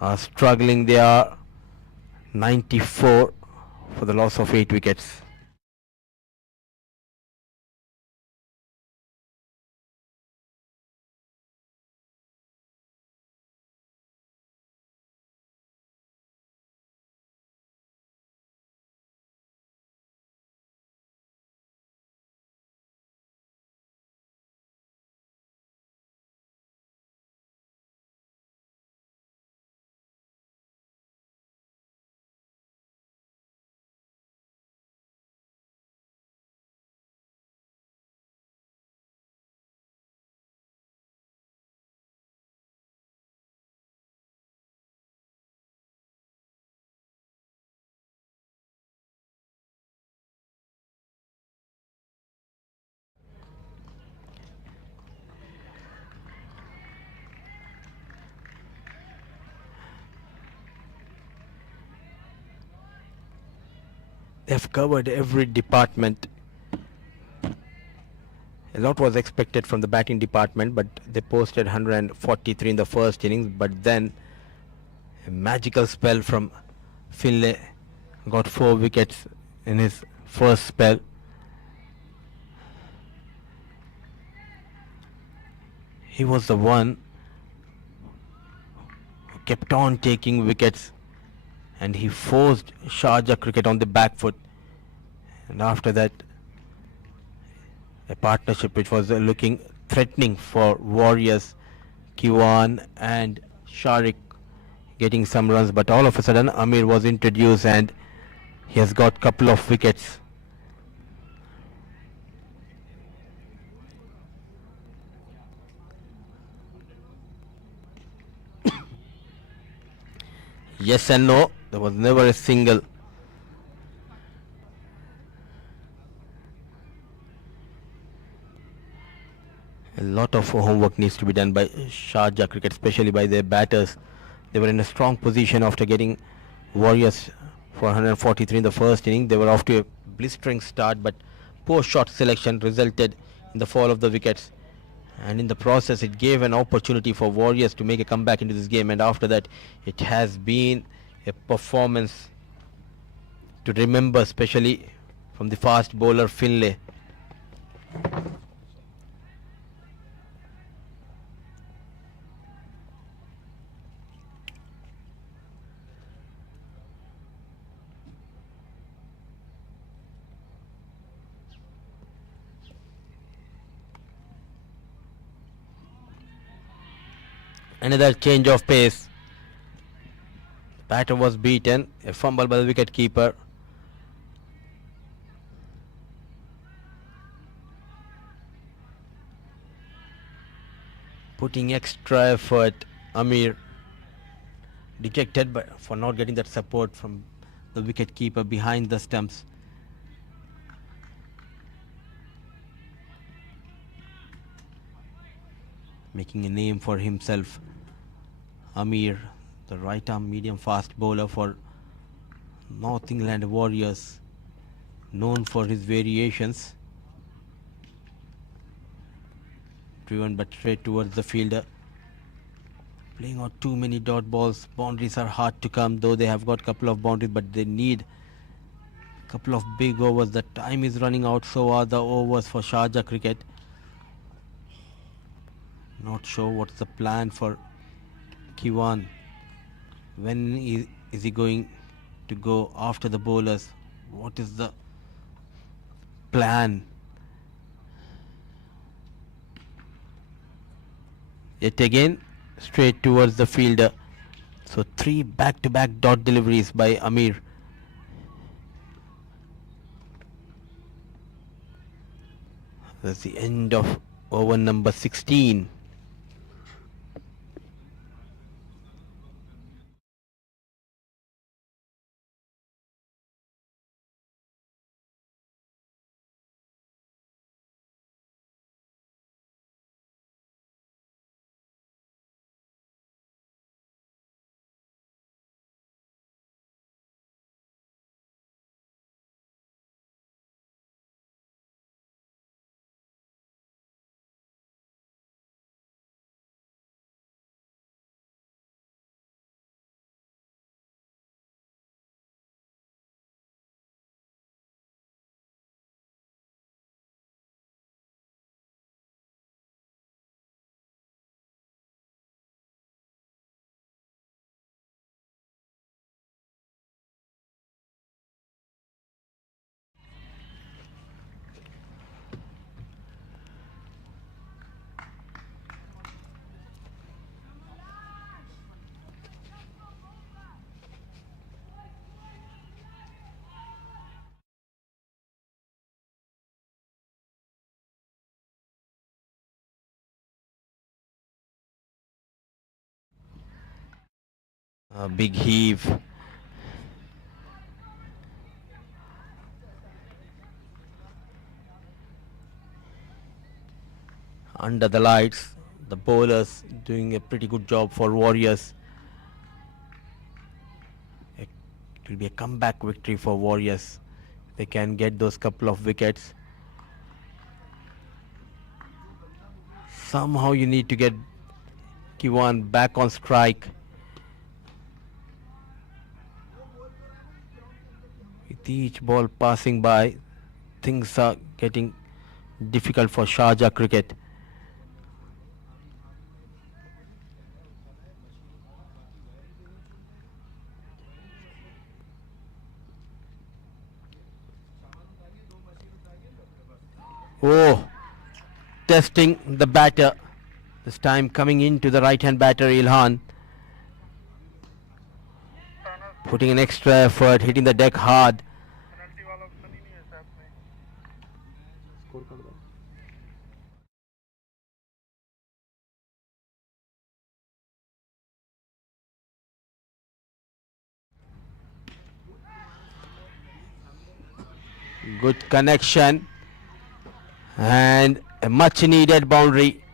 are struggling. They are 94 for the loss of 8 wickets. They've covered every department. A lot was expected from the batting department, but they posted 143 in the first innings. But then a magical spell from Finlay, got 4 wickets in his first spell. He was the one who kept on taking wickets, and he forced Sharjah cricket on the back foot. And after that, a partnership which was looking threatening for Warriors, Kiwan and Sharik getting some runs, but all of a sudden Amir was introduced and he has got couple of wickets. Yes and no, there was never a single. A lot of homework needs to be done by Sharjah cricket, especially by their batters. They were in a strong position after getting Warriors for 143 in the first inning. They were off to a blistering start, but poor shot selection resulted in the fall of the wickets. And in the process, it gave an opportunity for Warriors to make a comeback into this game. And after that, it has been a performance to remember, especially from the fast bowler Finlay. Another change of pace. The batter was beaten. A fumble by the wicket keeper. Putting extra effort. Amir dejected for not getting that support from the wicket keeper behind the stumps. Making a name for himself. Amir, the right arm medium fast bowler for North England Warriors, known for his variations. Driven but straight towards the fielder. Playing out too many dot balls. Boundaries are hard to come, though they have got couple of boundaries, but they need a couple of big overs. The time is running out, so are the overs for Sharjah cricket. Not sure what's the plan for Kiwan. When is he going to go after the bowlers? What is the plan? Yet again, straight towards the fielder. So 3 back-to-back dot deliveries by Amir. That's the end of over number 16. A big heave. Under the lights, the bowlers doing a pretty good job for Warriors. It will be a comeback victory for Warriors. They can get those couple of wickets. Somehow you need to get Kiwan back on strike. With each ball passing by, things are getting difficult for Sharjah cricket. Oh, testing the batter. This time coming into the right-hand batter, Ilhan. Putting an extra effort, hitting the deck hard. Good connection. And a much needed boundary.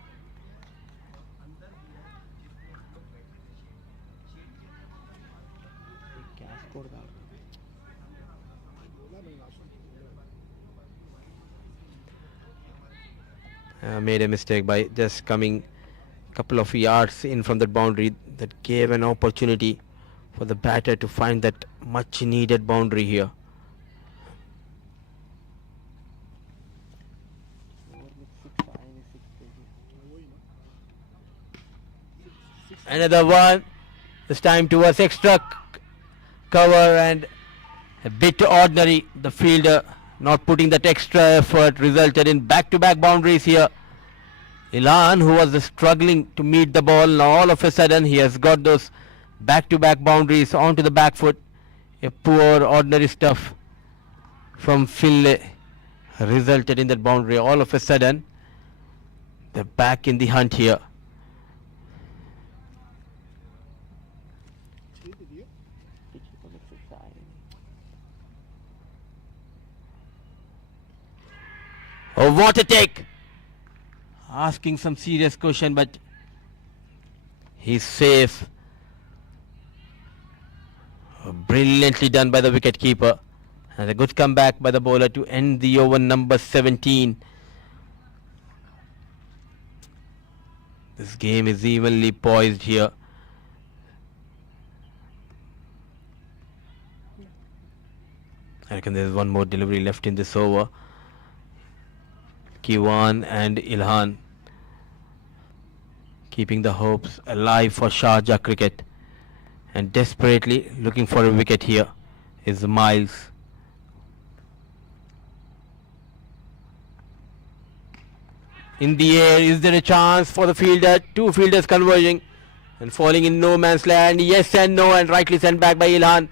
Made a mistake by just coming a couple of yards in from that boundary. That gave an opportunity for the batter to find that much needed boundary here. Another one, this time towards extra cover, and a bit ordinary. The fielder not putting that extra effort resulted in back-to-back boundaries here. Ilan, who was struggling to meet the ball, now all of a sudden he has got those back-to-back boundaries onto the back foot. A poor ordinary stuff from Finlay resulted in that boundary. All of a sudden they're back in the hunt here. Oh, what a take! Asking some serious question, but he's safe. Brilliantly done by the wicket keeper, and a good comeback by the bowler to end the over number 17. This game is evenly poised here. I reckon there's one more delivery left in this over. Kiwan and Ilhan keeping the hopes alive for Sharjah cricket, and desperately looking for a wicket here is Miles. In the air, is there a chance for the fielder? Two fielders converging and falling in no man's land. Yes and no, and rightly sent back by Ilhan.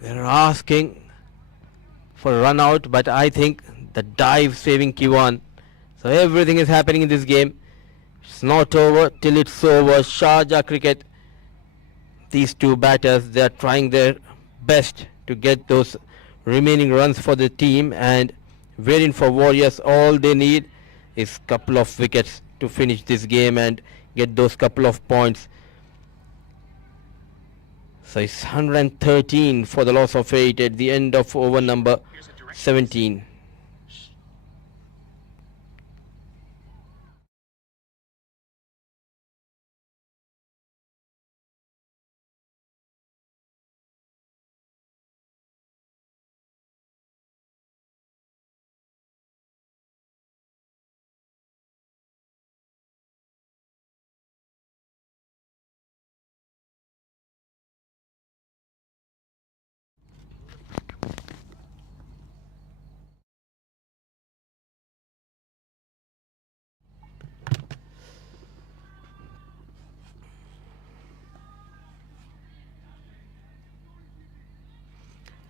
They're asking for a run out, but I think the dive saving Kiwan. So everything is happening in this game. It's not over till it's over. Sharjah cricket, these two batters, they are trying their best to get those remaining runs for the team, and wherein for Warriors all they need is couple of wickets to finish this game and get those couple of points. So it's 113 for the loss of 8 at the end of over number 17.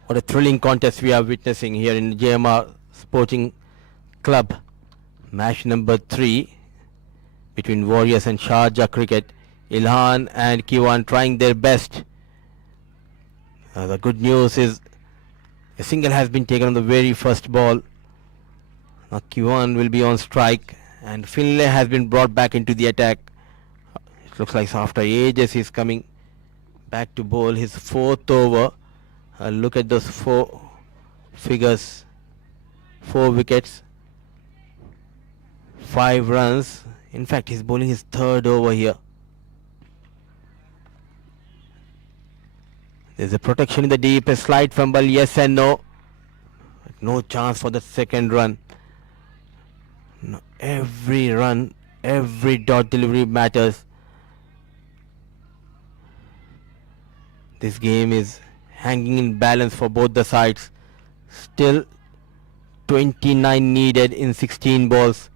What a thrilling contest we are witnessing here in JMR Sporting Club. Match number 3 between Warriors and Sharjah cricket Ilhan and Kiwan trying their best. The good news is a single has been taken on the very first ball. Now Kiwan will be on strike and Finlay has been brought back into the attack. It looks like after ages he's coming back to bowl his fourth over. Look at those 4 figures. 4 wickets, 5 runs. In fact, he's bowling his third over here. There's a protection in the deep, a slight fumble, yes and no. No chance for the second run. No, every run, every dot delivery matters. This game is hanging in balance for both the sides. Still 29 needed in 16 balls.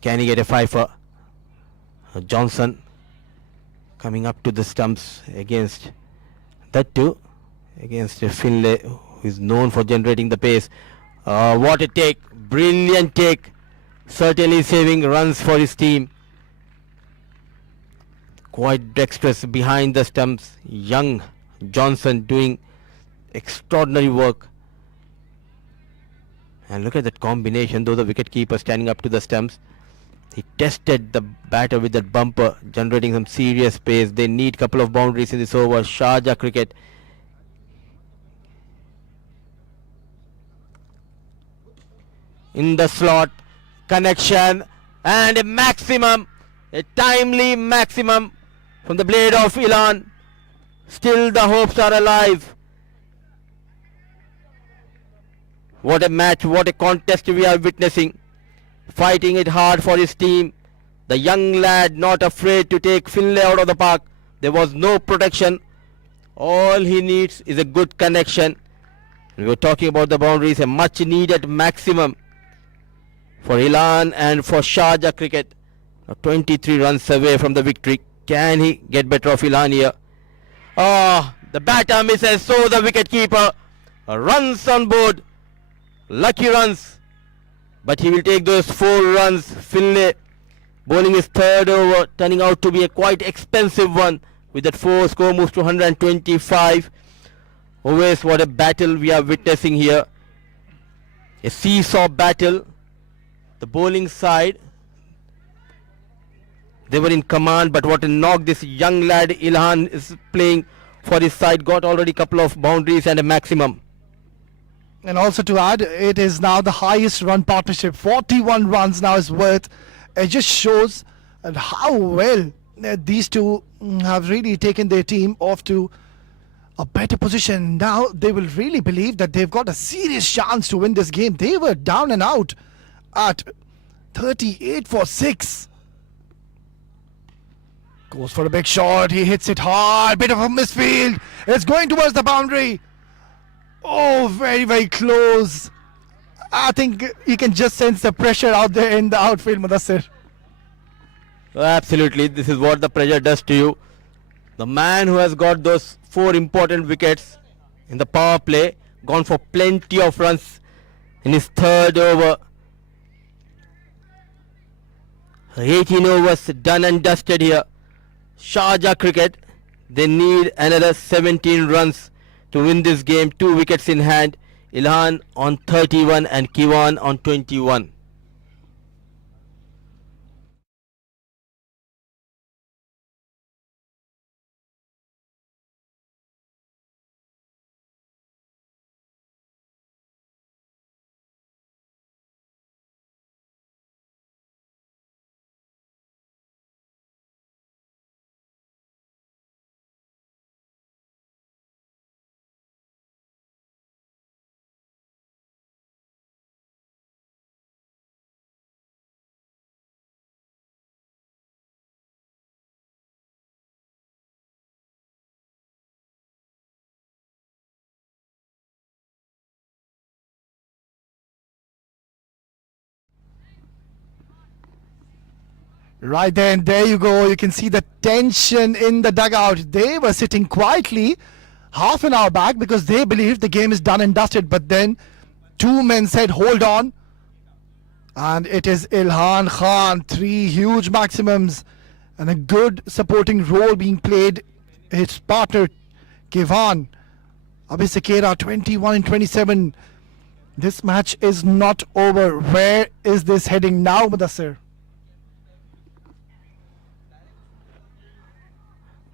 Can he get a fifer? Johnson coming up to the stumps against that too, against Finlay, who is known for generating the pace. What a take, brilliant take, certainly saving runs for his team. Quite dexterous behind the stumps. Young Johnson doing extraordinary work. And look at that combination, though the wicketkeeper standing up to the stumps. He tested the batter with that bumper, generating some serious pace. They need a couple of boundaries in this over. Sharjah cricket. In the slot, connection, and a maximum, a timely maximum from the blade of Ilhan. Still the hopes are alive. What a match, what a contest we are witnessing. Fighting it hard for his team. The young lad not afraid to take Finlay out of the park. There was no protection. All he needs is a good connection. We were talking about the boundaries, a much needed maximum for Ilhan and for Sharjah cricket. 23 runs away from the victory. Can he get better of Ilhan here? The batter misses, so the wicketkeeper runs on board. Lucky runs, but he will take those 4 runs. Finlay bowling his third over, turning out to be a quite expensive one. With that 4, score moves to 125. Always what a battle we are witnessing here. A seesaw battle. The bowling side, they were in command, but what a knock this young lad Ilhan is playing for his side. Got already a couple of boundaries and a maximum. And also to add, it is now the highest run partnership. 41 runs now is worth. It just shows how well these two have really taken their team off to a better position. Now they will really believe that they've got a serious chance to win this game. They were down and out at 38 for 6. Goes for a big shot. He hits it hard. Bit of a misfield. It's going towards the boundary. Oh, very, very close. I think you can just sense the pressure out there in the outfield, Mudassir. Absolutely, this is what the pressure does to you. The man who has got those 4 important wickets in the power play, gone for plenty of runs in his third over. 18 overs done and dusted here. Sharjah cricket, they need another 17 runs to win this game. 2 wickets in hand. Ilhan on 31 and Kiwan on 21. Right then, there you go. You can see the tension in the dugout. They were sitting quietly half an hour back because they believed the game is done and dusted. But then 2 men said, hold on. And it is Ilhan Khan, 3 huge maximums and a good supporting role being played. His partner Kevan Abhisekera, 21 and 27. This match is not over. Where is this heading now, Mudassir?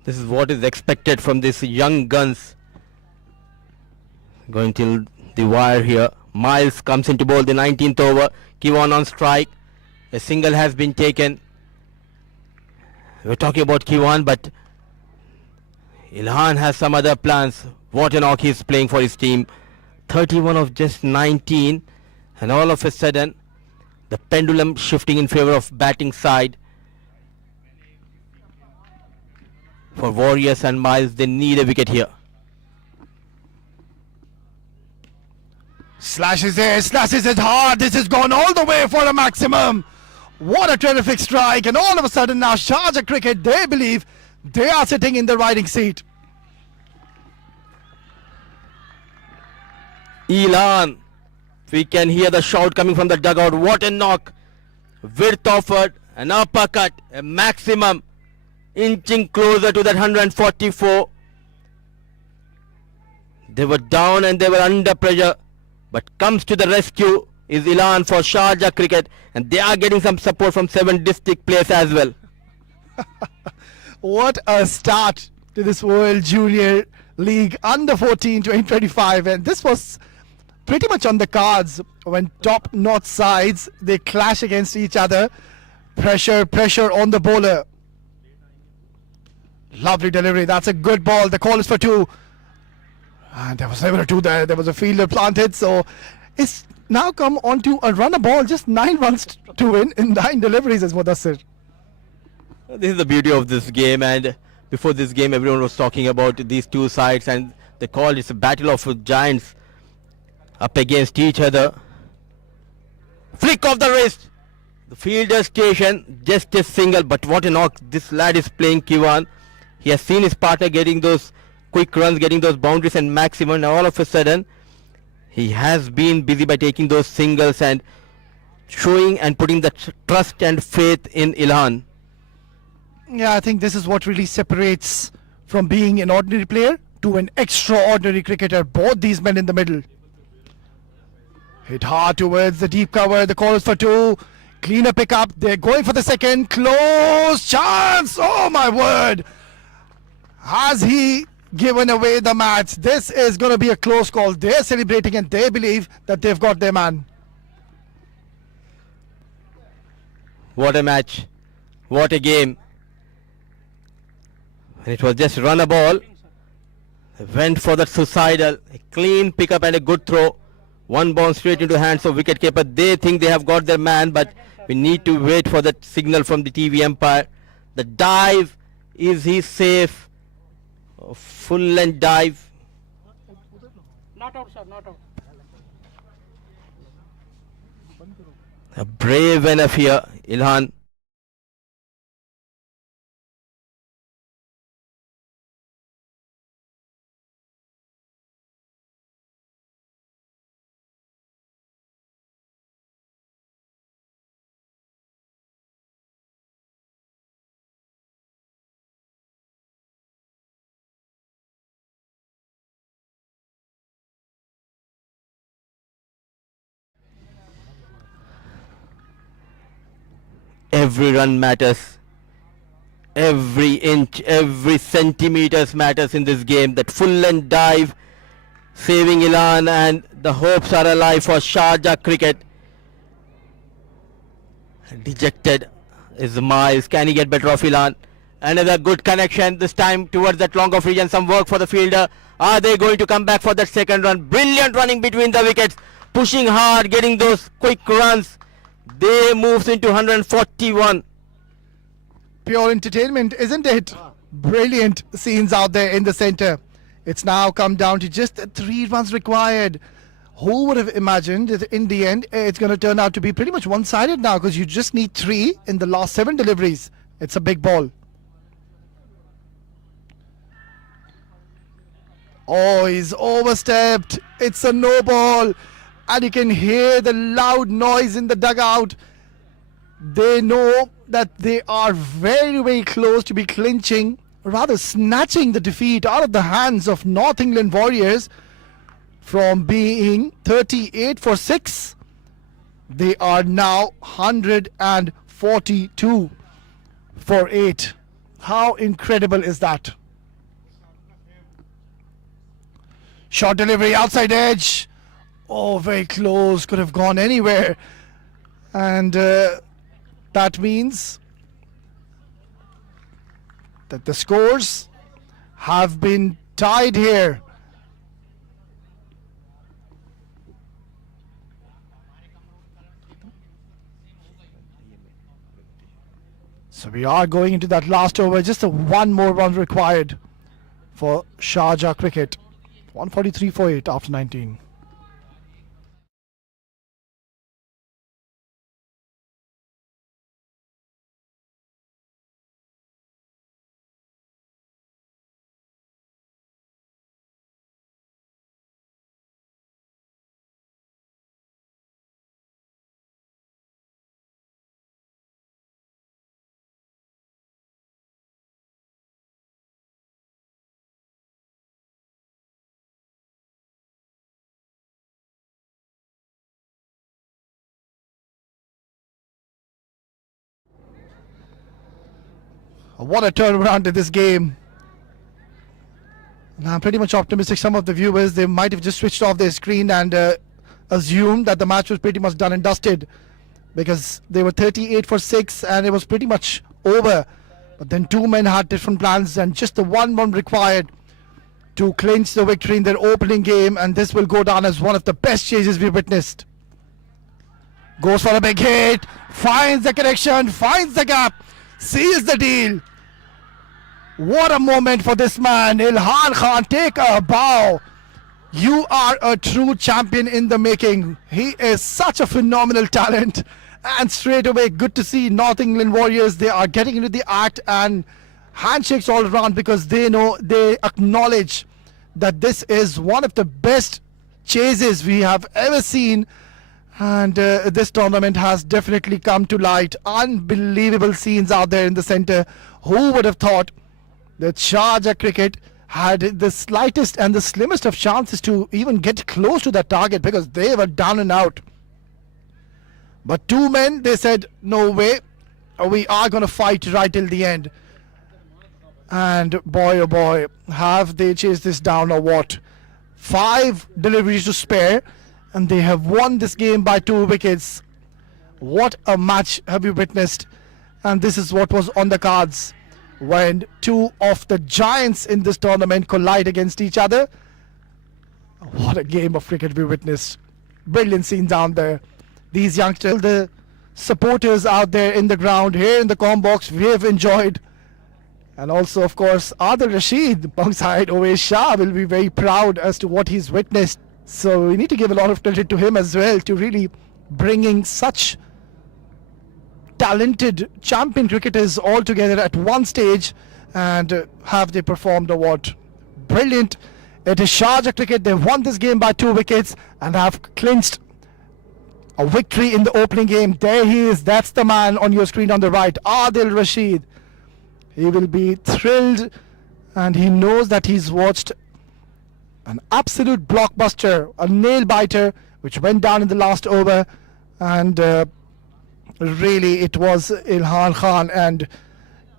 This is what is expected from these young guns. Going till the wire here. Miles comes into bowl the 19th over. Kevan on strike. A single has been taken. We're talking about Kevan, but Ilhan has some other plans. What a knock he's playing for his team. 31 of just 19, and all of a sudden the pendulum shifting in favor of batting side. For Warriors and Miles, they need a wicket here. Slashes it hard. This has gone all the way for a maximum. What a terrific strike. And all of a sudden now Sharjah Cricket, they believe they are sitting in the riding seat. Ilhan, we can hear the shout coming from the dugout. What a knock. Width offered, an uppercut, a maximum, inching closer to that 144. They were down and they were under pressure, but comes to the rescue is Ilhan for Sharjah Cricket, and they are getting some support from 7 district players as well. What a start to this World Junior League Under 14 2025, and this was pretty much on the cards when top north sides, they clash against each other. Pressure on the bowler. Lovely delivery. That's a good ball. The call is for 2. And there was never a 2 there. There was a fielder planted. So it's now come on to a runner ball. Just 9 runs to win in 9 deliveries, as Mudassir. This is the beauty of this game, and before this game everyone was talking about these two sides, and they called it a battle of giants up against each other. Flick of the wrist. The fielder station, just a single, but what a knock. This lad is playing Kevan. He has seen his partner getting those quick runs, getting those boundaries and maximum. Now all of a sudden, he has been busy by taking those singles and showing and putting the trust and faith in Ilhan. Yeah, I think this is what really separates from being an ordinary player to an extraordinary cricketer. Both these men in the middle. Hit hard towards the deep cover. The call is for 2. Cleaner pickup. They're going for the second. Close chance. Oh my word. Has he given away the match? This is going to be a close call. They're celebrating and they believe that they've got their man. What a match. What a game. And it was just run a ball. They went for that suicidal. A clean pickup and a good throw. One bounce straight into hands of wicketkeeper. They think they have got their man, but we need to wait for that signal from the TV umpire. The dive. Is he safe? Full length dive. Not out, sir, not out. A brave enough here, Ilhan. Every run matters. Every inch, every centimeters matters in this game. That full length dive saving Ilhan, and the hopes are alive for Sharjah Cricket. Dejected is Miles. Can he get better off Ilhan? Another good connection, this time towards that long off region. Some work for the fielder. Are they going to come back for that second run? Brilliant running between the wickets. Pushing hard, getting those quick runs. They moves into 141. Pure entertainment, isn't it? Brilliant scenes out there in the center. It's now come down to just 3 runs required. Who would have imagined that in the end it's going to turn out to be pretty much one-sided now, because you just need 3 in the last 7 deliveries. It's a big ball. Oh, he's overstepped. It's a no ball. and you can hear the loud noise in the dugout. They know that they are very, very close to be clinching, rather snatching the defeat out of the hands of North England Warriors. From being 38 for 6, they are now 142 for 8. How incredible is that? Short delivery, outside edge. Oh, very close, could have gone anywhere. And that means that the scores have been tied here. So we are going into that last over. Just a one more run required for Sharjah cricket. 143 for 8 after 19. What a turnaround in this game. And I'm pretty much optimistic some of the viewers, they might have just switched off their screen and assumed that the match was pretty much done and dusted, because they were 38 for 6 and it was pretty much over. But then two men had different plans and just the one run required to clinch the victory in their opening game, and this will go down as one of the best chases we've witnessed. Goes for a big hit, finds the connection, finds the gap, seals the deal. What a moment for this man. Ilhan Khan, take a bow. You are a true champion in the making. He is such a phenomenal talent. And straight away, good to see North England Warriors. They are getting into the act and handshakes all around, because they know, they acknowledge that this is one of the best chases we have ever seen. And this tournament has definitely come to light. Unbelievable scenes out there in the center. Who would have thought that Sharjah cricket had the slightest and the slimmest of chances to even get close to that target, because they were down and out. But two men, they said, no way, we are going to fight right till the end. And boy, oh boy, have they chased this down or what? 5 deliveries to spare, and they have won this game by 2 wickets. What a match have you witnessed? And this is what was on the cards when two of the giants in this tournament collide against each other. What a game of cricket we witnessed. Brilliant scenes down there. These youngsters, the supporters out there in the ground, here in the comm box, we have enjoyed. And also, of course, Adil Rashid alongside Ovesh Shah will be very proud as to what he's witnessed. So we need to give a lot of credit to him as well, to really bringing such talented champion cricketers all together at one stage. And have they performed or what? Brilliant. It is Sharjah cricket. They've won this game by 2 wickets and have clinched a victory in the opening game. There he is. That's the man on your screen on the right, Adil Rashid. He will be thrilled, and he knows that he's watched an absolute blockbuster, a nail biter, which went down in the last over. And really, it was Ilhan Khan and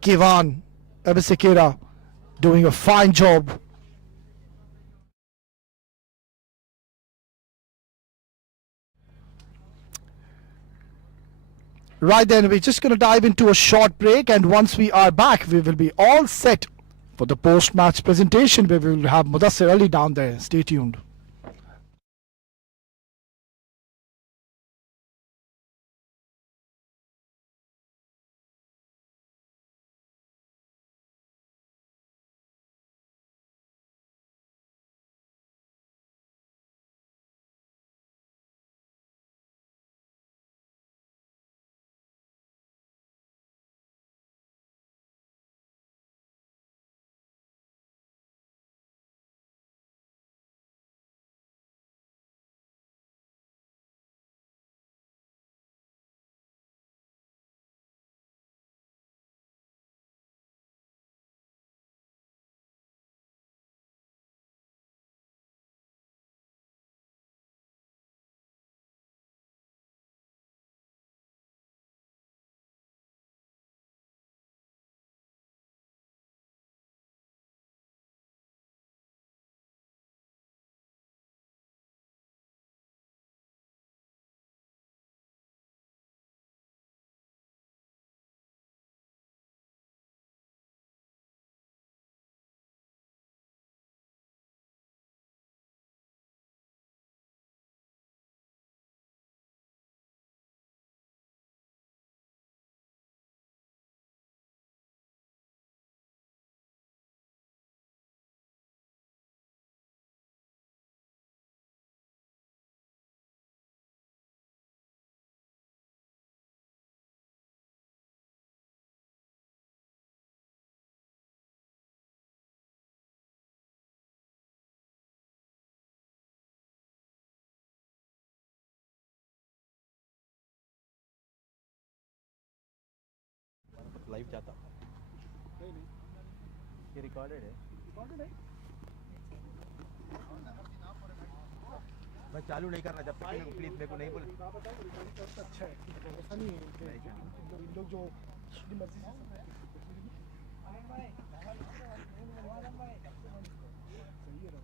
Kivan Abisekera doing a fine job. Right then, we're just going to dive into a short break, and once we are back, we will be all set for the post-match presentation, where we will have Mudassir Ali down there. Stay tuned. Live जाता ये recorded है मैं चालू नहीं करना जब तक please मेरे को नहीं बोले अच्छा है ऐसा नहीं है इन लोग जो अपनी मर्जी से सही है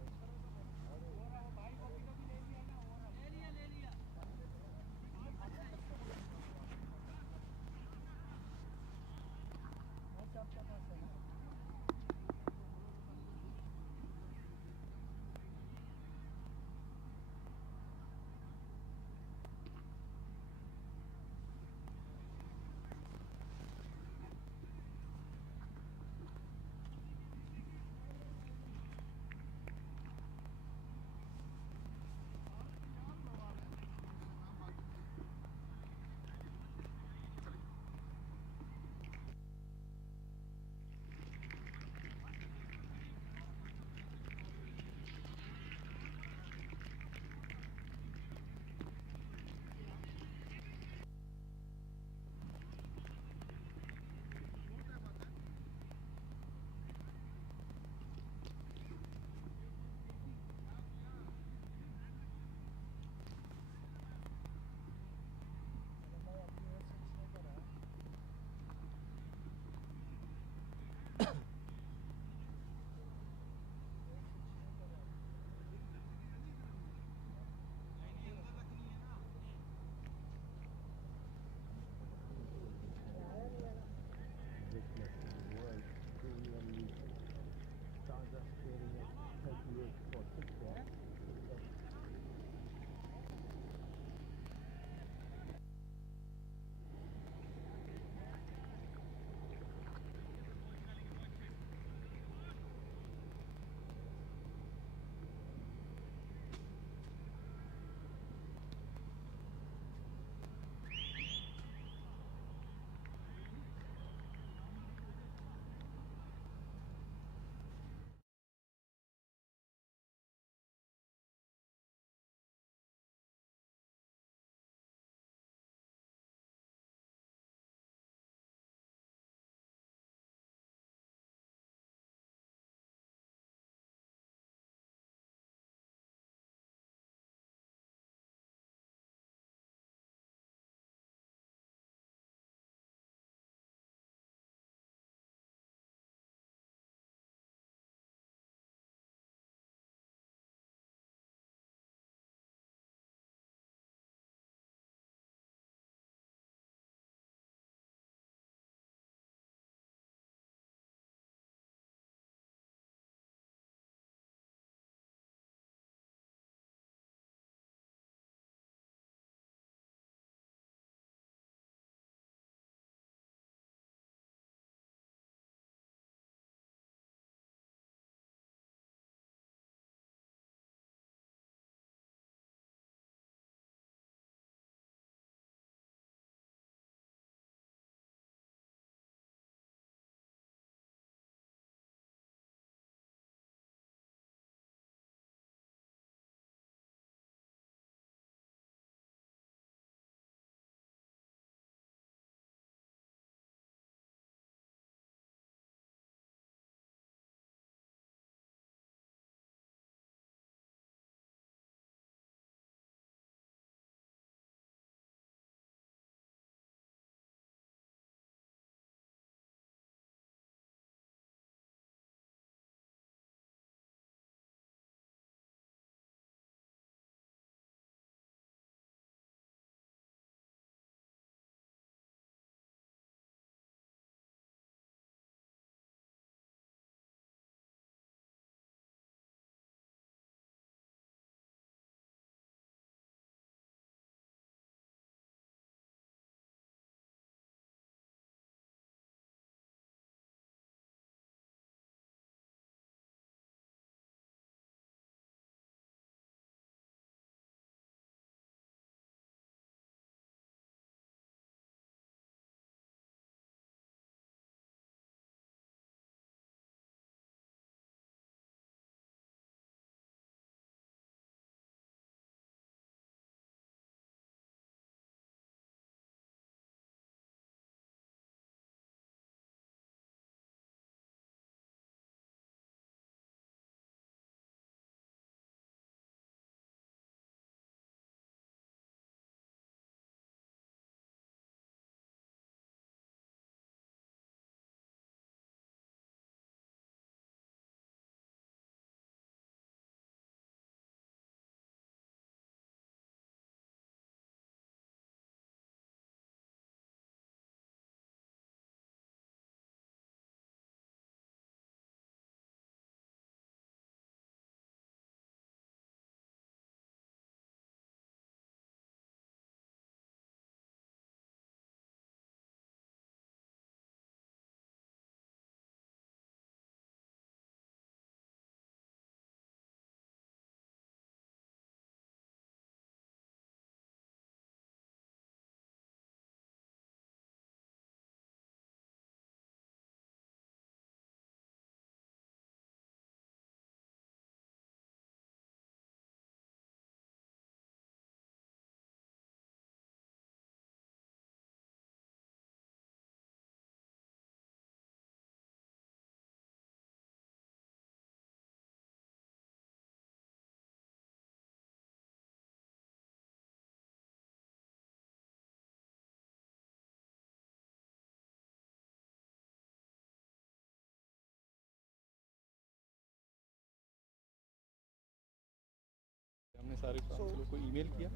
सारे को ईमेल किया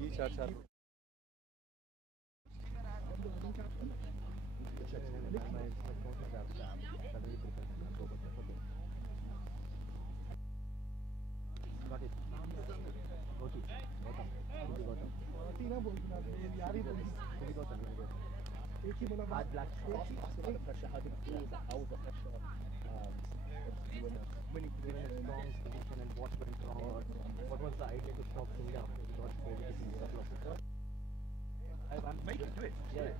ये 4 Hard black shot, under pressure, how did you feel out of pressure? You were winning position, strong position, and what went wrong? Or what was the idea to stop India after you got 4 wickets in the couple of wickets? Make it do it. Yeah.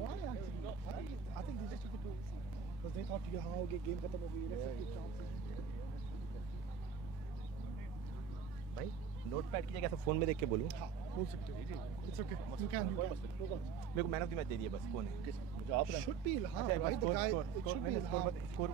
Why actually? I think they just took it too easy. Because they thought, yeah, how game khatam ho gayi, let's just give chances. भाई notepad की जगह ऐसा phone में देख के बोलूं हाँ, बोल सकते हो. It's okay. You can. मेरे को मैन ऑफ द मैच दे दिया बस कौन है मुझे आप Should be Ilham, right? The guy, it should be Ilham. Score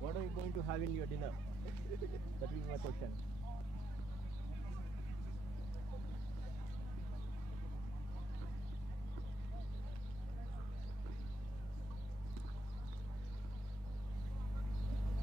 What are you going to have in your dinner? That is my question.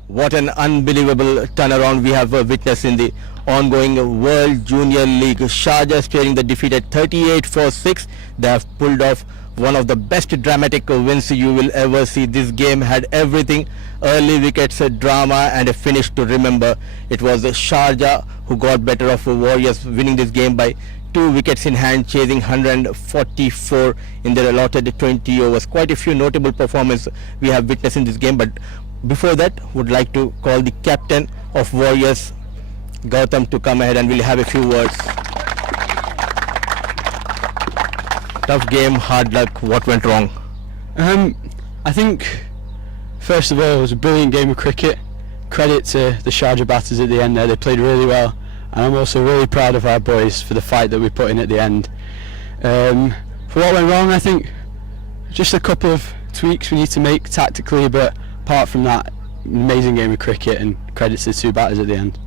What an unbelievable turnaround we have witnessed in the ongoing World Junior League. Sharjah sparing the defeat at 38 for 6. They have pulled off one of the best dramatic wins you will ever see. This game had everything: early wickets, drama, and a finish to remember. It was Sharjah who got better of Warriors, winning this game by 2 wickets in hand, chasing 144 in their allotted 20 overs. Quite a few notable performances we have witnessed in this game, but before that, would like to call the captain of Warriors, Gautam, to come ahead and we'll have a few words. Tough game, hard luck. What went wrong? I think first of all it was a brilliant game of cricket. Credit to the Sharjah batters at the end there, they played really well, and I'm also really proud of our boys for the fight that we put in at the end. For what went wrong, I think just a couple of tweaks we need to make tactically, but apart from that, amazing game of cricket, and credit to the 2 batters at the end.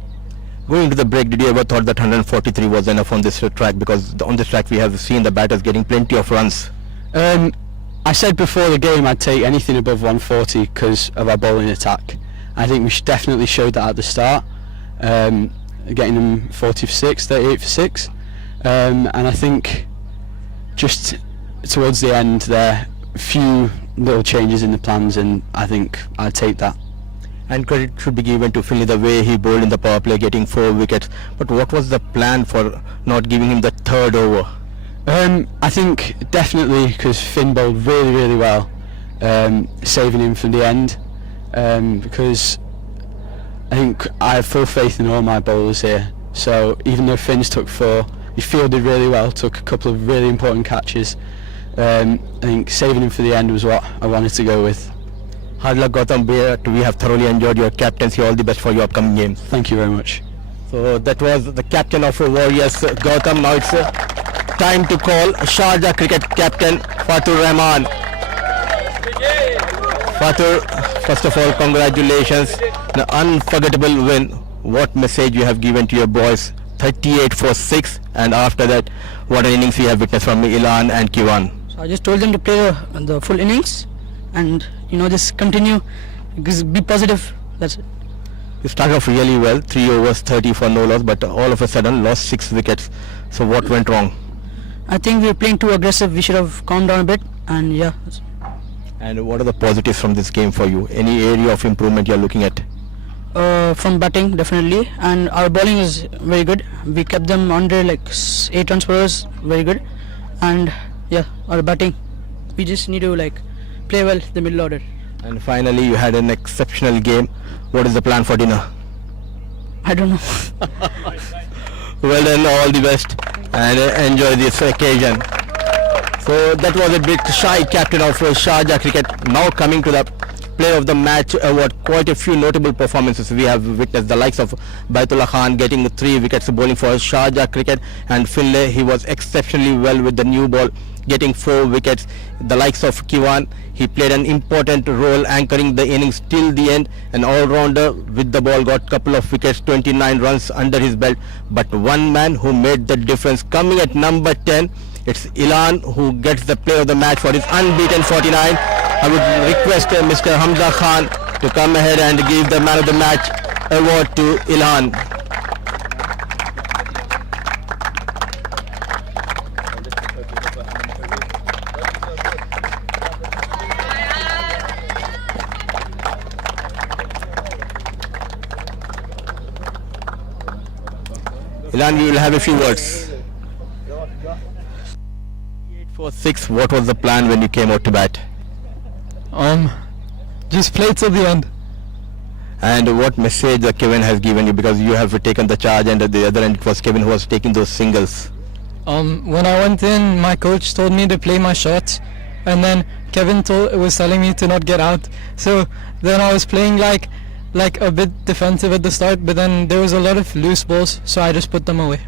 Going into the break, did you ever thought that 143 was enough on this track? Because on this track we have seen the batters getting plenty of runs. I said before the game I'd take anything above 140 because of our bowling attack. I think we definitely showed that at the start, getting them 40 for 6, 38 for 6, and I think just towards the end there, a few little changes in the plans, and I think I'd take that. And credit should be given to Phil the way he bowled in the power play, getting 4 wickets. But what was the plan for not giving him the 3rd over? I think definitely because Finn bowled really, really well, saving him from the end, because I think I have full faith in all my bowlers here. So even though Finn's took 4, he fielded really well, took a couple of really important catches. I think saving him for the end was what I wanted to go with. Hard luck, Gautam. We have thoroughly enjoyed your captaincy. All the best for your upcoming games. Thank you very much. So that was the captain of Warriors, Gautam. Now it's time to call Sharjah cricket captain Fatur Rahman. Fatur, first of all, congratulations. An unforgettable win. What message you have given to your boys? 38 for 6, and after that, what an innings we have witnessed from Ilan and Kiwan. So I just told them to play the full innings, and just continue, just be positive. That's it. You started off really well, 3 overs, 30 for no loss, but all of a sudden lost 6 wickets. So what went wrong? I think we were playing too aggressive. We should have calmed down a bit, and yeah. And what are the positives from this game for you? Any area of improvement you are looking at? From batting, definitely, and our bowling is very good. We kept them under like 8 runs per hour, very good, and yeah, our batting, we just need to play well the middle order. And finally, you had an exceptional game. What is the plan for dinner? I don't know. Well done, all the best, and enjoy this occasion. So that was a bit shy captain of Sharjah cricket. Now coming to the player of the match award, quite a few notable performances we have witnessed. The likes of Baitullah Khan getting 3 wickets bowling for Sharjah cricket, and Finlay, he was exceptionally well with the new ball, getting 4 wickets. The likes of Kiwan, he played an important role anchoring the innings till the end. An all-rounder with the ball, got couple of wickets, 29 runs under his belt. But one man who made the difference, coming at number 10, it's Ilan who gets the player of the match for his unbeaten 49. I would request Mr. Hamza Khan to come ahead and give the man of the match award to Ilan. Ilan, we will have a few words. 8 for 6, what was the plan when you came out to bat? Just play till the end. And what message Kevin has given you, because you have taken the charge and at the other end it was Kevin who was taking those singles? When I went in, my coach told me to play my shots, and then Kevin was telling me to not get out. So then I was playing like a bit defensive at the start, but then there was a lot of loose balls, so I just put them away.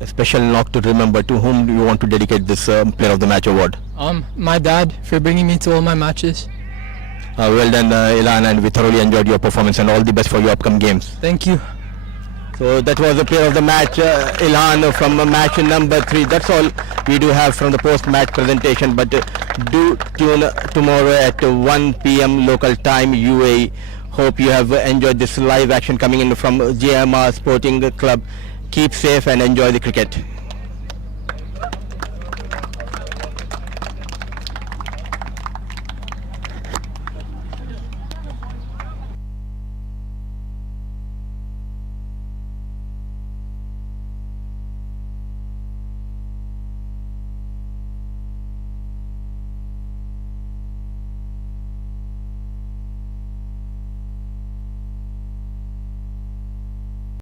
A special knock to remember. To whom do you want to dedicate this player of the match award? My dad, for bringing me to all my matches. Well done, Ilan, and we thoroughly enjoyed your performance, and all the best for your upcoming games. Thank you. So that was the player of the match, Ilan, from match number 3. That's all we do have from the post-match presentation, but do tune tomorrow at 1 p.m. local time, UAE. Hope you have enjoyed this live action coming in from JMR Sporting Club. Keep safe and enjoy the cricket.